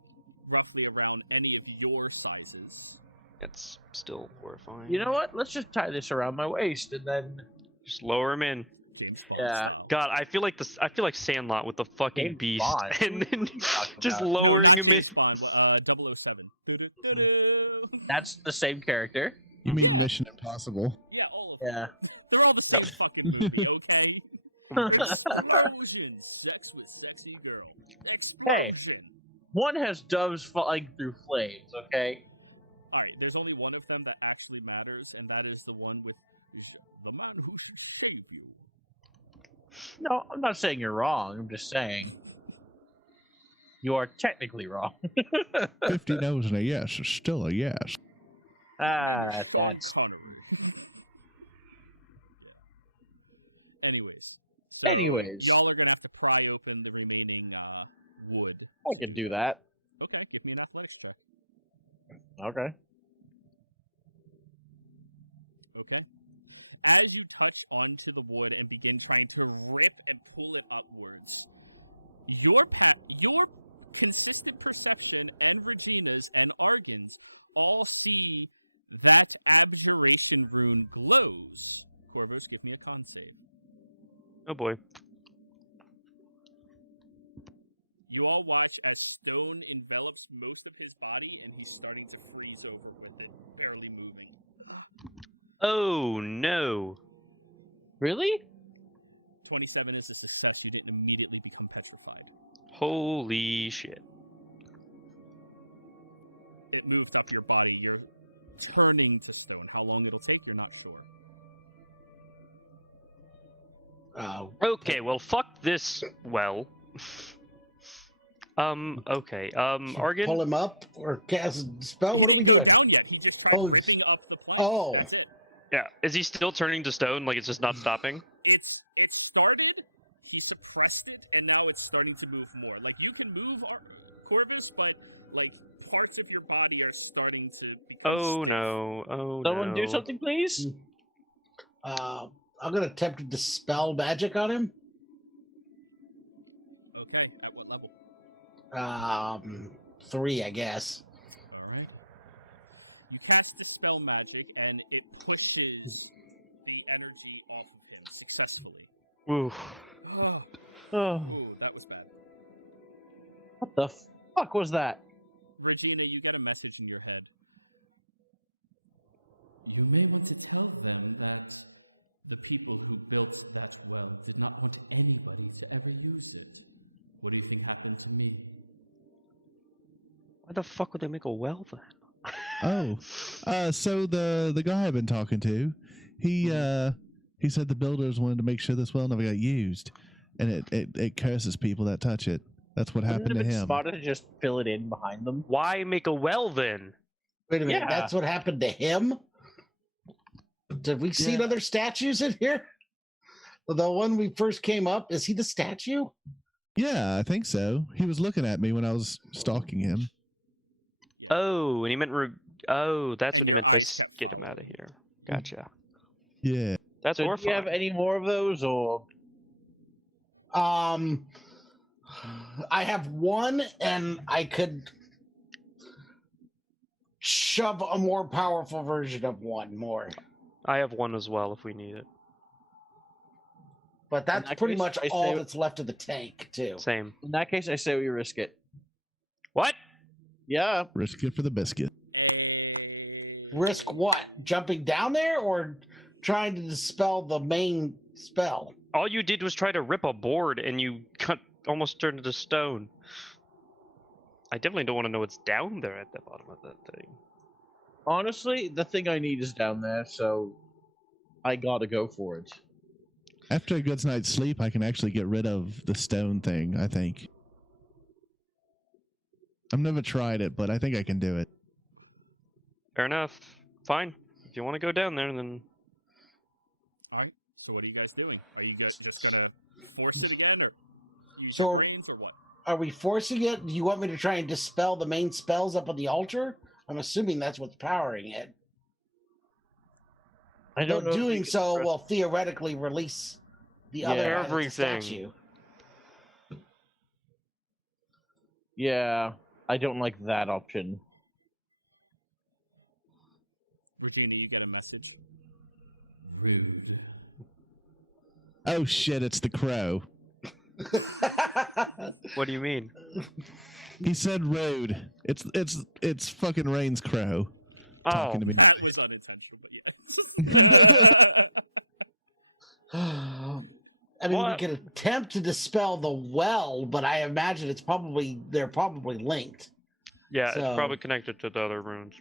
roughly around any of your sizes. That's still horrifying. You know what? Let's just tie this around my waist and then. Just lower him in. James Bond Yeah. style. God, I feel like this. I feel like Sandlot with the fucking James beast, Bond. and then What are you talking just about? lowering No, not him James in. Bond. 007. Doo-doo-doo-doo. That's the same character. You mean Yeah. Mission Impossible? Yeah, all of them. Yeah. They're all the same fucking movie, okay? Explosion! Sex with sexy girl. Explosion! One has doves flying through flames, okay? Alright, there's only one of them that actually matters, and that is the one with the man who should shave you. No, I'm not saying you're wrong. I'm just saying. You are technically wrong. 50 no's and a yes is still a yes. My name is Sean thanks. Connery. Yeah. Anyways, so Anyways. y'all are gonna have to pry open the remaining wood. I to can do that. Okay, give me an athletics check. Okay. Okay. As you touch onto the wood and begin trying to rip and pull it upwards, your consistent perception and Regina's and Argan's all see that abjuration rune glows. Corvus, give me a con save. Oh boy. You all watch as stone envelops most of his body and he's starting to freeze over with it, barely moving. Oh no. Really? 27 is a success. You didn't immediately become petrified. Holy shit. It moved up your body. You're turning to stone. How long it'll take, you're not sure. Okay, well, fuck this. Well. Okay. Argan? Pull him up or cast a spell? He What are didn't we go doing? down yet. He just tried Oh, ripping up the plank. oh. That's it. Yeah. Is he still turning to stone? Like it's just not stopping? It started, he suppressed it, and now it's starting to move more. Like, you can move Corvus, but, like, parts of your body are starting to become Oh stiff. no. Oh Someone no. do something, please? I'm gonna attempt to dispel magic on him. Okay, at what level? 3, I guess. Alrighty. You cast Dispel Magic, and it pushes the energy off of him successfully. Ooh. Oh, Oh, ooh, that was bad. what the fuck was that? Regina, you get a message in your head. You may want to tell them that the people who built that well did not want anybody to ever use it. What do you think happened to me? Why the fuck would they make a well then? So the guy I've been talking to, he said the builders wanted to make sure this well never got used, and it curses people that touch it. That's what Wouldn't happened it to have been him. smarter to just fill it in behind them? Why make a well then? Wait a minute, Yeah. that's what happened to him? Did we see Yeah. other statues in here? The one we first came up, is he the statue? Yeah, I think so. He was looking at me when I was stalking him. Yeah. Oh, and he meant oh, that's And when he your meant to eyes kept get him out of following. here. Gotcha. Yeah. That's So do you horrifying. have any more of those, or I have one, and I could shove a more powerful version of one more. I have one as well if we need it. But that's that pretty case, much I all say- that's left of the tank, too. Same. in that case, I say we risk it. What? Yeah, Risk it for the biscuit. Risk what? Jumping down there or trying to dispel the main spell? All you did was try to rip a board and you almost turned into stone. I definitely don't want to know what's down there at the bottom of that thing. honestly, the thing I need is down there, so I gotta go for it. After a good night's sleep, I can actually get rid of the stone thing, I think. I've never tried it, but I think I can do it. Fair enough. Fine. If you want to go down there, then All right. So what are you guys doing? Are you just gonna force it again, or use your So- brains, or what? Are we forcing it? Do you want me to try and dispel the main spells up on the altar? I'm assuming that's what's powering it. I don't know. if you Doing can so press- will theoretically release the other Yeah. guy that's a Everything. statue. Yeah, I don't like that option. Regina, you get a message. Rude. Oh shit! It's the crow. What do you mean? He said rude. It's fucking Rain's crow Oh, talking to me. That was unintentional, but yeah. I mean, What? we could attempt to dispel the well, but I imagine they're probably linked. yeah, So- it's probably connected to the other runes.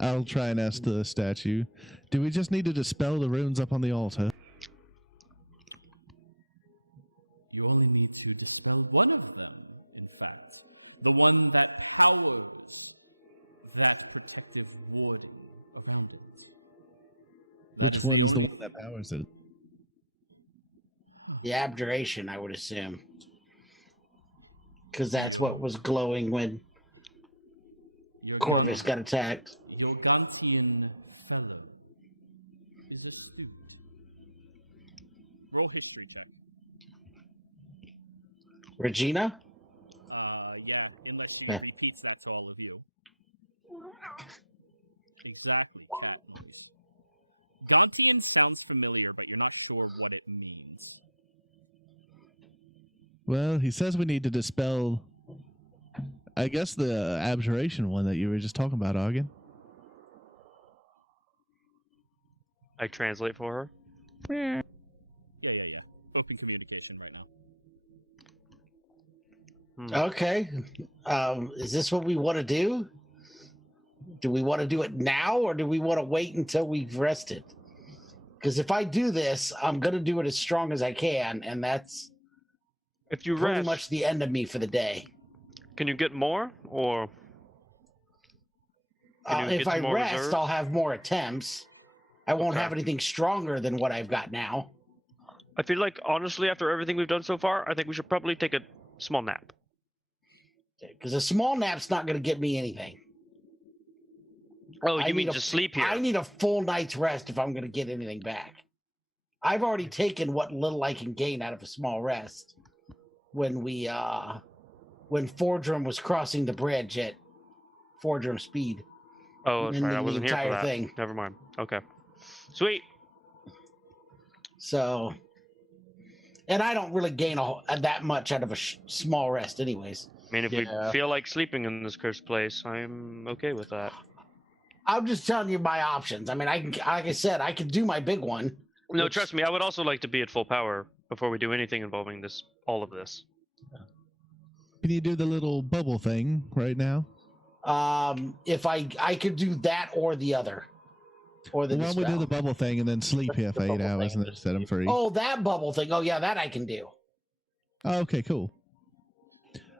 I'll try and ask the statue. Do we just need to dispel the runes up on the altar? You only need to dispel one of them, in fact. The one that powers that protective warding around it. That Which is one the is only... one that powers it. The abjuration, I would assume. Because that's Yo. what was glowing when Your Corvus got attacked. Your Gantian fellow is astute. Roll history check. Regina? Yeah, unless she Yeah. repeats that to all of you. Exactly, cat noise. Gantian sounds familiar, but you're not sure what it means. Well, he says we need to dispel, I guess, the abjuration one that you were just talking about, Ogden. I translate for her. Yeah. Open communication right now. Okay. Is this what we want to do? Do we want to do it now, or do we want to wait until we've rested? Because if I do this, I'm going to do it as strong as I can, and that's If you pretty rest, much the end of me for the day. can you get more, or can you If get I more rest, reserves? I'll have more attempts. I won't Okay. have anything stronger than what I've got now. I feel like honestly, after everything we've done so far, I think we should probably take a small nap. Because a small nap's not going to get me anything. Oh, I you mean need a- just sleep here? I need a full night's rest if I'm going to get anything back. I've already taken what little I can gain out of a small rest when when Fordrum was crossing the bridge at Fordrum speed. Oh, that's and right. I then the wasn't here for entire that. thing. Never mind. Okay. Sweet. So, and I don't really gain that much out of a small rest, anyways. I mean, if Yeah. we feel like sleeping in this cursed place, I'm okay with that. I'm just telling you my options. I mean, I can, like I said, I could do my big one. No, which- trust me. I would also like to be at full power before we do anything involving all of this. Can you do the little bubble thing right now? If I could do that or the other, or the Why don't we do dispel. the bubble thing and then sleep here for The 8 bubble hours thing and and then set him just free? Oh, that bubble thing. Oh, yeah, that I can do. Oh, okay, cool.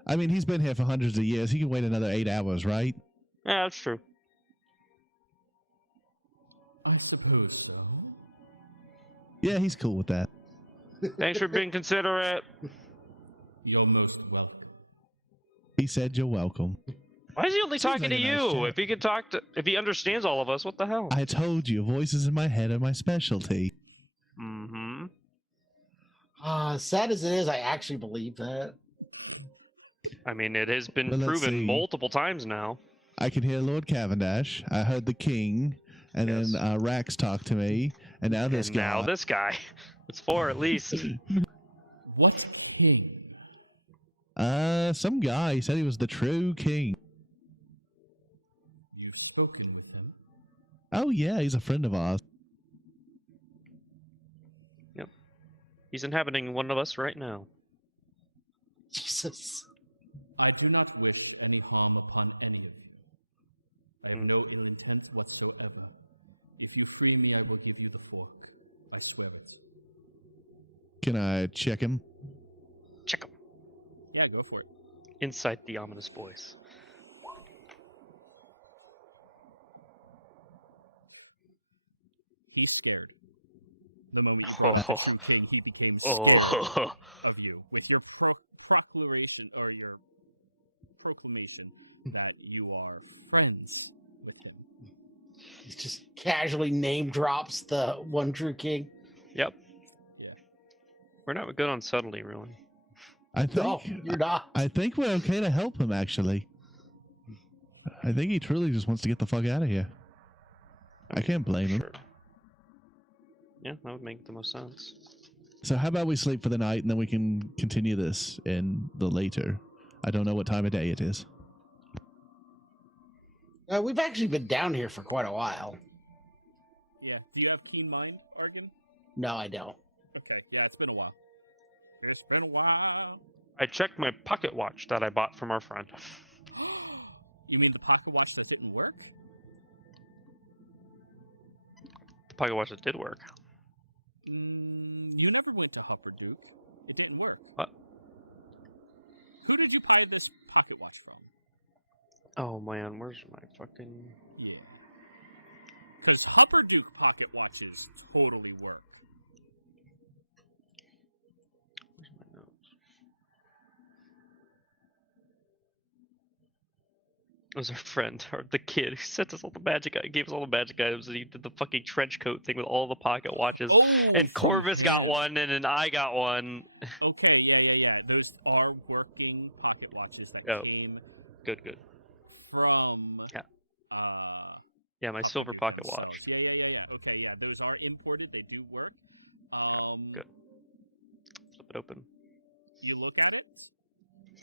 I mean, he's been here for hundreds of years. He can wait another 8 hours, right? Yeah, that's true. I suppose so. Yeah, he's cool with that. Thanks for being considerate. You're most welcome. He said you're welcome. Why is he only Seems talking like to a nice you? chat. If he could talk to, if he understands all of us, what the hell? I told you, voices in my head are my specialty. Mm-hmm. Sad as it is, I actually believe that. I mean, it has been Well, let's proven see. multiple times now. I can hear Lord Cavendish. I heard the king, and Yes. then Rax talked to me, and now this And guy. now this guy. It's 4 at least. What king? Some guy. He said he was the true king. You've spoken with him. Oh yeah, he's a friend of ours. He's inhabiting one of us right now. Jesus. I do not wish any harm upon any of you. I have no ill intent whatsoever. If you free me, I will give you the fork. I swear it. Can I check him? Check him. Yeah, go for it. Inside the ominous voice. He's scared. The moment you brought up the true king, he became scared. Oh. of you with your proclamation or your proclamation that you are friends with him. He just casually name drops the one true king. Yep. Yeah. We're not good on subtlety, really. I think No, you're not. I think we're okay to help him. Actually, I think he truly just wants to get the fuck out of here. I can't blame him. Sure. Yeah, that would make the most sense. So how about we sleep for the night and then we can continue this in the later. I don't know what time of day it is. We've actually been down here for quite a while. Yeah. Do you have keen mind, Argon? No, I don't. Okay. Yeah, it's been a while. It's been a while. I checked my pocket watch that I bought from our friend. You mean the pocket watch that didn't work? The pocket watch that did work. You never went to Hupperduke. It didn't work. What? Who did you buy this pocket watch from? Oh man, where's my fucking... Yeah. Because Hupperduke pocket watches totally work. Where's my notes? It was our friend, or the kid, who sent us all the magic, gave us all the magic items, and he did the fucking trench coat thing with all the pocket watches. Oh, and from Corvus got him. one, and then I got one. Okay, yeah. Those are working pocket watches that Oh. came Good. from Yeah, my silver Hupperduke pocket themselves. watch. Yeah. Okay, yeah. Those are imported. They do work. Good. Flip it open. You look at it,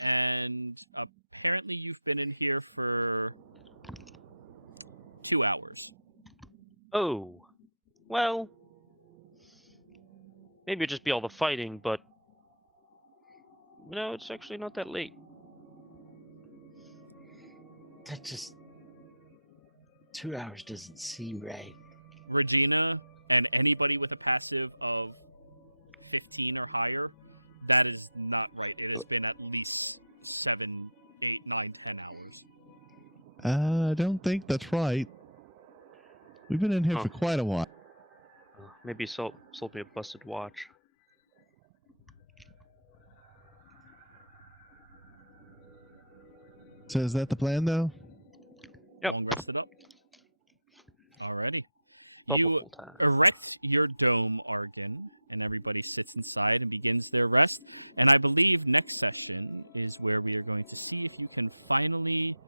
and apparently you've been in here for 2 hours. Oh, well, maybe it'd just be all the fighting, but no, it's actually not that late. That just 2 hours doesn't seem right. Regina and anybody with a passive of 15 or higher, that is not right. It has been at least 7, 8, 9, 10 hours. I don't think that's right. We've been in here Huh. for quite a while. Maybe he sold me a busted watch. So is that the plan, though? Yep. Long rested up. Alrighty. Double You full time. erect your dome, Argon, and everybody sits inside and begins their rest. And I believe next session is where we are going to see if you can finally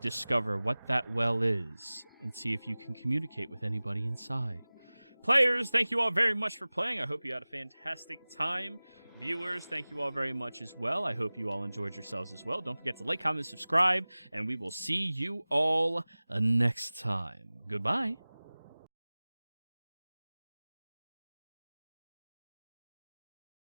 discover what that well is and see if you can communicate with anybody inside. Players, thank you all very much for playing. I hope you had a fantastic time. Viewers, thank you all very much as well. I hope you all enjoyed yourselves as well. Don't forget to like, comment, subscribe, and we will see you all next time. Goodbye.